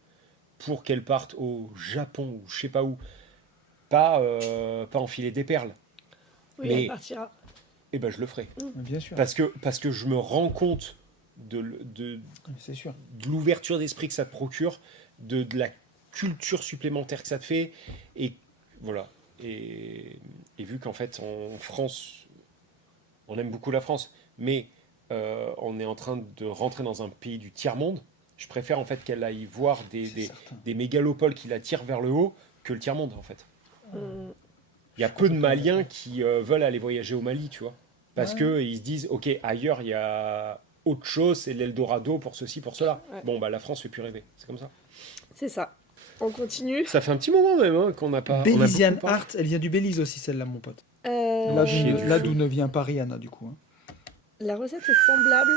pour qu'elle parte au Japon ou je sais pas où, pas enfiler des perles, Oui, Mais- elle partira. eh ben je le ferai. Bien sûr, Parce que je me rends compte de c'est sûr. de l'ouverture d'esprit que ça te procure, de la culture supplémentaire que ça te fait. Et voilà. et vu qu'en fait, en France, on aime beaucoup la France, mais on est en train de rentrer dans un pays du tiers-monde, je préfère en fait qu'elle aille voir des mégalopoles qui la tirent vers le haut que le tiers-monde, en fait. Il y a peu de Maliens qui veulent aller voyager au Mali, tu vois. Parce qu'ils se disent, ok, ailleurs, il y a autre chose, c'est l'Eldorado pour ceci, pour cela. Ouais. Bon, bah la France fait plus rêver. C'est comme ça. C'est ça. On continue. Ça fait un petit moment même hein, qu'on n'a pas... on a Belizean beaucoup parlé. Art, elle vient du Belize aussi, celle-là, mon pote. Chier du Là feu. d'où ne vient pas Rihanna, du coup. Hein. La recette est semblable.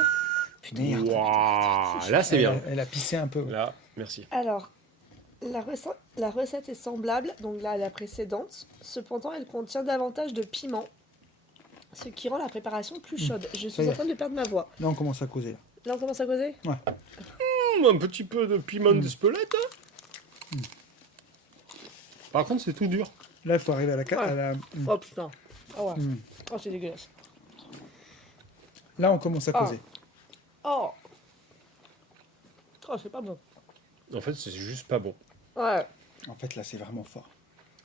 Merde. Waouh, là, c'est bien. Elle a pissé un peu. Là, merci. Alors, la recette est semblable, donc là à la précédente. Cependant, elle contient davantage de piment, ce qui rend la préparation plus chaude. Je Ça suis y en est. train de perdre ma voix. Là, on commence à causer. Là. Là, on commence à causer. Un petit peu de piment d'Espelette. Hein. Par contre, c'est tout dur. Là, il faut arriver à la... Ouais. à la- Oh putain. Oh ouais. Mm. Oh, c'est dégueulasse. Là, on commence à causer. Oh. Oh, c'est pas bon. En fait, c'est juste pas bon. Ouais. En fait, là, c'est vraiment fort.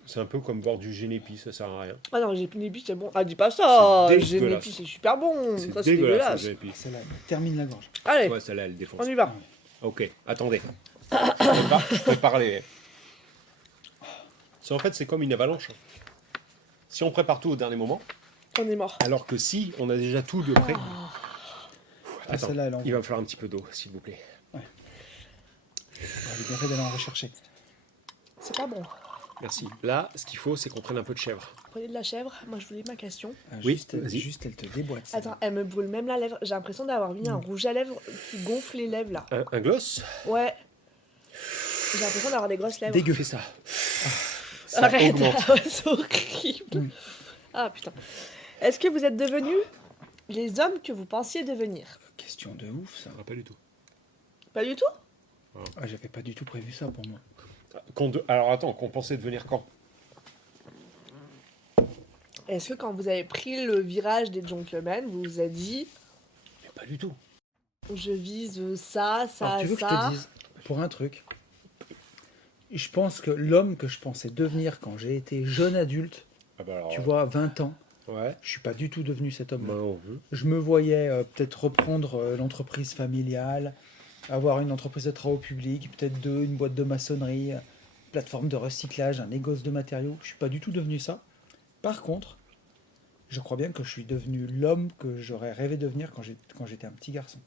C'est un peu comme boire du génépi, ça sert à rien. Ah non, j'ai Génépi, c'est bon. Ah, dis pas ça. C'est Génépi, dégueulasse. c'est super bon. C'est Ça, c'est dégueulasse, le dégueulasse. génépi. Celle-là, elle termine la gorge. Allez, Ouais, celle-là, elle défonce. on y va. Ok, attendez. Je prépare les... En fait, c'est comme une avalanche. Si on prépare tout au dernier moment, On est mort. alors que si on a déjà tout de près... Ah, Attends, celle-là, elle en... il va me falloir un petit peu d'eau, s'il vous plaît. Elle est bien fait d'aller en rechercher. C'est pas bon. Merci. Là, ce qu'il faut, c'est qu'on prenne un peu de chèvre. Prenez de la chèvre. Moi, je voulais ma question. Ah, Oui, juste, vas-y. juste, elle te déboîte. celle-là. Attends, elle me brûle même la lèvre. J'ai l'impression d'avoir mis un rouge à lèvres qui gonfle les lèvres là. Un gloss. Ouais. J'ai l'impression d'avoir des grosses lèvres. Dégueu. Fais ça. Ça Arrête, augmente. c'est horrible. Ah putain. Est-ce que vous êtes devenus les hommes que vous pensiez devenir? Question de ouf, ça. Ah, pas du tout. Pas du tout. Ah, j'avais pas du tout prévu ça pour moi. Alors attends, qu'on pensait devenir quand? Est-ce que quand vous avez pris le virage des gentlemen, vous vous êtes dit, Mais pas du tout. je vise ça, ça, Alors, tu veux que je ça. te dise, pour un truc, je pense que l'homme que je pensais devenir quand j'ai été jeune adulte, Ah bah alors, tu vois, 20 ans, Ouais. je suis pas du tout devenu cet homme-là. Bah, on veut. Je me voyais peut-être reprendre l'entreprise familiale, avoir une entreprise de travaux publics, peut-être une boîte de maçonnerie, plateforme de recyclage, un négoce de matériaux. Je suis pas du tout devenu ça. Par contre, je crois bien que je suis devenu l'homme que j'aurais rêvé devenir quand j'étais un petit garçon.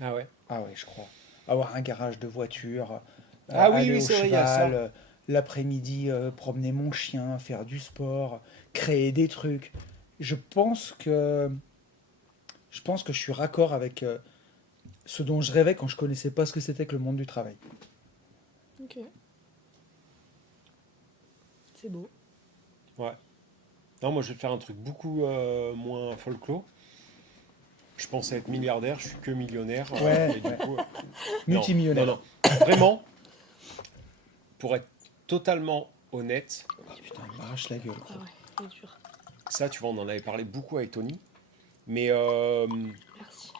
Ah ouais. Ah ouais, je crois. Avoir un garage de voiture, Ah oui, aller oui, au c'est vrai, il y a cheval, ça. l'après-midi promener mon chien, faire du sport, créer des trucs. Je pense que je suis raccord avec ce dont je rêvais quand je connaissais pas ce que c'était que le monde du travail. Ok. C'est beau. Ouais. Non, moi je vais faire un truc beaucoup moins folklore. Je pensais être milliardaire, je suis que millionnaire. Ouais, et du ouais. coup, Multimillionnaire. Non, non. Vraiment, pour être totalement honnête, Putain, il m'arrache la gueule. Ah ouais, c'est dur. ça, tu vois, on en avait parlé beaucoup avec Tony. Mais Merci.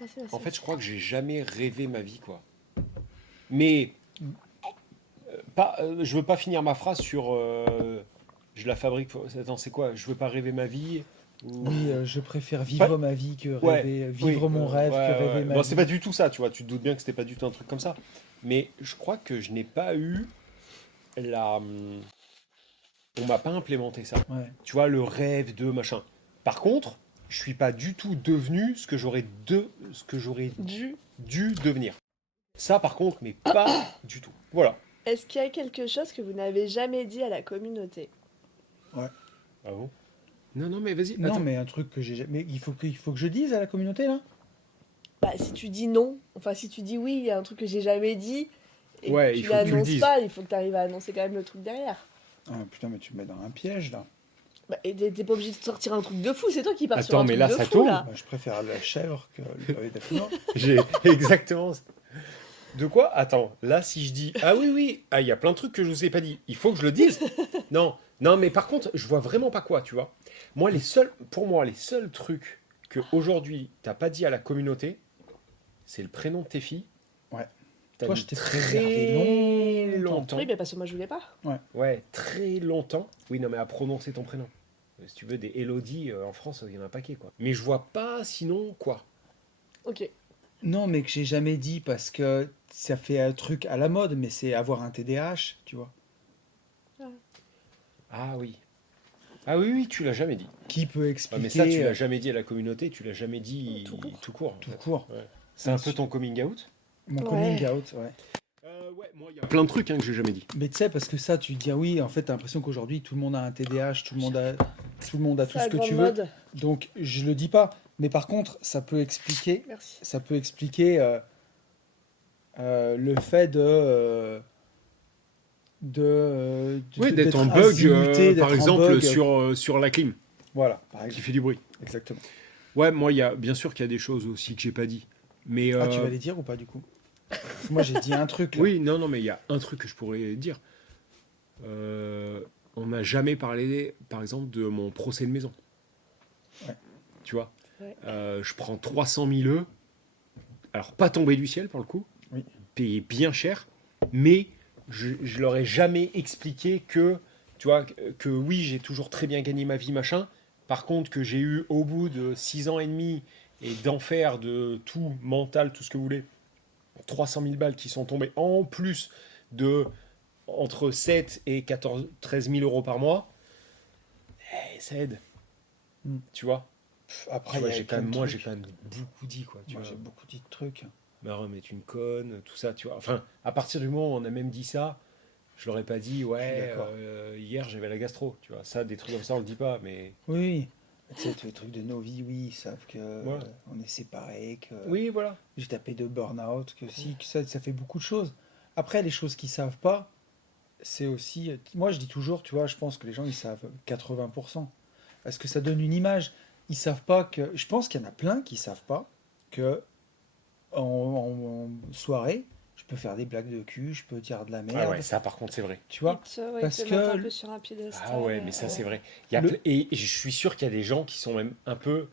Merci, merci. en fait, je crois que j'ai jamais rêvé ma vie, quoi. Mais je veux pas finir ma phrase sur je la fabrique. Attends, c'est quoi? Je veux pas rêver ma vie. Ou... Oui, je préfère vivre ma vie que rêver, vivre mon rêve ouais, que rêver ouais. ma Bon, vie. c'est pas du tout ça, tu vois. Tu te doutes bien que c'était pas du tout un truc comme ça. Mais je crois que je n'ai pas eu la. On m'a pas implémenté ça. Ouais. Tu vois, le rêve de machin. Par contre, je suis pas du tout devenu ce que j'aurais dû devenir. Ça, par contre, mais pas du tout. Voilà. Est-ce qu'il y a quelque chose que vous n'avez jamais dit à la communauté? Ah bon? Non, non, mais vas-y. Non, attends. mais un truc que j'ai jamais. Il faut que je dise à la communauté là. Bah, si tu dis non, enfin si tu dis oui, il y a un truc que j'ai jamais dit, et Ouais, que il tu faut que tu le l'annonces dises. pas, il faut que tu arrives à annoncer quand même le truc derrière. Ah putain, mais tu me mets dans un piège là. Bah, et t'es pas obligé de sortir un truc de fou, c'est toi qui pars sur Attends, un mais truc là, de ça fou tourne. là. Bah, je préfère la chèvre que le d'affinant. J'ai exactement. De quoi? Attends, là, si je dis ah oui, oui, ah, il y a plein de trucs que je vous ai pas dit. Il faut que je le dise. Non, non, mais par contre, je vois vraiment pas quoi, tu vois. Moi, pour moi, les seuls trucs que aujourd'hui t'as pas dit à la communauté, c'est le prénom de tes filles, Ouais. t'as Toi, mis je t'ai préservé longtemps. Oui, mais parce que moi je voulais pas. Ouais, très longtemps. Oui, non, mais à prononcer ton prénom. Si tu veux, des Elodie en France, il y en a un paquet, quoi. Mais je vois pas, sinon, quoi. Ok. Non, mais que j'ai jamais dit parce que ça fait un truc à la mode, mais c'est avoir un TDAH, tu vois. Ah oui. Ah oui, oui, tu l'as jamais dit. Qui peut Ouais, expliquer mais ça, tu l'as jamais dit à la communauté, tu l'as jamais dit Tout court. tout court. en tout fait. court. Ouais. C'est un peu ton coming out. Mon Ouais. coming out, ouais. Ouais, moi, il y a plein de trucs que j'ai jamais dit. Mais tu sais, parce que ça, tu te dis, ah oui, en fait, t'as l'impression qu'aujourd'hui, tout le monde a un TDAH, tout le monde a tout C'est la ce que grande tu veux. mode. Donc, je le dis pas. Mais par contre, ça peut expliquer Merci. le fait Oui, d'être en bug, azimutté, par d'être en exemple, bug. sur la clim, Voilà, par qui exemple. fait du bruit. Exactement. Ouais, moi, il y a, bien sûr qu'il y a des choses aussi que j'ai pas dit. Mais, Ah, tu vas les dire ou pas, du coup? Parce que moi, j'ai dit un truc, là. oui, non, mais il y a un truc que je pourrais dire. On n'a jamais parlé, par exemple, de mon procès de maison. Ouais. Tu vois Ouais. Je prends 300 000 œufs. Alors, pas tombé du ciel, pour le coup. Oui. Payé bien cher. Mais je leur ai jamais expliqué que, tu vois, que oui, j'ai toujours très bien gagné ma vie, machin. Par contre, que j'ai eu, au bout de 6 ans et demi, et d'enfer, de tout, mental, tout ce que vous voulez, 300 000 balles qui sont tombées en plus de entre 7 et 13 000 euros par mois, ça aide. Mm. Tu vois. Après, Tu vois, il y a j'ai plein de moi, trucs. j'ai quand même beaucoup dit, quoi. Tu Moi, vois. j'ai beaucoup dit de trucs. Marum est une conne, tout ça, tu vois. Enfin, à partir du moment où on a même dit ça, je leur ai pas dit, Je suis ouais, d'accord. hier j'avais la gastro, tu vois. Ça, des trucs comme ça, on le dit pas, mais. Oui. Tu sais, tous les trucs de nos vies, oui, ils savent que Ouais. on est séparés, que Oui, voilà. j'ai tapé de burn-out, que si, que ça fait beaucoup de choses. Après, les choses qu'ils savent pas, c'est aussi. Moi, je dis toujours, tu vois, je pense que les gens, ils savent 80%. Parce que ça donne une image. Ils savent pas que. Je pense qu'il y en a plein qui savent pas que en soirée, je peux faire des blagues de cul, je peux dire de la merde. Ah ouais, ça, par contre, c'est vrai. Tu vois? Ouais, parce ils te que mettent un peu sur un piédestal. Ah ouais, mais ça, c'est vrai. Il y a Le- et je suis sûr qu'il y a des gens qui sont même un peu.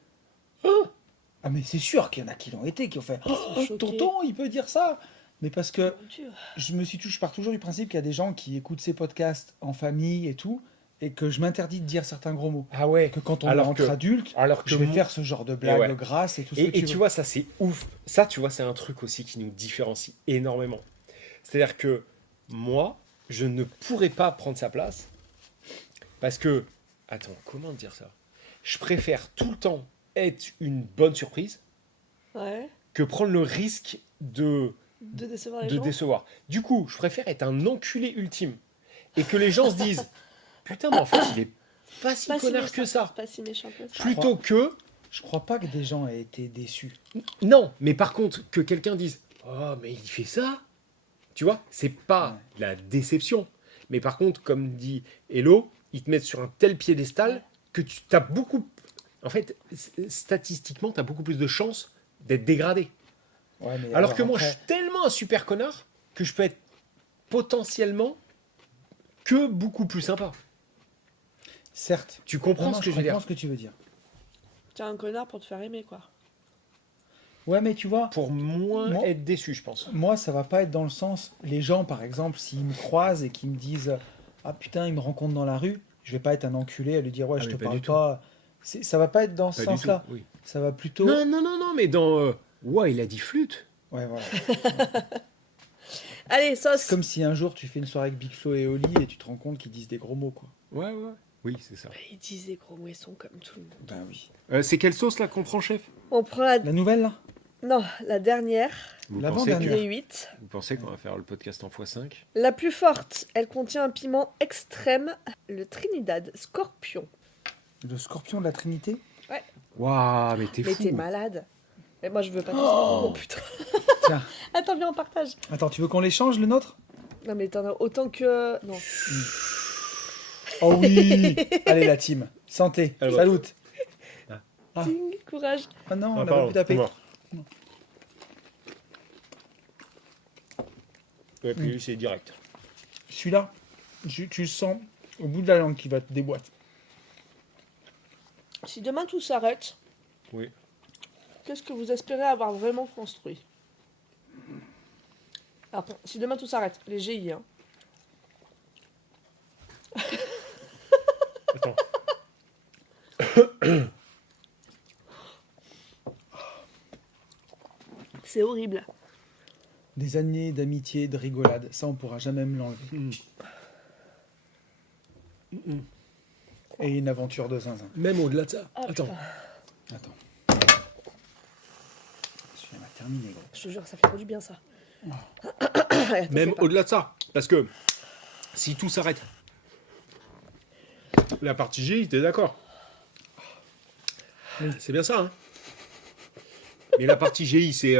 Ah, mais c'est sûr qu'il y en a qui l'ont été, qui ont fait Oh, choqués. tonton, il peut dire ça. Mais parce que Mon Dieu. je pars toujours du principe qu'il y a des gens qui écoutent ces podcasts en famille et tout, et que je m'interdis de dire certains gros mots. Ah ouais. Que quand on Alors est entre que- adultes, Alors que je vais moi- faire ce genre de blagues ouais. grasses et tout ce que Et tu tu veux. vois, ça c'est ouf. Ça, tu vois, c'est un truc aussi qui nous différencie énormément. C'est-à-dire que moi, je ne pourrais pas prendre sa place parce que, attends, comment dire ça? Je préfère tout le temps être une bonne surprise Ouais. que prendre le risque de De décevoir les de gens. décevoir. Du coup, je préfère être un enculé ultime et que les gens se disent putain, mais en fait, il est pas si Pas si connard méchant, que ça. Pas si méchant que ça. Plutôt que Je crois pas que des gens aient été déçus. non, mais par contre, que quelqu'un dise oh, mais il fait ça. Tu vois, c'est pas Ouais. la déception. Mais par contre, comme dit Hello, ils te mettent sur un tel piédestal Ouais. que tu as beaucoup. En fait, statistiquement, tu as beaucoup plus de chances d'être dégradé. Ouais, mais Alors que moi, après- je suis tellement un super connard que je peux être potentiellement que beaucoup plus sympa. Certes. Tu comprends Non, ce non, que je veux dire? comprends ce que tu veux dire. T'es un connard pour te faire aimer, quoi. Ouais, mais tu vois, Pour moins Moi- être déçu, je pense. moi, ça va pas être dans le sens. Les gens, par exemple, s'ils me croisent et qu'ils me disent ah putain, ils me rencontrent dans la rue, je vais pas être un enculé à lui dire ouais, Ah, je mais te pas parle du tout. pas. Ça va pas être dans ce Pas du sens-là. tout, oui. Ça va plutôt. Non, non, non, non, mais dans. Ouais, il a dit flûte. Ouais, voilà. Allez, sauce. Comme si un jour tu fais une soirée avec Big Flo et Oli et tu te rends compte qu'ils disent des gros mots, quoi. Ouais, ouais. Oui, c'est ça. Ils disent des gros mots, ils sont comme tout le monde. Ben oui. C'est quelle sauce là qu'on prend, chef? On prend la... La nouvelle, là Non, la dernière, Vous L'avant-dernière. les 8. vous pensez qu'on va faire le podcast en x5? La plus forte, elle contient un piment extrême, le Trinidad Scorpion. Le scorpion de la Trinité. Waouh, mais t'es Mais fou. t'es malade. Mais moi, je veux pas tout ça. Oh putain. Tiens. Attends, viens, on partage. Attends, tu veux qu'on l'échange, le nôtre? Non, mais t'en as autant que... Non. Oh oui. Allez, la team. Santé. Allez, Salut. Ah. Ting, courage. Ah non, on Ah, a pardon, pas pu taper. c'est mort. Ouais, puis lui, c'est direct. Celui-là, tu le sens au bout de la langue qui va te déboîter. Si demain tout s'arrête, Oui. qu'est-ce que vous espérez avoir vraiment construit? Alors, si demain tout s'arrête, les GI, hein. Attends. C'est horrible. Des années d'amitié, de rigolade, ça on pourra jamais me l'enlever. Et une aventure de zinzin. Même au-delà de ça. Ah, Attends. putain. Attends. Celui-là m'a terminé, gros. Je te jure, ça fait trop du bien, ça. Attends, Même c'est pas- au-delà de ça. Parce que si tout s'arrête, la partie G, t'es d'accord. C'est bien ça, hein. Mais la partie GI, c'est...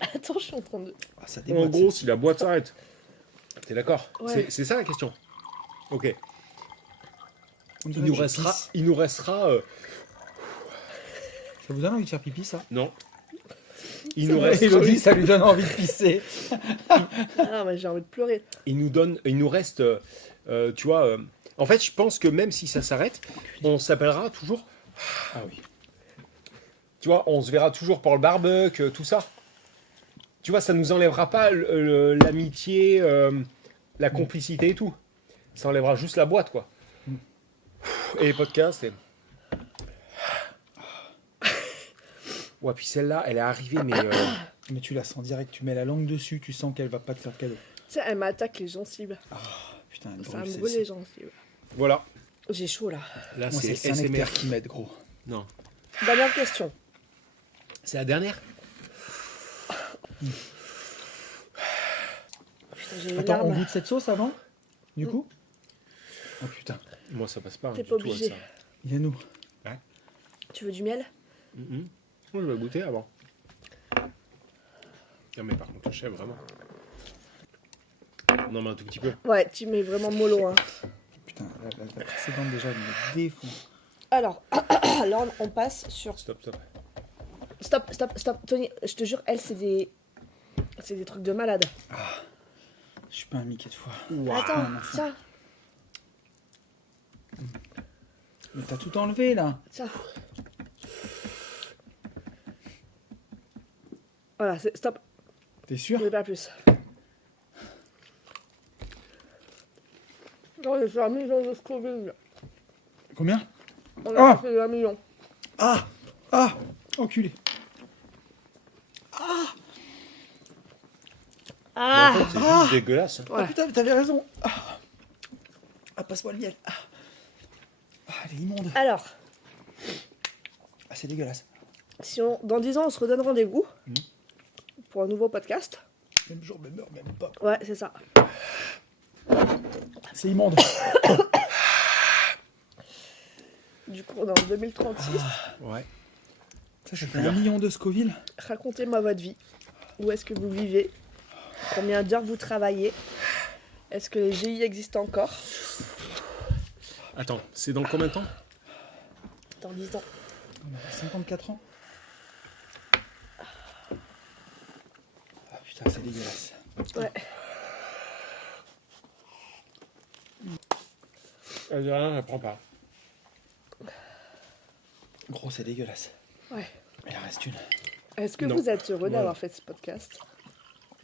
Attends, je suis en train de... Ah, ça en déboîte, gros, ça. si la boîte s'arrête. T'es d'accord? Ouais. C'est ça la question. Ok. On Il dirait nous que je restera... pisse. Il nous restera... Ça vous donne envie de faire pipi, ça? non. Il nous reste... Elodie, ça lui donne envie de pisser. Ah, mais j'ai envie de pleurer. Il nous reste... tu vois... en fait, je pense que même si ça s'arrête, on s'appellera toujours... Ah oui. Tu vois, on se verra toujours pour le barbecue, tout ça. Tu vois, ça nous enlèvera pas l'amitié, la complicité et tout. Ça enlèvera juste la boîte, quoi. Et les podcasts. Ouais, puis celle-là, elle est arrivée, mais... Mais tu la sens direct, tu mets la langue dessus, tu sens qu'elle va pas te faire cadeau. Tu sais, elle m'attaque les gencives. Putain, elle Ça va brûle, me c'est- brûler les gencives. Voilà. J'ai chaud, là. Là, Moi, c'est c'est Saint SMR. Nectaire qui m'aide, gros. Non. Dernière question. C'est la dernière? Putain, j'ai les Attends, on larmes. goûte cette sauce avant? Du coup? Oh putain, Moi, ça passe pas. T'es du pas tout avec obligé. ça. il y a nous. Tu veux du miel? Mhm. Moi, je vais goûter avant. Non, mais par contre, le chef, vraiment. Non, mais un tout petit peu. Ouais, tu mets vraiment mollo, hein. Putain, la précédente déjà, elle me défonce. Alors, là, on passe sur... Stop, stop. Stop, stop, stop. Tony, je te jure, elle, c'est des... C'est des trucs de malade. Je suis pas un Mickey de foie. Attends, non, ça- tiens, Mais t'as tout enlevé, là. tiens. Voilà, stop. T'es sûr? Je ne pas plus. Non, j'ai fait 1 million de Scoville. Combien? On Ah. a fait 1 million. Ah! Ah! Enculé. Ah, En fait, c'est juste dégueulasse. Ah ouais. putain, mais t'avais raison. Ah, passe-moi le miel. Ah, elle est immonde. Alors, Ah, c'est dégueulasse. si on, dans 10 ans, on se redonne rendez-vous pour un nouveau podcast. Même jour, même heure, même pas. Ouais, c'est ça. C'est immonde. Du coup, on est en 2036. Ouais. Ça, je fais 1 million de Scoville. Racontez-moi votre vie. Où est-ce que vous vivez? Combien d'heures vous travaillez? Est-ce que les GI existent encore? Attends, c'est dans combien de temps? Dans 10 ans. On a 54 ans. Ah putain, c'est dégueulasse. Ouais. Elle prend pas. Gros, c'est dégueulasse. Ouais. Il en reste une. Est-ce que Non. vous êtes heureux Ouais. d'avoir fait ce podcast?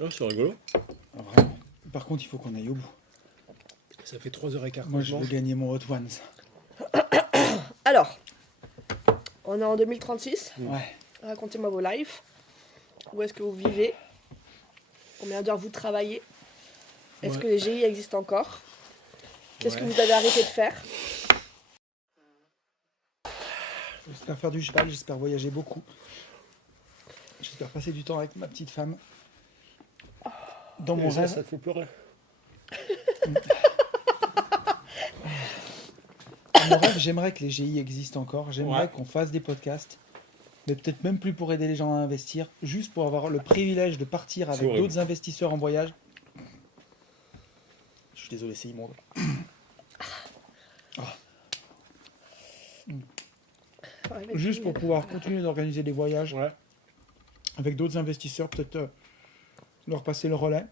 Oh, c'est rigolo. Ah, vraiment. Par contre, il faut qu'on aille au bout. Ça fait 3h15. Moi, je veux gagner mon Hot Ones. Alors, on est en 2036. Ouais. Racontez-moi vos lives. Où est-ce que vous vivez? Combien d'heures vous travaillez? Est-ce Ouais. que les GI existent encore? Qu'est-ce que Ouais. vous avez arrêté de faire? J'espère faire du cheval, j'espère voyager beaucoup. J'espère passer du temps avec ma petite femme. Dans mon rêve, te fait pleurer. dans mon rêve, j'aimerais que les GI existent encore. J'aimerais Ouais. qu'on fasse des podcasts. Mais peut-être même plus pour aider les gens à investir. Juste pour avoir le privilège de partir avec horrible. d'autres investisseurs en voyage. Je suis désolé, c'est immonde. Ouais, mais Juste oui. pour pouvoir continuer d'organiser des voyages Ouais. avec d'autres investisseurs, peut-être leur passer le relais.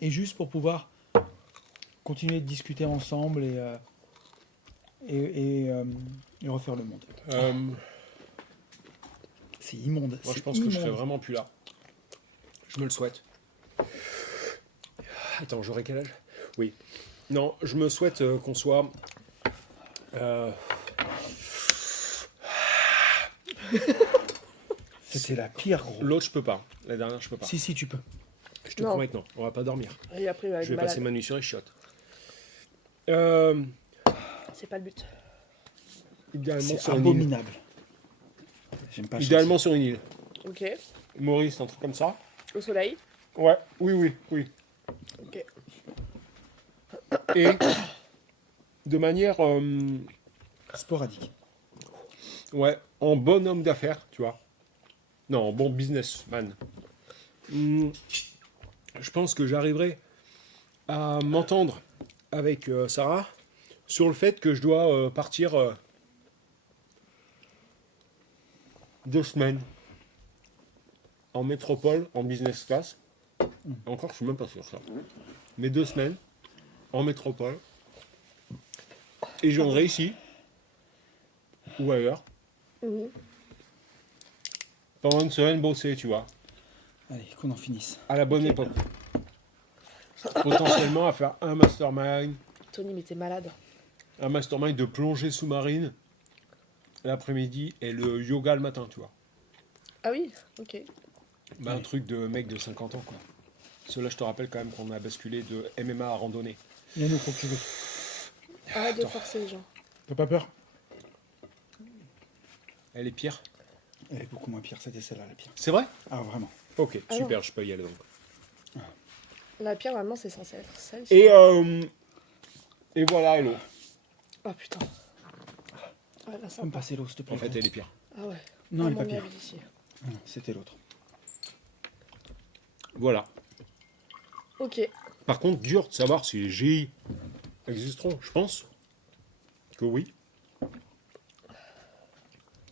Et juste pour pouvoir continuer de discuter ensemble et refaire le monde. Moi, C'est immonde. je c'est pense que je serais immonde. vraiment plus là. Je me le souhaite. Attends, j'aurai quel âge? Oui. Non, je me souhaite qu'on soit... C'était la pire, gros. L'autre, je peux pas. La dernière, je peux pas. Si, tu peux. Je te Non. promets que non. On va pas dormir. Et après, il va être Je vais malade. passer ma nuit sur les chiottes. C'est pas le but. Idéalement C'est sur une île. abominable. J'aime pas Idéalement sur une île. Ok. Maurice, un truc comme ça. Au soleil. Ouais, oui. Ok. Et de manière, sporadique. ouais, en bon homme d'affaires, tu vois. Non, en bon businessman. Je pense que j'arriverai à m'entendre avec Sarah sur le fait que je dois partir 2 semaines en métropole, en business class. Encore, je suis même pas sûr ça. Mais 2 semaines en métropole. Et je viendrai ici ou ailleurs pendant une semaine bosser, tu vois, Allez, qu'on en finisse. à la bonne époque. Potentiellement à faire un mastermind Tony, mais t'es malade. de plongée sous-marine l'après-midi et le yoga le matin, tu vois. Ah oui, ok. Bah, un truc de mec de 50 ans, quoi. Cela, je te rappelle quand même qu'on a basculé de MMA à randonnée. Yannou, faut que tu veux. Arrête de forcer les gens. T'as pas peur? Elle est pire. Elle est beaucoup moins pire, c'était celle-là la pire. C'est vrai? Ah, vraiment. Ok, Ah super, je peux y aller donc. La pire, vraiment, c'est censé être celle. Et voilà, hello. Oh putain. Ah, là, ça Faut me passer l'eau, s'il te plaît. En fait, elle est pire. Ah ouais. Non, À elle est pas mon pire. avis, ici. Ah non, c'était l'autre. Voilà. Ok. Par contre, dur de savoir si les GI existeront. Je pense que oui.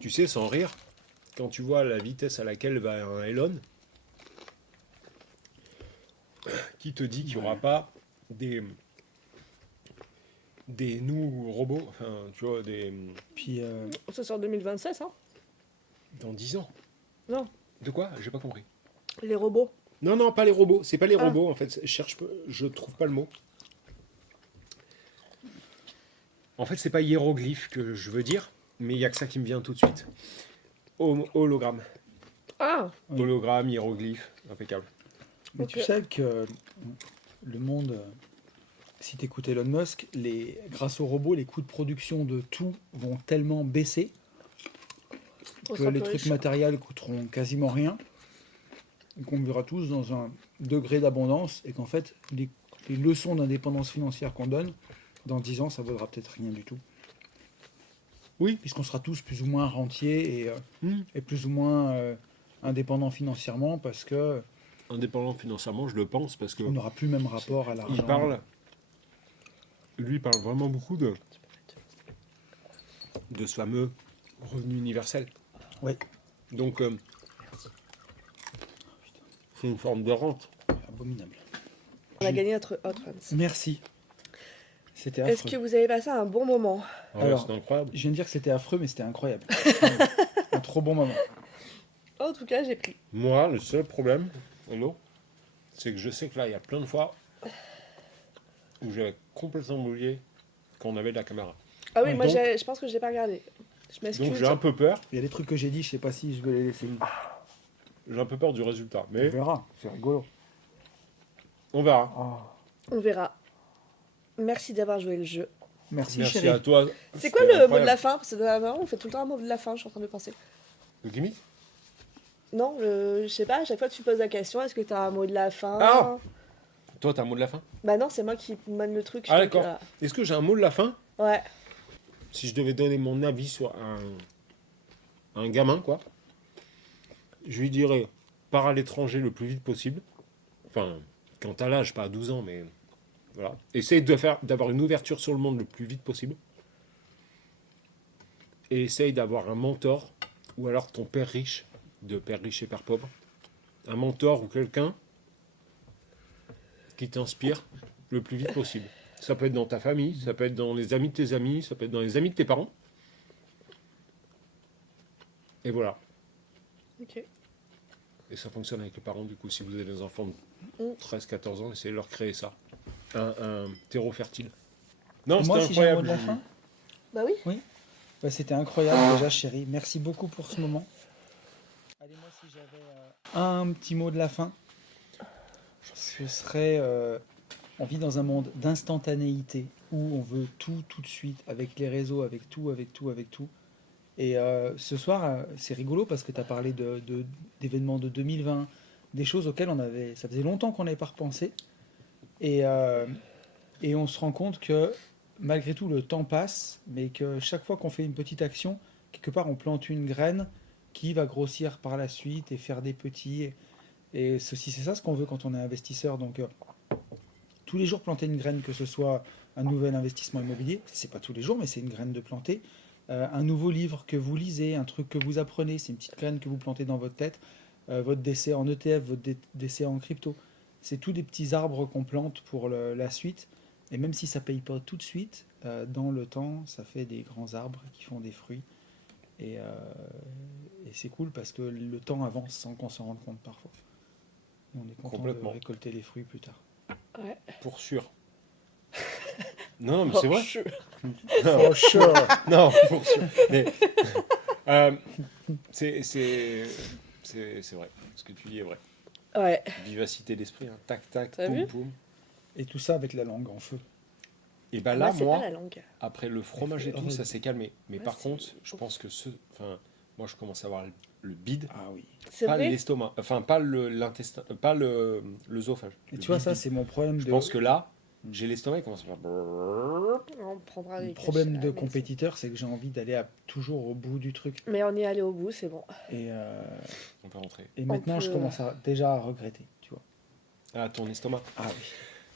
Tu sais, sans rire, quand tu vois la vitesse à laquelle va un Elon, qui te dit qu'il n'y aura pas des nous robots, enfin, tu vois, Puis, Ça sort 2026, hein? dans 10 ans. Non. De quoi? J'ai pas compris. Les robots. Non, pas les robots. C'est pas les Ah. robots, en fait. Je trouve pas le mot. En fait, c'est pas hiéroglyphe que je veux dire, mais il y a que ça qui me vient tout de suite. Hologramme. Ah. Oui. Hologramme, hiéroglyphe, impeccable. mais Ok. tu sais que le monde, si tu écoutes Elon Musk, grâce aux robots, les coûts de production de tout vont tellement baisser On que sera les plus trucs riche. matériels coûteront quasiment rien, et qu'on vivra tous dans un degré d'abondance, et qu'en fait, les leçons d'indépendance financière qu'on donne, dans 10 ans, ça vaudra peut-être rien du tout. Oui. Puisqu'on sera tous plus ou moins rentiers Hmm. et plus ou moins indépendants financièrement, parce que Indépendant financièrement, je le pense, parce que on n'aura plus le même rapport à l'argent. lui, il parle vraiment beaucoup de ce fameux revenu universel. Oui, Donc, c'est une forme de rente. abominable. On a gagné notre Hot Ones. Merci. C'était Est-ce affreux. que vous avez passé un bon moment? Ah ouais, Alors, c'est incroyable. Je viens de dire que c'était affreux, mais c'était incroyable. Un trop bon moment. En tout cas, j'ai pris. Moi, le seul problème, hello, c'est que je sais que là, il y a plein de fois où j'avais complètement oublié qu'on avait de la caméra. Ah oui, Ouais, moi, donc- je pense que j'ai pas regardé. Je m'excuse. Donc j'ai un peu peur. Il y a des trucs que j'ai dit, je sais pas si je vais les laisser. J'ai un peu peur du résultat. On Mais verra, c'est rigolo. on verra. On verra. Merci d'avoir joué le jeu. Merci, Merci chérie. à toi. C'est quoi C'était le mot de incroyable. la fin? Parce que on fait tout le temps un mot de la fin, je suis en train de penser. Le gimmick? Non, je sais pas, à chaque fois que tu poses la question, est-ce que t'as un mot de la fin? Ah Toi, t'as un mot de la fin? Bah non, c'est moi qui mène le truc. Ah donc, d'accord. Est-ce que j'ai un mot de la fin? Ouais. Si je devais donner mon avis sur un gamin, quoi, je lui dirais, pars à l'étranger le plus vite possible. Enfin, quand t'as l'âge, pas à 12 ans, mais voilà. Essaye d'avoir une ouverture sur le monde le plus vite possible. Et essaye d'avoir un mentor, ou alors ton père riche, de père riche et père pauvre. Un mentor ou quelqu'un qui t'inspire le plus vite possible. Ça peut être dans ta famille, ça peut être dans les amis de tes amis, ça peut être dans les amis de tes parents. Et voilà. Ok. Et ça fonctionne avec les parents, du coup, si vous avez des enfants de 13-14 ans, essayez de leur créer ça. Un terreau fertile. Non, Et moi, c'était si j'ai un mot incroyable. de la fin, Bah oui. bah, c'était incroyable déjà, chérie. Merci beaucoup pour ce moment. Allez, moi, si j'avais un petit mot de la fin, ce serait on vit dans un monde d'instantanéité où on veut tout de suite, avec les réseaux, avec tout. Et ce soir, c'est rigolo parce que tu as parlé d'événements de 2020, des choses auxquelles ça faisait longtemps qu'on n'avait pas repensé. Et on se rend compte que malgré tout, le temps passe, mais que chaque fois qu'on fait une petite action, quelque part, on plante une graine qui va grossir par la suite et faire des petits. Et c'est ça ce qu'on veut quand on est investisseur. Donc, tous les jours, planter une graine, que ce soit un nouvel investissement immobilier, c'est pas tous les jours, mais c'est une graine de planter. Un nouveau livre que vous lisez, un truc que vous apprenez, c'est une petite graine que vous plantez dans votre tête. Votre décès en ETF, votre décès en crypto. C'est tous des petits arbres qu'on plante pour la suite. Et même si ça ne paye pas tout de suite, dans le temps, ça fait des grands arbres qui font des fruits. Et c'est cool parce que le temps avance sans qu'on s'en rende compte parfois. Et on est content de Complètement. récolter les fruits plus tard. Ouais. Pour sûr. Non, mais c'est vrai. Non, For sure. non, pour sûr. Mais, c'est vrai. Ce que tu dis est vrai. Ouais. Vivacité d'esprit, hein. Tac, tac, T'as vu poum, poum. Et tout ça avec la langue en feu. Et ben Moi, là, c'est moi, pas la langue. après le fromage et tout, ça s'est calmé. Mais Ouais, par c'est contre, je ouf. pense que moi, je commence à avoir le bide, Ah oui. C'est pas vrai. l'estomac, enfin pas l'intestin, pas l'œsophage. Et Le tu vois, bide, ça, bide. c'est mon problème Je de. pense que là, j'ai l'estomac qui commence à faire. On prendra Le les problème cachets à de la maison. compétiteur, c'est que j'ai envie d'aller toujours au bout du truc. Mais on y est allé au bout, c'est bon. Et, On peut rentrer. et maintenant, je peut- commence déjà à regretter, tu vois. Ah, ton estomac. Ah oui.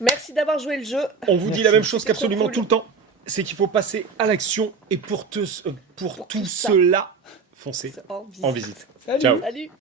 Merci d'avoir joué le jeu. On vous dit Merci. la même chose C'était qu'absolument trop cool. tout le temps, c'est qu'il faut passer à l'action et pour tout tout ça. cela, foncez En en visite. Salut. Ciao. Salut.